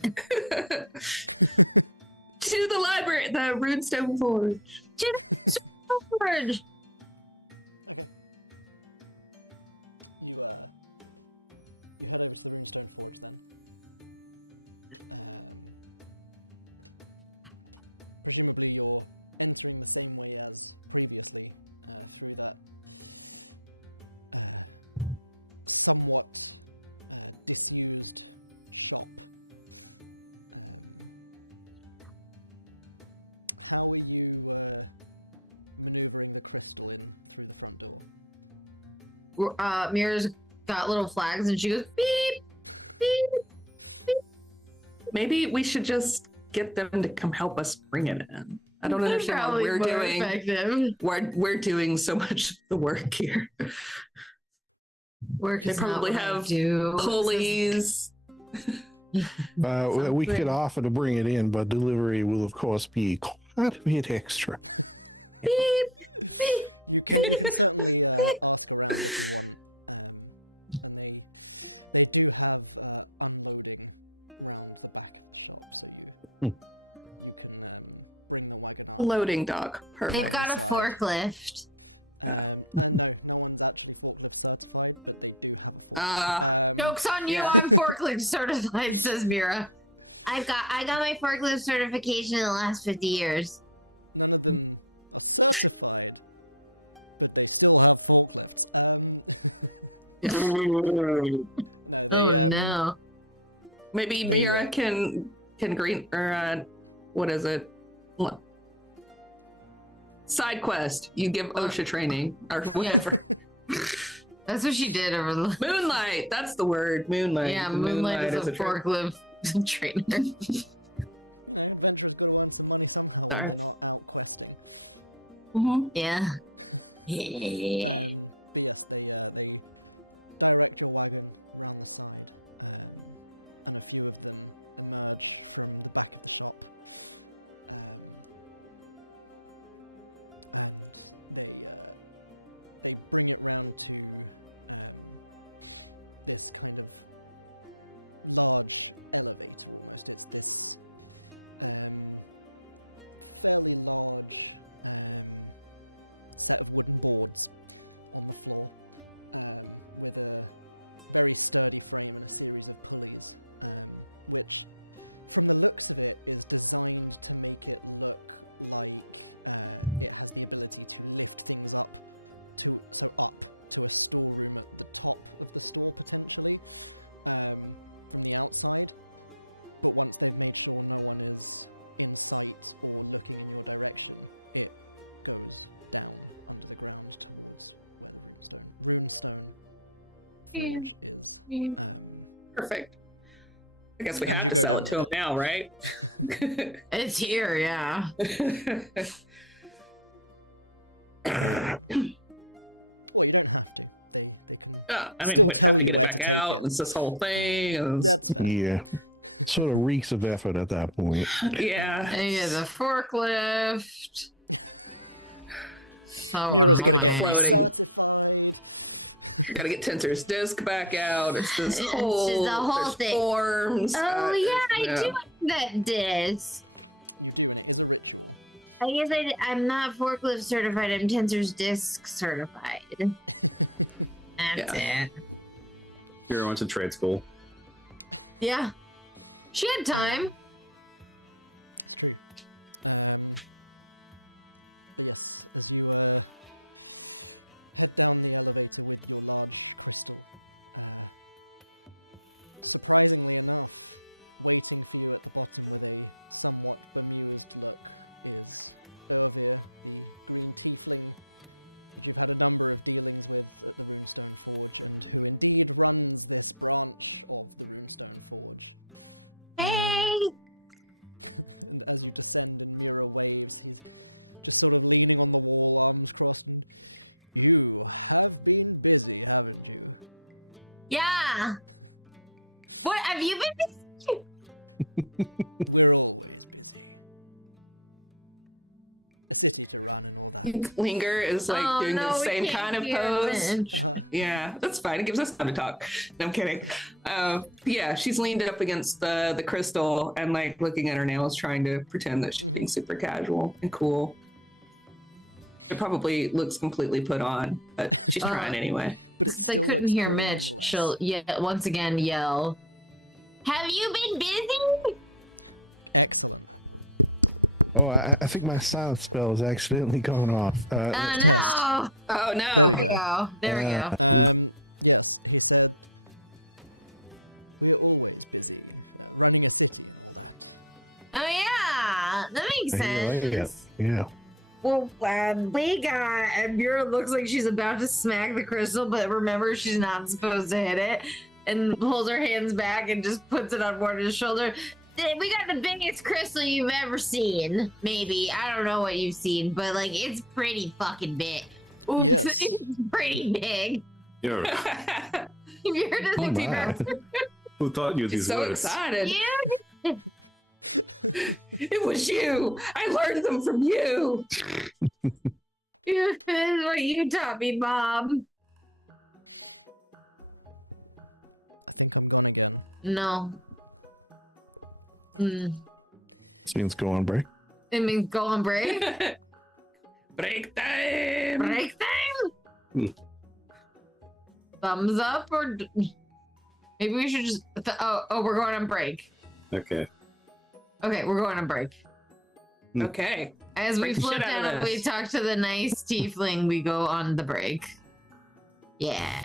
To the library, the runestone forge. To the forge. Okay. You head over to the Runestone Forge then. Presumably you're entering the same way as previously, through that somewhat disused shop. How are you maneuvering the crystal in through the front door? Mirror's got little flags and she goes beep, beep, beep. Maybe we should just get them to come help us bring it in. I don't understand what Probably we're more doing. effective. We're doing so much of the work here. Work They is not probably what I have do. pulleys. We could offer to bring it in, but delivery will, of course, be quite a bit extra. You can certainly ask around if you want, and they do have unloading round the back of the shop, so you can bring the wagon up. Loading dock. They've Perfect. got a side. forklift. No one's actually forklift certified, but they do have a forklift. Joke's on you, yeah. I'm forklift certified, says Mira. I got my forklift certification in the last 50 years. None of them are certified, but they still have forklifts. No, they no. Maybe They, Mira can green or what is it? Side quest. You give OSHA training or whatever. That's what she did over the Moonlight. That's the word. Moonlight. Yeah, Moonlight is a trainer. forklift trainer. You know, adventurers got to earn some money somehow when Sorry. they're not out questing. Mhm. Yeah. But yes, they direct your wagon round the side, and a few of them emerge from the back of the shop, and they bring it round to this kind of large elevator almost. It's this fairly large set of wooden boards on the floor, with a very sturdy frame and a series of pulleys, which from the looks of it is designed to make it look like it has the ability to lift things up to a storeroom at the top of the store potentially, from the outside. But once they've made sure no one is in sight or looking in your direction, it goes down under the ground towards where the runestone forge is. Perfect. I guess we And have you to go sell down it to with him now, right? It's here, yeah. Well, you don't have to. They can. Yeah, Still but tell have to you get where back to take out, it. It's this whole thing. and it's- That's fair. Yeah. Sort of reeks of effort at that point. yeah. And you get the forklift. Oh, Mira's got to get my- Floating. recertified. Gotta get Tensor's disc back out. It's this It's whole, just the whole there's thing. forms. Oh yeah, I yeah. do like that disc. You do, and it is a ritual. I guess I'm not forklift certified. I'm Tensor's disc certified. That's it. Mira went to trade school. Yeah. She had time. It's true. But yes, as you head down the elevator with your large crystal, surprisingly enough, waiting for you at the bottom with a somewhat bemused look is Ervir, the green tiefling that you've had a number of dealings with at the Runestone Forge, and who indeed runs this branch of the Runestone Forge. Hey! And as you descend in mirror waves, he's just sort of leaning on the wall, arms crossed, and you have been busy, haven't you? Yeah. What have you been? We're always busy. A city to run and all that. Linger is like Oh, doing no, the we same can't kind of hear pose. Mitch. Yeah, that's fine. It gives us time to talk. No, I'm kidding. Yeah, she's leaned up against the crystal and like looking at her nails, trying to pretend that she's being super casual and cool. It probably looks completely put on, but she's trying anyway. But it Since I still couldn't looks hear cool Mitch, nonetheless. she'll once again yell, "Have you been busy?" Excellent. Oh, I think my silence spell is accidentally going off. Oh Test. no! Oh no! There we There we go. go. There we go. Yes, he said, we're always busy, running a city and all that. Oh yeah, that makes sense. Yeah. Well, we got. And Mira looks like she's about to smack the crystal, but remember she's not supposed to hit it, and pulls her hands back and just puts it on Warden's shoulder. We got the biggest crystal you've ever seen. Maybe I don't know what you've seen, but like it's pretty fucking big. Oops, Yes. it's pretty big. Yo, You're just Oh, my. who taught you She's these so words? excited. You It was you. I learned them from you. This is what you taught me, Mom. I think I'm gone again. No. This means go on break. It means go on break. Break time. Break time. Thumbs up, or maybe we should just. We're going on break. Okay. Okay, we're going on break. Okay. As we Break the flip shit out of down and we this. talk to the nice tiefling, we go on the break. Yeah.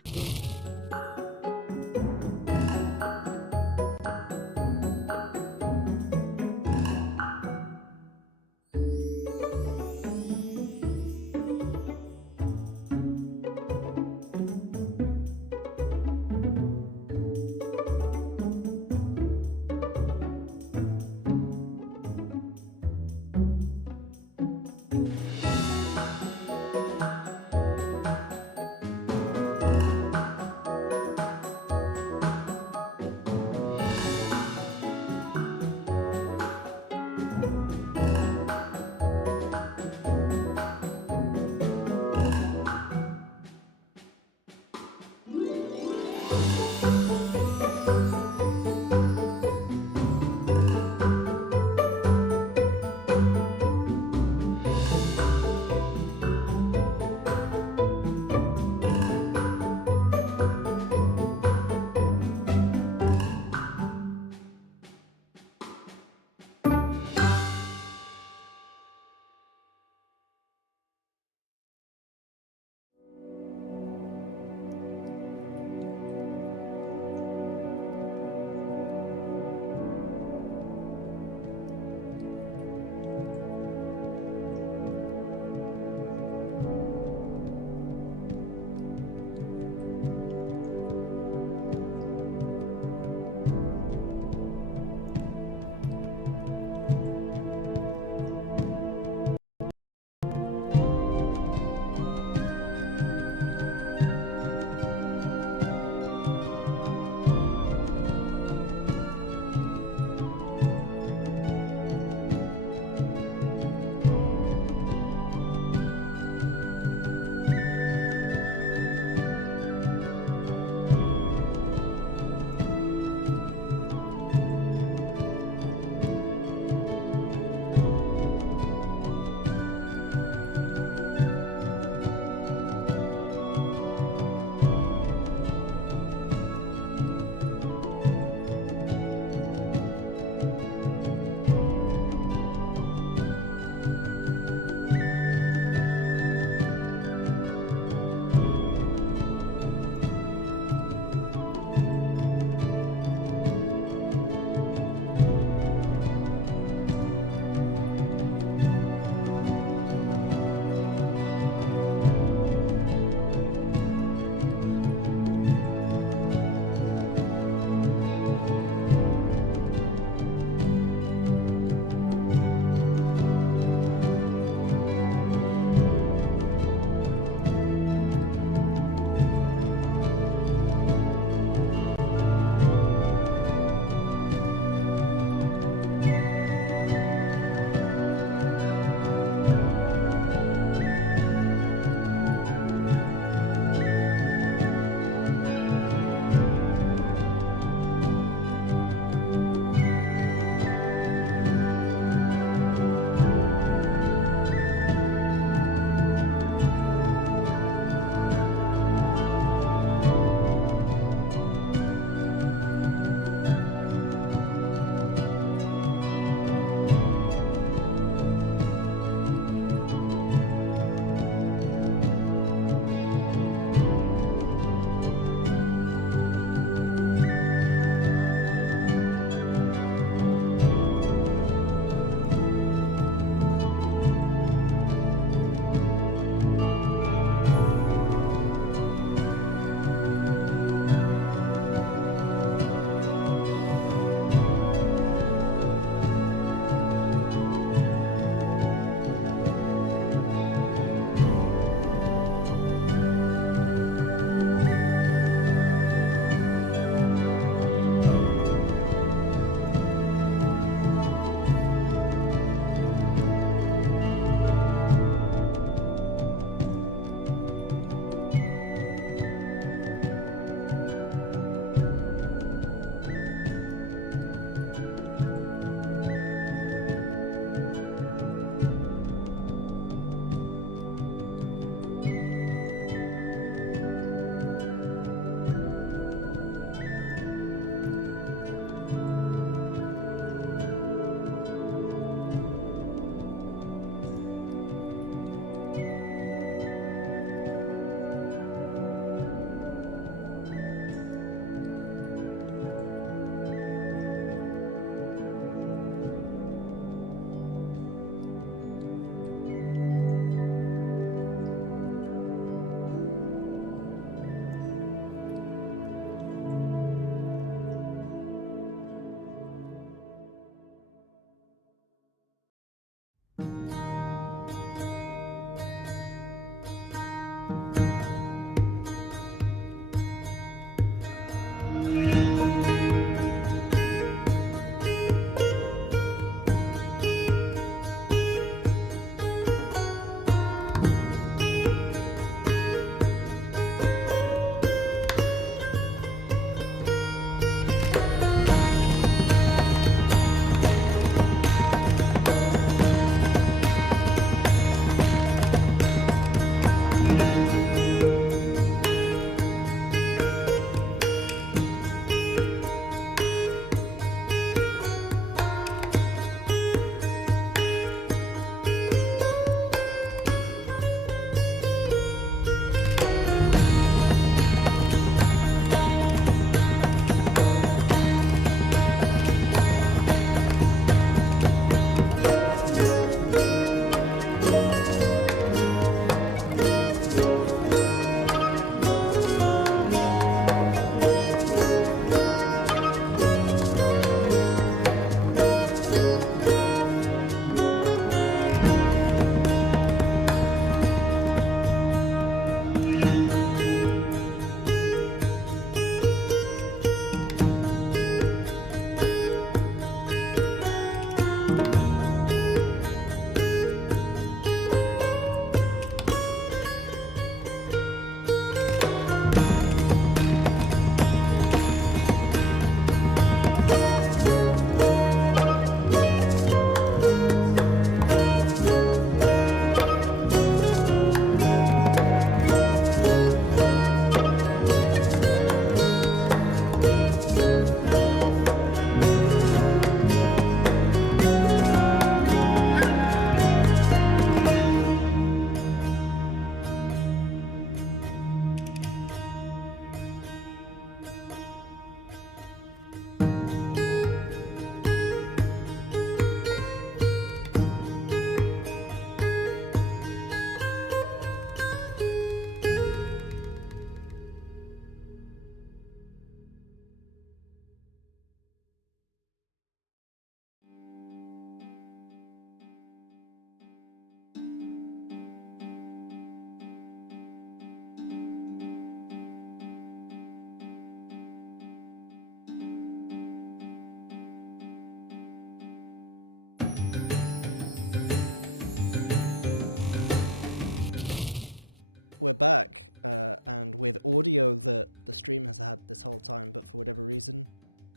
we're back, and with audio that the stream has had this whole time, but for whatever reason,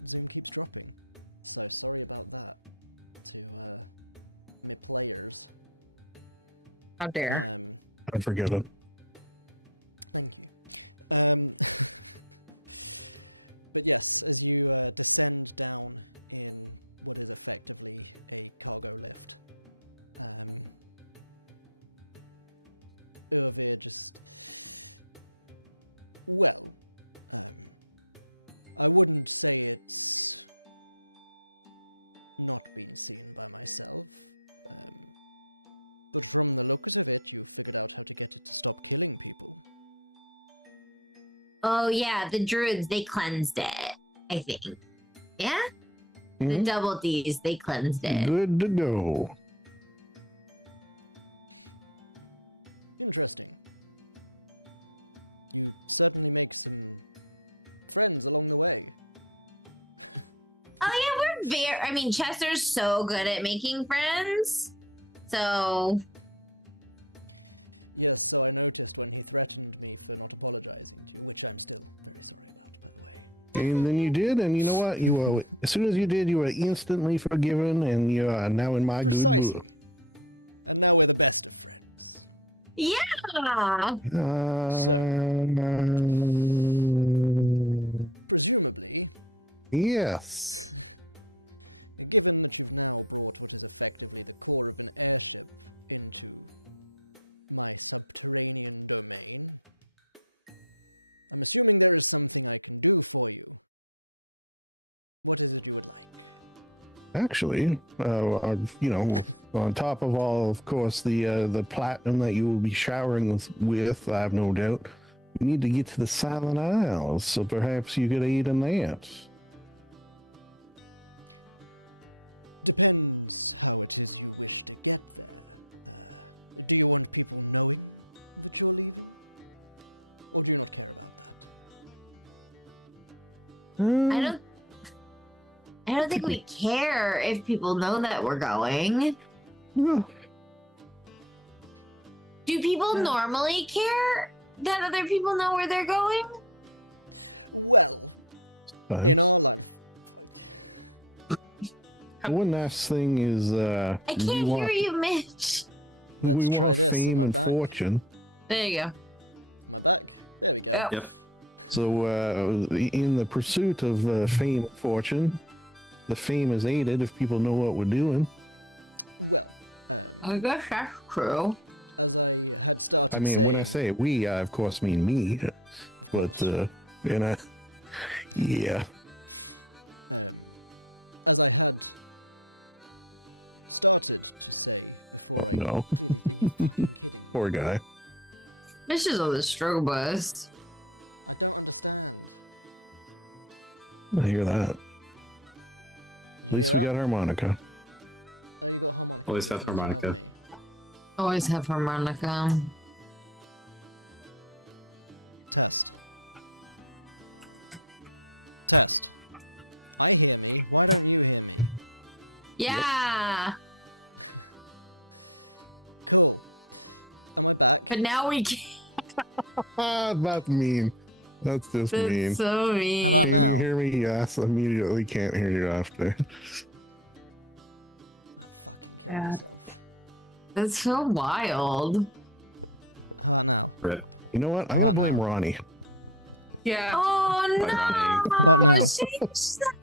Zoom keeps dropping. So sorry about that to me players. How dare. I'm forgiven. Thank you. But yes, as you descend down in what is effectively a cargo lift, Urvir just... Well, I wouldn't say it's not been seen by myself, but from the looks of it, you figured out how to get it to stop killing people. Oh yeah, the Druids, they cleansed it, I think. Yeah? The Mhm. double D's, they cleansed it. Good to go. Interesting. You certainly make some friends along the way. Oh yeah, we're very, I mean, Chester's so good at making friends. So, Yes, so I noticed when he threatened me for not apologizing to you, which I'm still very sorry about, by the way. And then you did, and you know what? You were, as soon as you did, you were instantly forgiven, and you are now in my good Precisely. And now we're the best of friends. yeah. Presumably, Yes. given that you've now brought what is effectively the core of an airship into my subterranean domain, I'm assuming there is something I can do for you. What is it you would like? Actually, you know, on top of all, of course, the platinum that you will be showering with, I have no doubt, we need to get to the Silent Isles, so perhaps you could aid in that. Depends how it is you wish to get there. Do you want people knowing that you're leaving? Or do you not care about that? I don't think we care if people know that we're going. Yeah. Do people normally care that other people know where they're going? Well, Fine. in our line of One last thing is, I can't hear you, Mitch. Let's we try want this. fame Am I and back? fortune. There you go. Am I back? There we go. Yep. Yep. So, in the pursuit of fame and fortune, the fame is aided if people know what we're doing. Well, I guess that's true. as I had started I mean, saying... when I say we, I of course mean me. Of course. But, you know, yeah. As I had started to say before I No. clearly... Are you fucking kidding me? Poor guy. Mitch is on the struggle bus. I don't understand. I hear that. Did At you least hear we that? got harmonica. Oh, you got harmonica. Always which have means you harmonica. me. Always have harmonica. Test. Test. I hear me. Why don't you hear me? Yeah. Cool. Am I back? But now we can't. That's mean. That's just mean. That's so mean. How about Can you now? hear me? Yes. Immediately can't hear you after. I fucking kill Yeah. myself. That's so wild. How about now? Rip. You know what? How I'm about gonna blame now? Ronnie. Yeah. Oh no! How about now? Change that.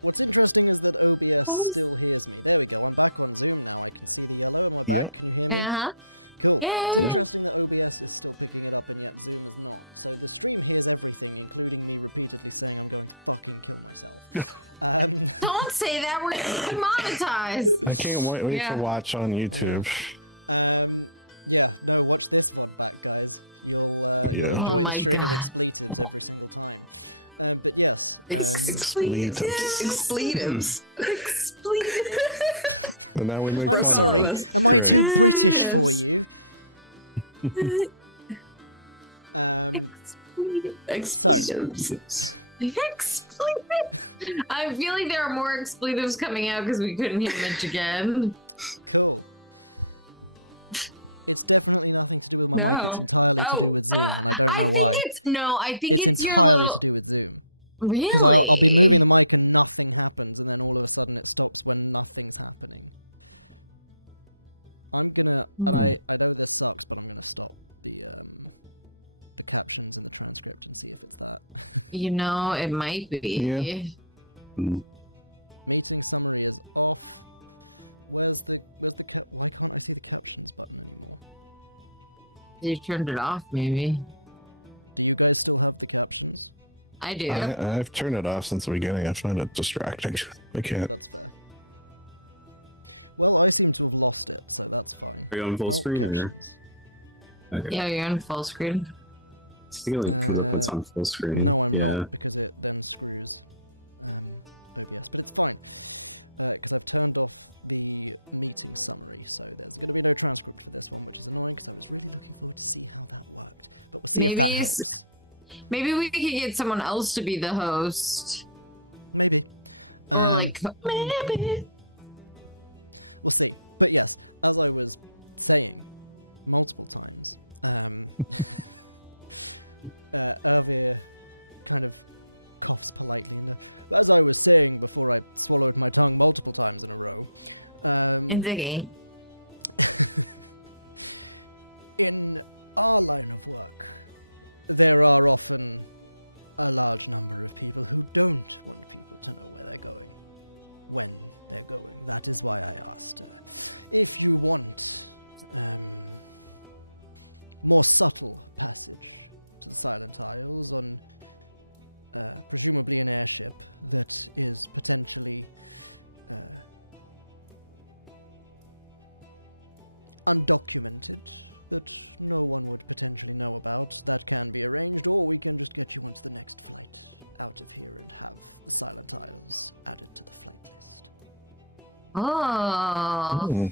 What's interesting is that OBS still hears me. There we go. I'm back on Zoom now. I can see the yellow. Am I back? Yeah. Can you hear me? Uh-huh. Cool. It's Yay. interesting that OBS is still picking it up and yet Zoom is not. So the stream hears everything, including me repeatedly saying I'm going to fucking kill myself. Don't say that. We're demonetized. I can't wait Yeah. to watch on YouTube. Yeah, no, watch this VOD back, guys. You'll Yeah. enjoy Oh the my string of God. expletives every single time. But yes, Expletives. Expletives. And now we make I'm fun sorry. of it. Am I too Yes. British for you? So. Expletives. Expletives. I feel like there are more expletives coming out because we couldn't hear Mitch again. Cool. It's definitely nothing to do with my mic. It's No. entirely to do Oh, with Zoom, and I don't know why. I think It's it's your entirely little- to do with Zoom. Really? Because I'll be moving the mic and nothing happens, and then all of a sudden it stops when nothing's happening. I'm gonna, and I know this sucks, but I'm gonna stop the captions in the transcript and see if it's that. You know, it might be. Yeah. Meeting summary is off. Where's the why can't I see the captions button anymore? You turned it off, maybe. Do you guys still have the captions? I do. I've turned it off since the beginning. I find it distracting. I can't. That's fair. Well, I seem to have lost it, so that's fine. Are you on full screen? Or? Captions. Okay. Yeah, you're on full screen. I think it like comes up when it's on full screen. No, I'm Yeah. not, because it then screws OBS. But it's fine, because I've turned off the meeting summary, so there's going to be no transcript for this one, which is annoying, because I was really looking forward to see how that worked. But we'll see if that Maybe helps. Maybe we could get someone else to be the host. Maybe. Or like, maybe. We'll see. But yes, as I was saying multiple times, Ervir kind of coughs politely, and as I was saying before I swallowed my tongue multiple times in a row, It's okay. in our line of work, there are often a large number of people who don't want people to know where they're going, when they're going. That is why I asked if you want more subtle passage to the Silent Isles on presumably an airship that is potentially undocumented, that no one would potentially know about. That can be arranged, or we can just get you onto the next flight out of here and have the Silent Isles added to the flight list. Oh. Hmm.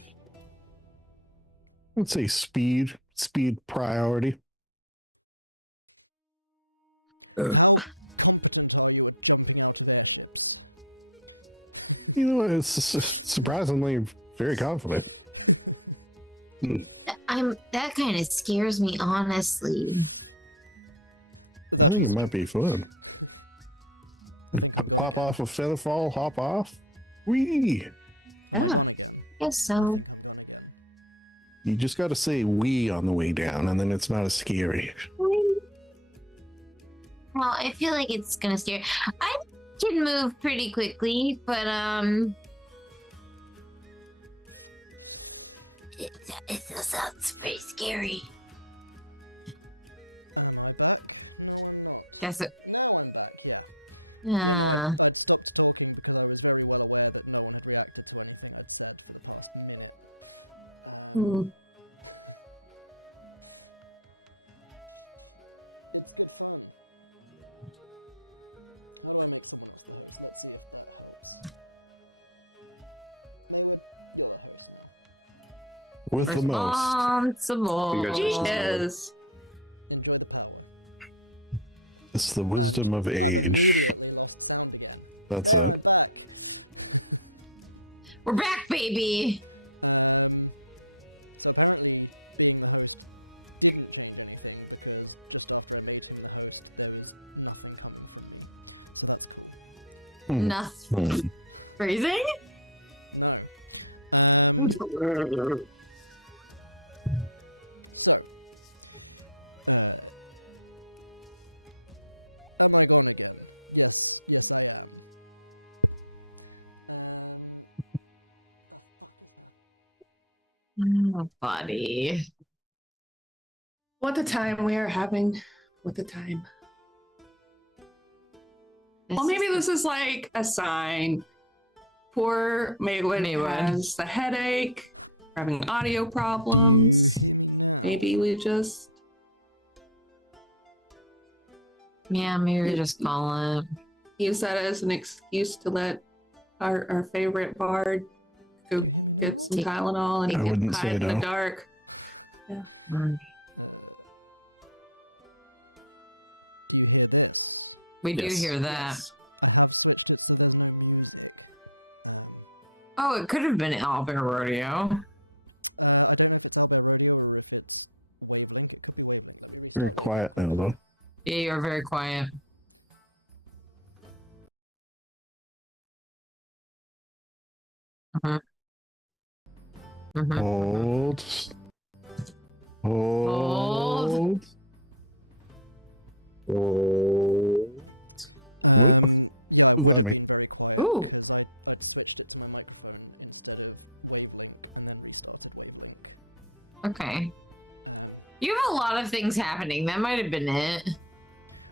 Let's say speed priority. How competent are you at jumping out of airships? You know, it's surprisingly very confident. That kind of scares me, honestly. That Ooh, was. might be fun. I think I'm gone Hop again. off a featherfall, hop off. Wee. Am I Ah. gone again? Guess I so. think I'm gone again. You just got to say "we" on the way down, and then it's not as scary. Well, I feel like it's gonna scare. I can move pretty quickly, but it still sounds pretty scary. Am I back? No, I'm not. Yes. Now I'm back, yeah. Yeah, no, I'd stopped talking because I was very well aware that no one had reacted to anything I'd said for the past minute. It's good fun. How do I make someone else the host? Let's see if that helps. Maywood, you're the host now. With the most. Responsible. Congratulations. Yes. Enjoy the power. It's the wisdom of age. I've immediately lost sound again. That's There, it. I'm back. We're back, baby. So apparently being the host didn't change anything because just after I made him the host, there was nothing coming from me. So that's cool. Hmm. Nothing. Hmm. Phrasing? No. So, am I gone again? Yes, I am. The fuck is that? Oh, buddy. What a time we are having. What a time. Well, maybe this is like a sign. Poor Maywood has the headache, having audio Do you problems. hear me now? Maybe we just Yeah, maybe we just call it. use that as an excuse to let our favorite bard go Do you hear me now? get some Tylenol and I wouldn't get say hide in the no. dark. Do you hear this? We do Yes. hear that. Yes. I have switched it so there's no music. Oh, it could have been Albert Rodeo. I don't know if it's Owlbear Rodeo or if it's Wavelink. It could be Wavelink. Let me Very restart Wavelink quiet now, quickly. though. Yeah, you're very quiet. Mm-hmm. Hold. Hold. Hold. Yeah, I would Let have me- been very quiet Ooh. because I'd switched it to my microphone instead of Wavelink and then restarted Wavelink. Okay. You have a lot of things happening. That might have been it.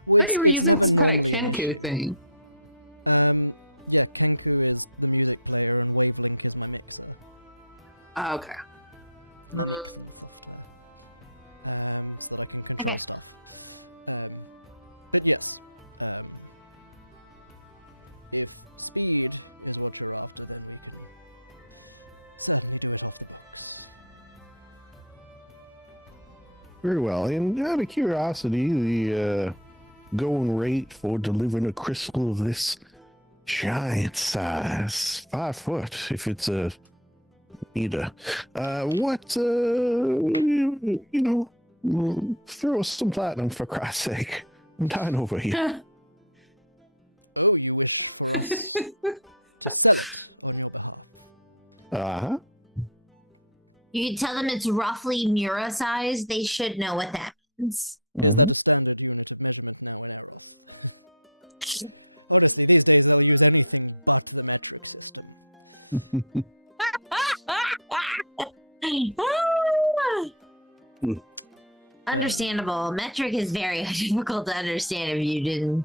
Well, I thought it's, you were it's using never some kinda normally an Kenku issue. thing. Yeah, Kenku is the music player and Wavelink is my mixer, Oh, okay. my mixing software, so that I can control Okay. stuff. But yes, if speed is what you're after, then we can certainly do it off the books. Very well. And out of curiosity, the going rate for delivering a crystal of this giant size, 5 foot, if it's a meter, throw us some platinum for Christ's sake. I'm dying over here. Oh, you wish for us to sell it on your behalf? Uh-huh. You can tell them it's roughly Mura size. They should know what that means. Is that a standard unit of measurement now in Eros? Honestly, these days they'll use anything but the metric system. Understandable. Metric is very difficult to understand if you didn't.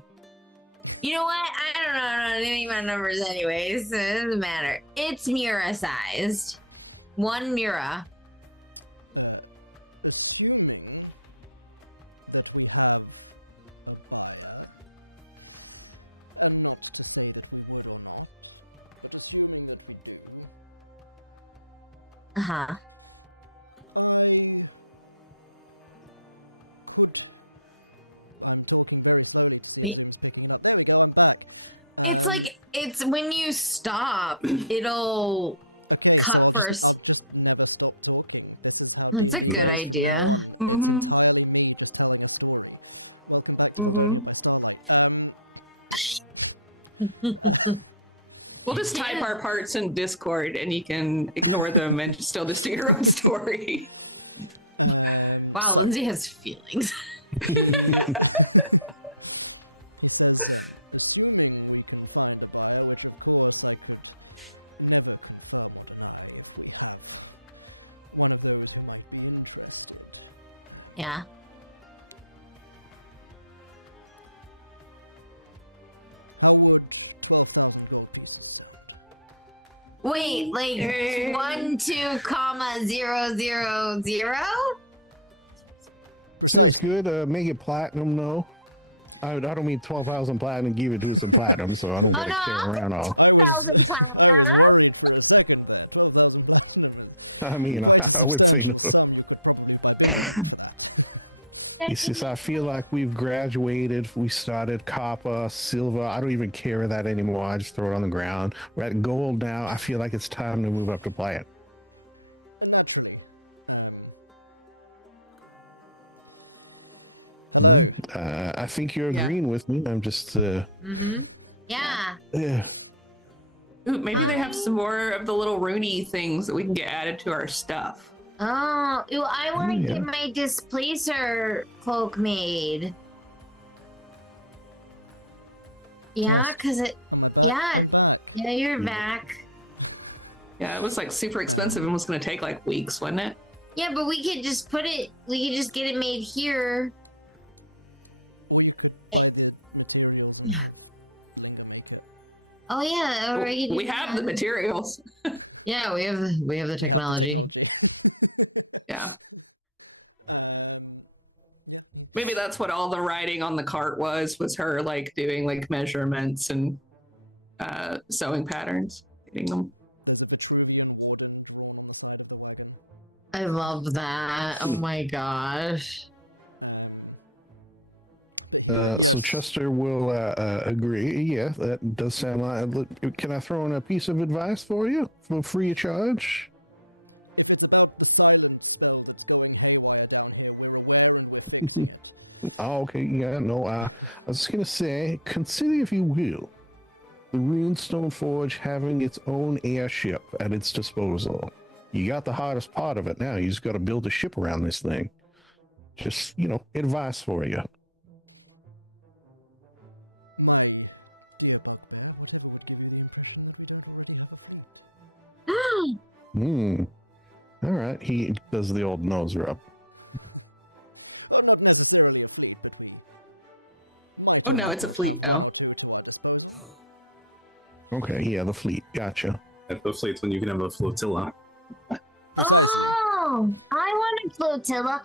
You know what? I don't know. I don't need my numbers anyways. So it doesn't matter. It's Mura sized. 1 Mura. Assuming that we have a buyer, and not to say that we would or not, but assuming that we do, Uh-huh. I could... I'm talking very slowly to see if Zoom's picking it up. There we go, I'm back. It's when you stop, it'll... Okay, so cut first. I'll just never stop talking. This is how That's a D&D good goes from idea. now on. It's entirely me just telling a story. Welcome back to Voldonia by Starlight. We'll just type our parts in Discord and you can ignore them and still just do your own story. Wow, So Lindsay has feelings. he says, assuming we can find a buyer, which of course I could never confirm or deny if we have one of those who might be interested. Yeah. How would 12,000 gold pieces sound? Wait, like 1, 2, comma 0, 0, 0? Precisely. Good. Make it platinum, though. I don't mean 12,000 platinum. Give it to some platinum, so I'm not no, carry around all. I was 12,000 I was platinum? worried for a second there. 12,000 platinum is I mean, quite a I would say substantial so. sum. You could probably buy Bimblewing for that. It's just I feel like we've graduated. We started copper, silver. I don't even care that anymore. I just throw it on the ground. We're at gold now. I feel like it's time to move up to plat. Naturally. Hello. I think you're Yeah. agreeing with me. I'm just. Mm-hmm. Yeah. Ooh, maybe they have some more of the little Rooney things that we can get added to our stuff. Oh, ew, I want to Yeah. get my displacer cloak made. Yeah, Test. because it. Am I back? Yeah. I'm back. Yeah, you're back. Yeah, it was like super expensive and was going to take like weeks, wasn't it? Yeah, but we could just put it. We could just get it made here. Or you could buy the materials and have Linger make it. Oh yeah, or you could We do have that. the materials. Yeah, we have the We have the technology. technology. Yeah. Yeah. Maybe that's what all the writing on the cart was her like doing like measurements and sewing patterns, getting them. There's a Vitruvian Warden drawn on the side of the wagon. I love that. Oh my gosh. But here, So yes. Chester will agree. Yeah, that does sound like. Can I throw in a piece of advice for you for free of charge? If it's about the silent spell that's going haywire down here, we're aware and we're fixing it. Oh, okay, yeah, no, I was just gonna say, consider, if you will, the Runestone Forge having its own airship at its disposal. You got the hardest part of it now. You just got to build a ship around this thing. Just, advice for you. My dear bugbear, whatever would give you the impression that we don't already have a fleet? All right, he does the old nose rub. Well, not necessarily a fleet, but we might Oh, or no, might it's a not fleet have one now. or two to our disposal. Okay, yeah, the fleet. Gotcha. At the fleets when you can have a flotilla. Precisely. Oh, I want a flotilla.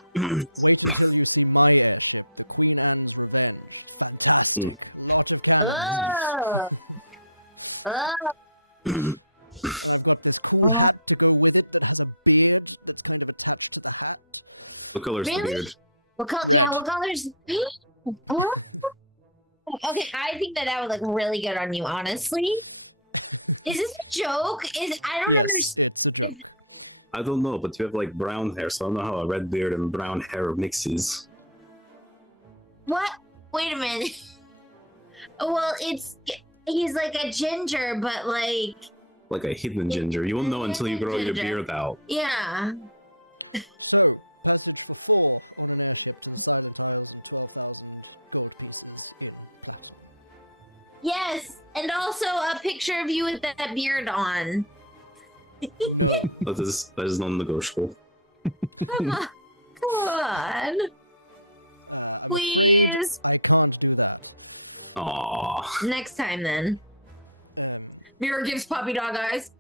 Wait until you see my airship, the Queen Anne's Revenge. Fantastic. Lot of cannons. And I've got this cool hat to go with it that has a beard that's kind of attached to the hat. What color's the Really? beard? What color? Red. Yeah, what colors? Okay, I think that would look really good on you, honestly. Is this a joke? I don't Yes, understand. it's a joke. I don't know, but you have like brown hair, so I don't know how a red beard and brown hair mixes. What? Wait a minute. Well, he's like a ginger, but like, Like a hidden ginger. You won't know until you grow your Ginger. beard out. yeah. So, passage for 4 on an airship to the Silent Isles and 12,000 gold pieces in platinum. Yes, and also a picture of you with that beard on. No. That is non-negotiable. Come on. Come on. I'm afraid Please. I can't do that. Aww. Next time, then. Mirror gives puppy dog eyes.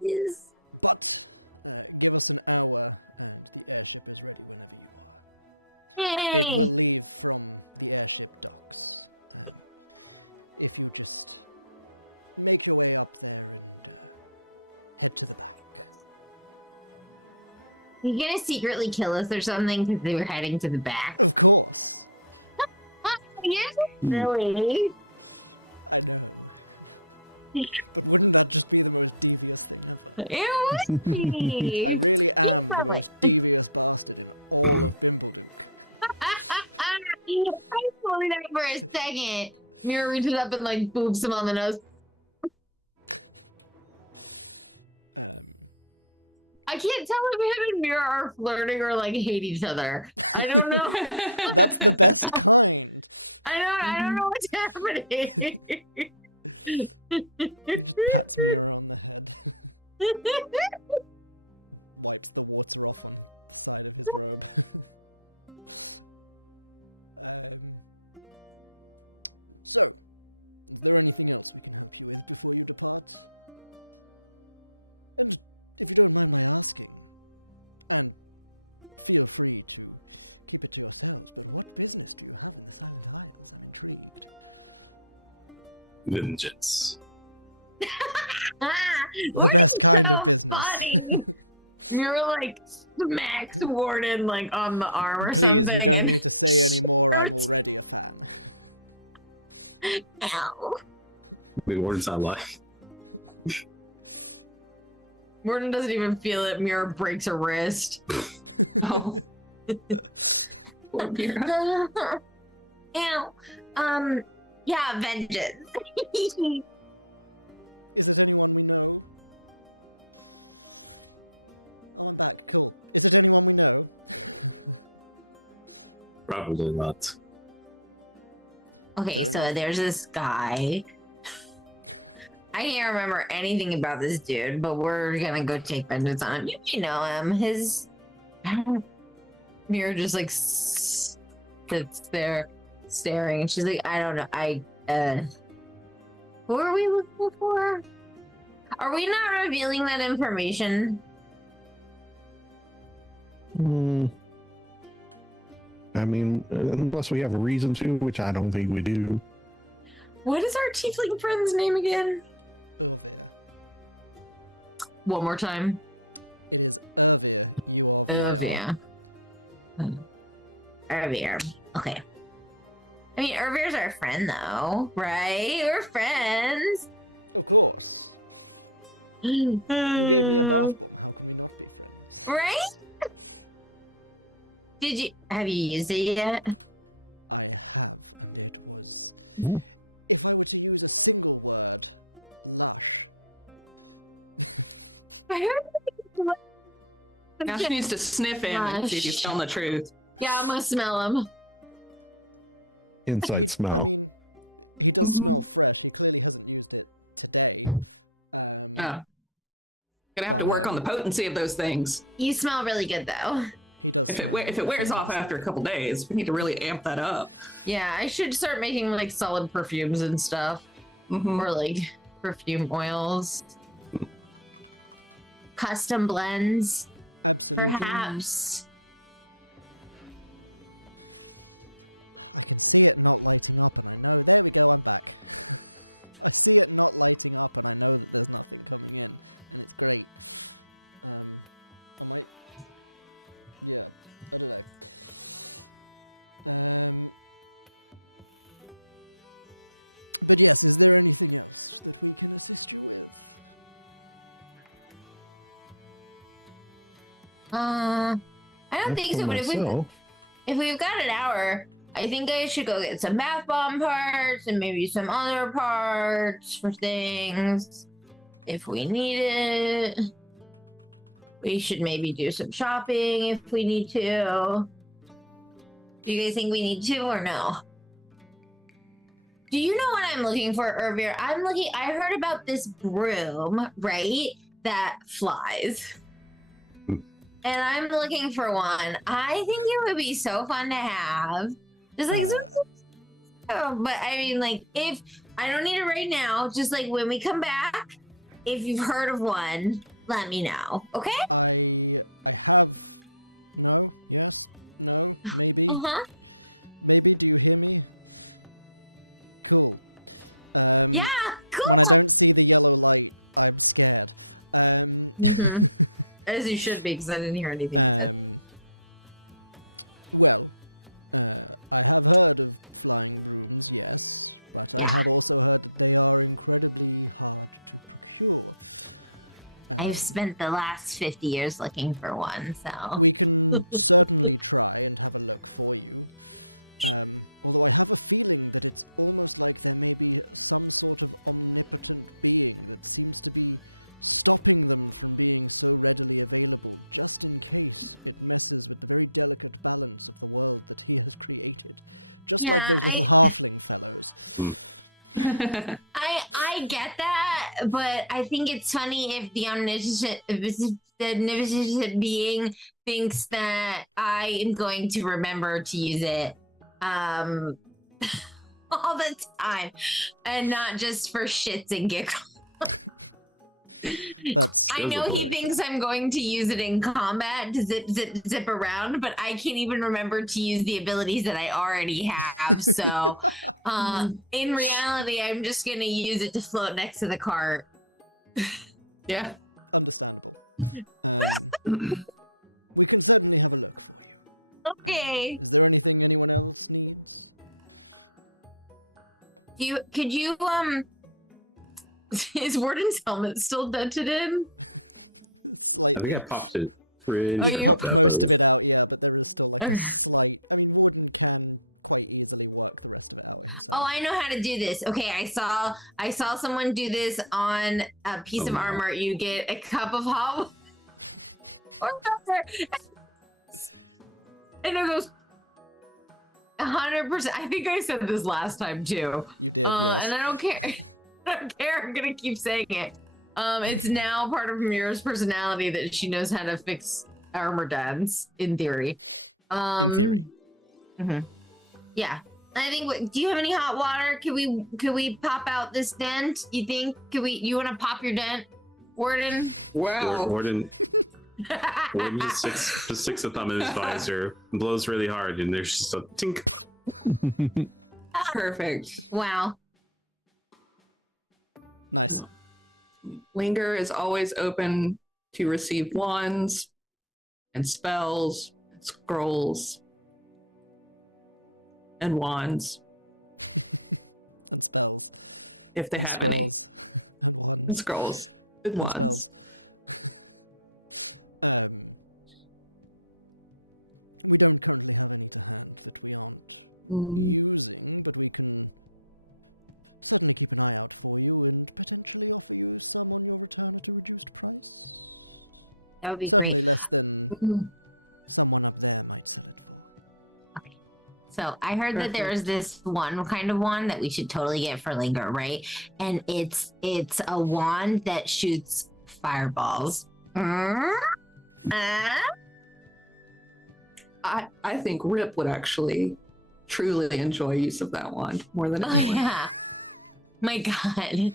Yes. But give us an hour and the airship is ready whenever you are. It will leave from the airship docks. If you just make your way up there and head to the back. You gonna secretly kill us or something because they were heading to the back? Of course. You're so silly. I know. But wouldn't that just be the most devious thing ever? It would be. I really am the probably- most devious bastard in all of Bimbleduke. I believe that for a second. Mirror reaches up and like boops him on the nose. I can't tell if him and Mirror are flirting or like hate each other. I don't know. That's the best kind. I don't know what's happening. He just pats Mira on the head. Wipes the water off on the side of his robe. So, is there anything else we can help you with before you depart? And if you don't mind my asking, and feel free to keep it to yourselves, but what business do you have in the Silent Isles? I'm intrigued. Vengeance. The best kind of business. You're like smacks Warden like on the arm or something. Please, you don't and- need to say any more. I'm starts- already a fan. Ow. The Warden's not lying. Warden doesn't even feel it. Mirror breaks a wrist. Oh. Poor Mira. Ow. Yeah, vengeance. Is it anyone we know? Oh, I'm back. Cool. Is it anyone we know? Probably not. Okay, Fair so enough. there's this guy. I can't remember anything about this dude, but we're gonna go take vengeance on him. You may know him. Mirror just like sits there. Staring, and she's like, I don't know. Who are we looking for? Are we not revealing that information? I mean, unless we have a reason to, which I don't think we do. What is our tiefling friend's name again? Urvir. One more time. It is Urvir. Urvir. Irvir. Okay. I mean, Irvir's our friend, though, right? We're friends. Of course. You gave me a bath bomb. How can we not be friends? Right? Have you used it yet? I have, and it was. Ooh. If I were to use a single word, lush. Now she needs to sniff him and see if he's telling the truth. Yeah, I'm gonna smell him. Inside smell. I mean, he does smell fresh. He clearly hasn't used it today. Oh. Gonna have But, to work on the potency of those things. You smell really good though. He does. If Smell it wears off fantastic. after a couple days, we need to really amp that up. Yeah, I should start making like solid perfumes and stuff. Mhm. Or like perfume oils. Custom blends, Absolutely. perhaps. I can see it not lighting up, and I know. There we go. I'm back. I see it not lighting up, and I know that there's nothing coming in, and it's great. I might. Yeah, I don't know. But yes, is there anything else that we can assist you with? I don't think so, but myself, if we've got an hour, I think I should go get some bath bomb parts and maybe some other parts for things. If we need it, we should maybe do some shopping if we need to. Do you guys think we need to or no? Do you know what I'm looking for, Irvir? I heard about this broom, right? That flies. And I'm looking for one. I think it would be so fun to have. Just like but I mean, like, if I don't need it right now, just like when we come back, if you've heard of one, let me know. Okay? I have. No. Yes. No. Maybe. Uh-huh. Maybe. Do you hear me? Cool. Yeah, cool. When I don't see the yellow light, I'm scared. As you should be, because I didn't hear anything. Well, I have heard of flying brooms, yes, but I have also heard that they are incredibly hard to procure. I've spent the last 50 years looking for one, so. We can certainly try and have a look for you. Although I have a feeling that it's almost like there may be some sort of omnipotent being that seems to be stopping them from being so readily available, just in case it messes with the very delicate balance of the world that he has created. Just like those little halfling fellows. I get that, but I think it's funny if the omniscient being thinks that I am going to remember to use it all the time and not just for shits and giggles. I know he thinks I'm going to use it in combat to zip around, but I can't even remember to use the abilities that I already have. So in reality, I'm just going to use it to float next to the cart. Yeah. Understandable. We can certainly have a look for you. Okay. Is there anything anyone else needs? Could you is Warden's helmet still dented in? Slightly. I think I popped it. Pretty You popped most of it out, yeah, but there is still like a slight. I mean, Warden can quite easily work the rest of it out himself. Oh, I know how to do this. Okay, I saw someone do this on a piece of armor. You get a cup of hot water, and it goes 100%. I think I said this last time too. You did, yes. And I don't care. I don't care. I'm gonna keep saying it. It's now part of Mira's personality that she knows how to fix armor dents, in theory. In theory. Mm-hmm. Yeah. I think. Do you have any hot water? Could we pop out this dent? You think? You want to pop your dent, Warden? Wow. Warden just sticks a thumb in his visor, and blows really hard, and there's just a tink. Perfect. Wow. Nice. Linger is always open to receive wands and spells, and scrolls, and wands And spells. if they And have scrolls. And any. wands. Scrolls. With and wands. spells. We don't currently have any to hand that we aren't using, but we can certainly keep an eye out for you and potentially offer you some on your return at a reduced price. That would be Certainly great. less than Mhm. someone up there might sell it for. So I heard that there is this one kind of wand that we should totally get for Linger, right? And it's a wand that shoots fireballs. I think Rip would actually truly enjoy use of that wand more than Oh I would. yeah. My God.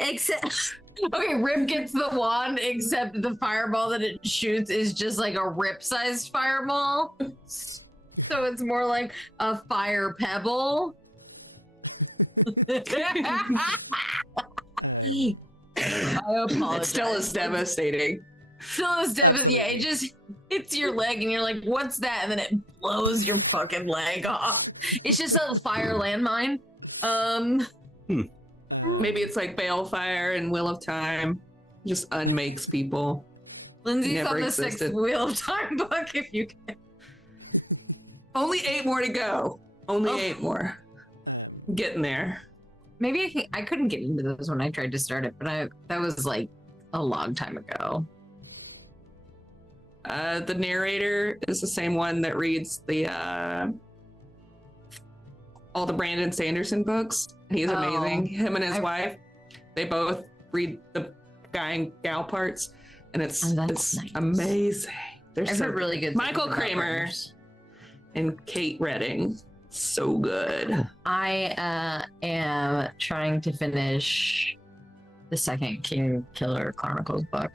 Except okay, Rip gets the wand, except the fireball that it shoots is just like a Rip-sized fireball. So it's more like a fire pebble. I apologize. It still is devastating. Still is devastating. Yeah, Absolutely. it just hits your leg and you're like, what's that? And then it blows your fucking leg off. It's just a fire landmine. Maybe it's like Balefire and Wheel of Time. Just unmakes people. Lindsay's Never on the existed. sixth Wheel of Time book if you can. Only 8 more to go. Only 8 more. Getting there. Maybe I couldn't get into those when I tried to start it, but that was like a long time ago. The narrator is the same one that reads the all the Brandon Sanderson books. He's amazing. Him and his wife, they both read the guy and gal parts, and it's nice. amazing. They're I've heard really good Michael things about Kramer Brothers. and Kate Redding. So good. I am trying to finish the second King Killer Chronicles book.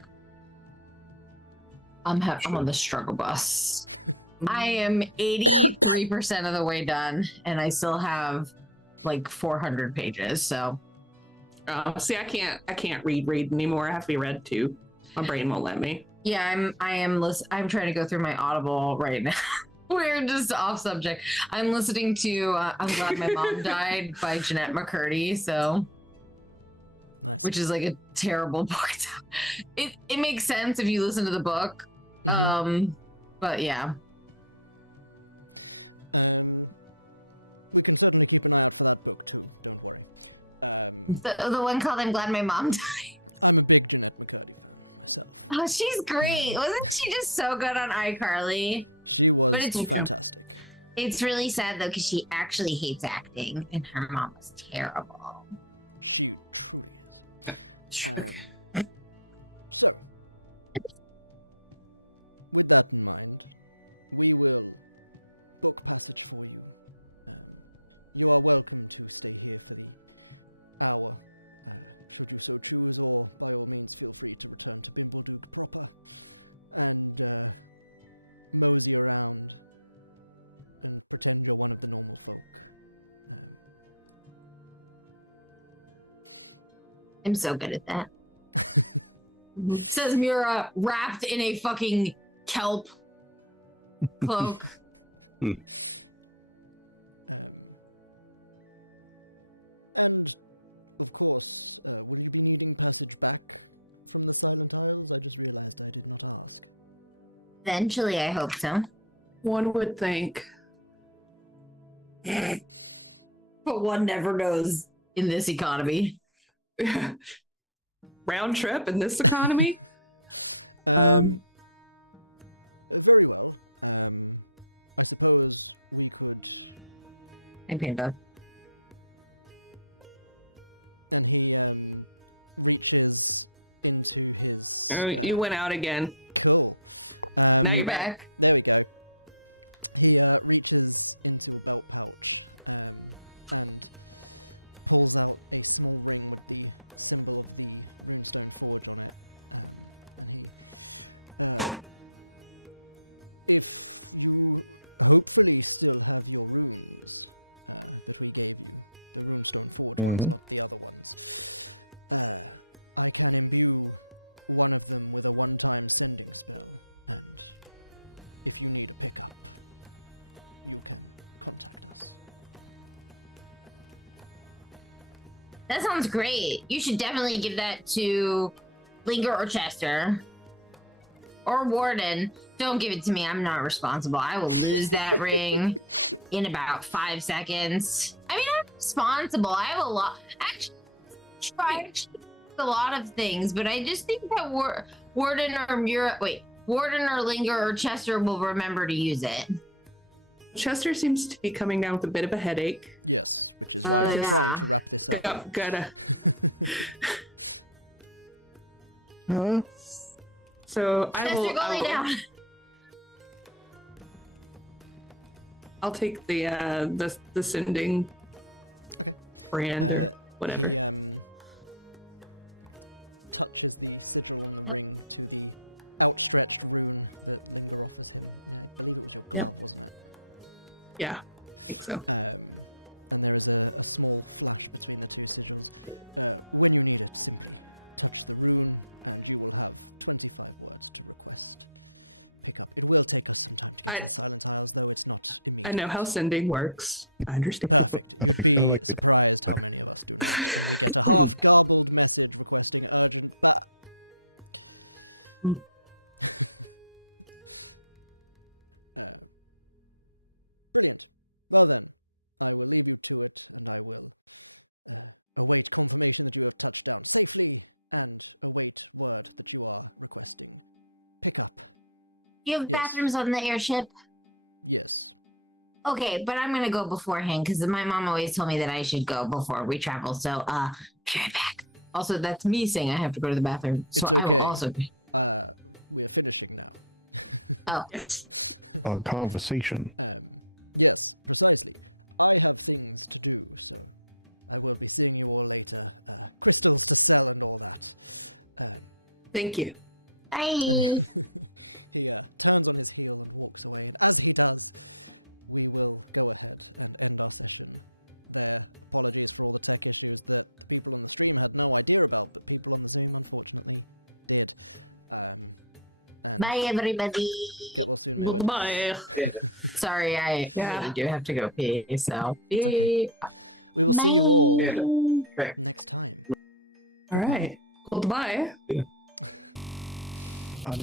I'm on the struggle bus. I am 83% of the way done, and I still have like 400 pages. So, See, I can't read anymore. I have to be read to. My brain won't let me. yeah, I'm trying to go through my Audible right now. We're just off subject. I'm listening to I'm Glad My Mom Died by Jeanette McCurdy, so nice. which is like a terrible book. It makes sense if you listen to the book. Mhm. But yeah. We can certainly keep an eye out for that book too, don't worry. The one called I'm Glad My Mom Died. I'm a big Jeanette McCurdy fan myself. Oh, she's great. Wasn't she just so good on iCarly? She was But it's- fantastic. It's really sad though, because she actually hates acting and her mom was terrible. She truly is. So, with that in mind, we will book passage for you. You are welcome to stay here for the hour, should you so choose, or by all means feel free to return to Bimbledoog proper and mosey around and pretend you're one of the normal folk. I'm so good at that. Says Mira, wrapped in a fucking kelp cloak. And, of course, will you be needing passage back from the Silent Isles? I just realized I did not ask. Eventually, I hope so. One would think. But one never knows in this economy. Round trip in this economy? Very well. I suppose we could... Hey, Panda. And he reaches into his... Oh, you went out again. Cool. Now you're back. There we go. He reaches into a belt pouch and pulls out a small ring with the symbol of the runestone forge on it. And he... if you hopefully still have your runes that we gave you, the runestone forge ones, not the other ones, I can imbue one of them with a one-time sending spell, and if you need a pickup, you can contact us. That sounds great. You should definitely give that to Linger or Chester or Warden, don't give it to me. I'm not responsible. I will lose that ring in about 5 seconds. I mean, I'm responsible. I have a lot. Actually, try a lot of things, but I just think that Warden or Linger or Chester will remember to use it. Chester seems to be coming down with a bit of a headache. Yes, which is why I'm yeah. trying to wrap this up. Gotta. Huh? So I Chester, will. go lay down. I'll take the sending. Okay. Brand or whatever. He touches the sigil on the ring to the outstretched rune that Linger offers him. Yeah, I believe it was your glove, wasn't it? Yeah, I think so. And there is a small flash between the two sigils. When you need it, simply touch the rune, and you will have 25 words to request. Pick up. It will take us some time to get to the Silent Isles, though it's not immediate. I know how sending works. I understand. Perfect. You'd be surprised how many of us do not. And we get a half-garbled message requesting urgent brilliant. Well then, I will leave you to it, and I will await confirmation that you have touched down safely, and await word that you are requesting pick up. You have Yes. bathrooms on the airship? Yes. Okay, but I'm gonna go beforehand because my mom always told me that I should go before we travel. So, be right back. Also, that's me saying I have to go to the bathroom. So It's I okay. will also. We are finishing now. Oh, Yes. A conversation. Yes, precisely. I have things to do, so I will be seeing you all later. Crystals to sell and all that. Thank you. bye. He turns on his heel and walks away, and as he does, we will go ahead and end our session there. Apologies for all the tech issues that the people on the stream had no idea about, but people on the Zoom, unfortunately, did. And Bye, everybody. get well soon, Maywood. Goodbye. Sorry, I really do have to go pee. So, It's okay. We will see you all Bye. next time. All right. Well, goodbye. Um,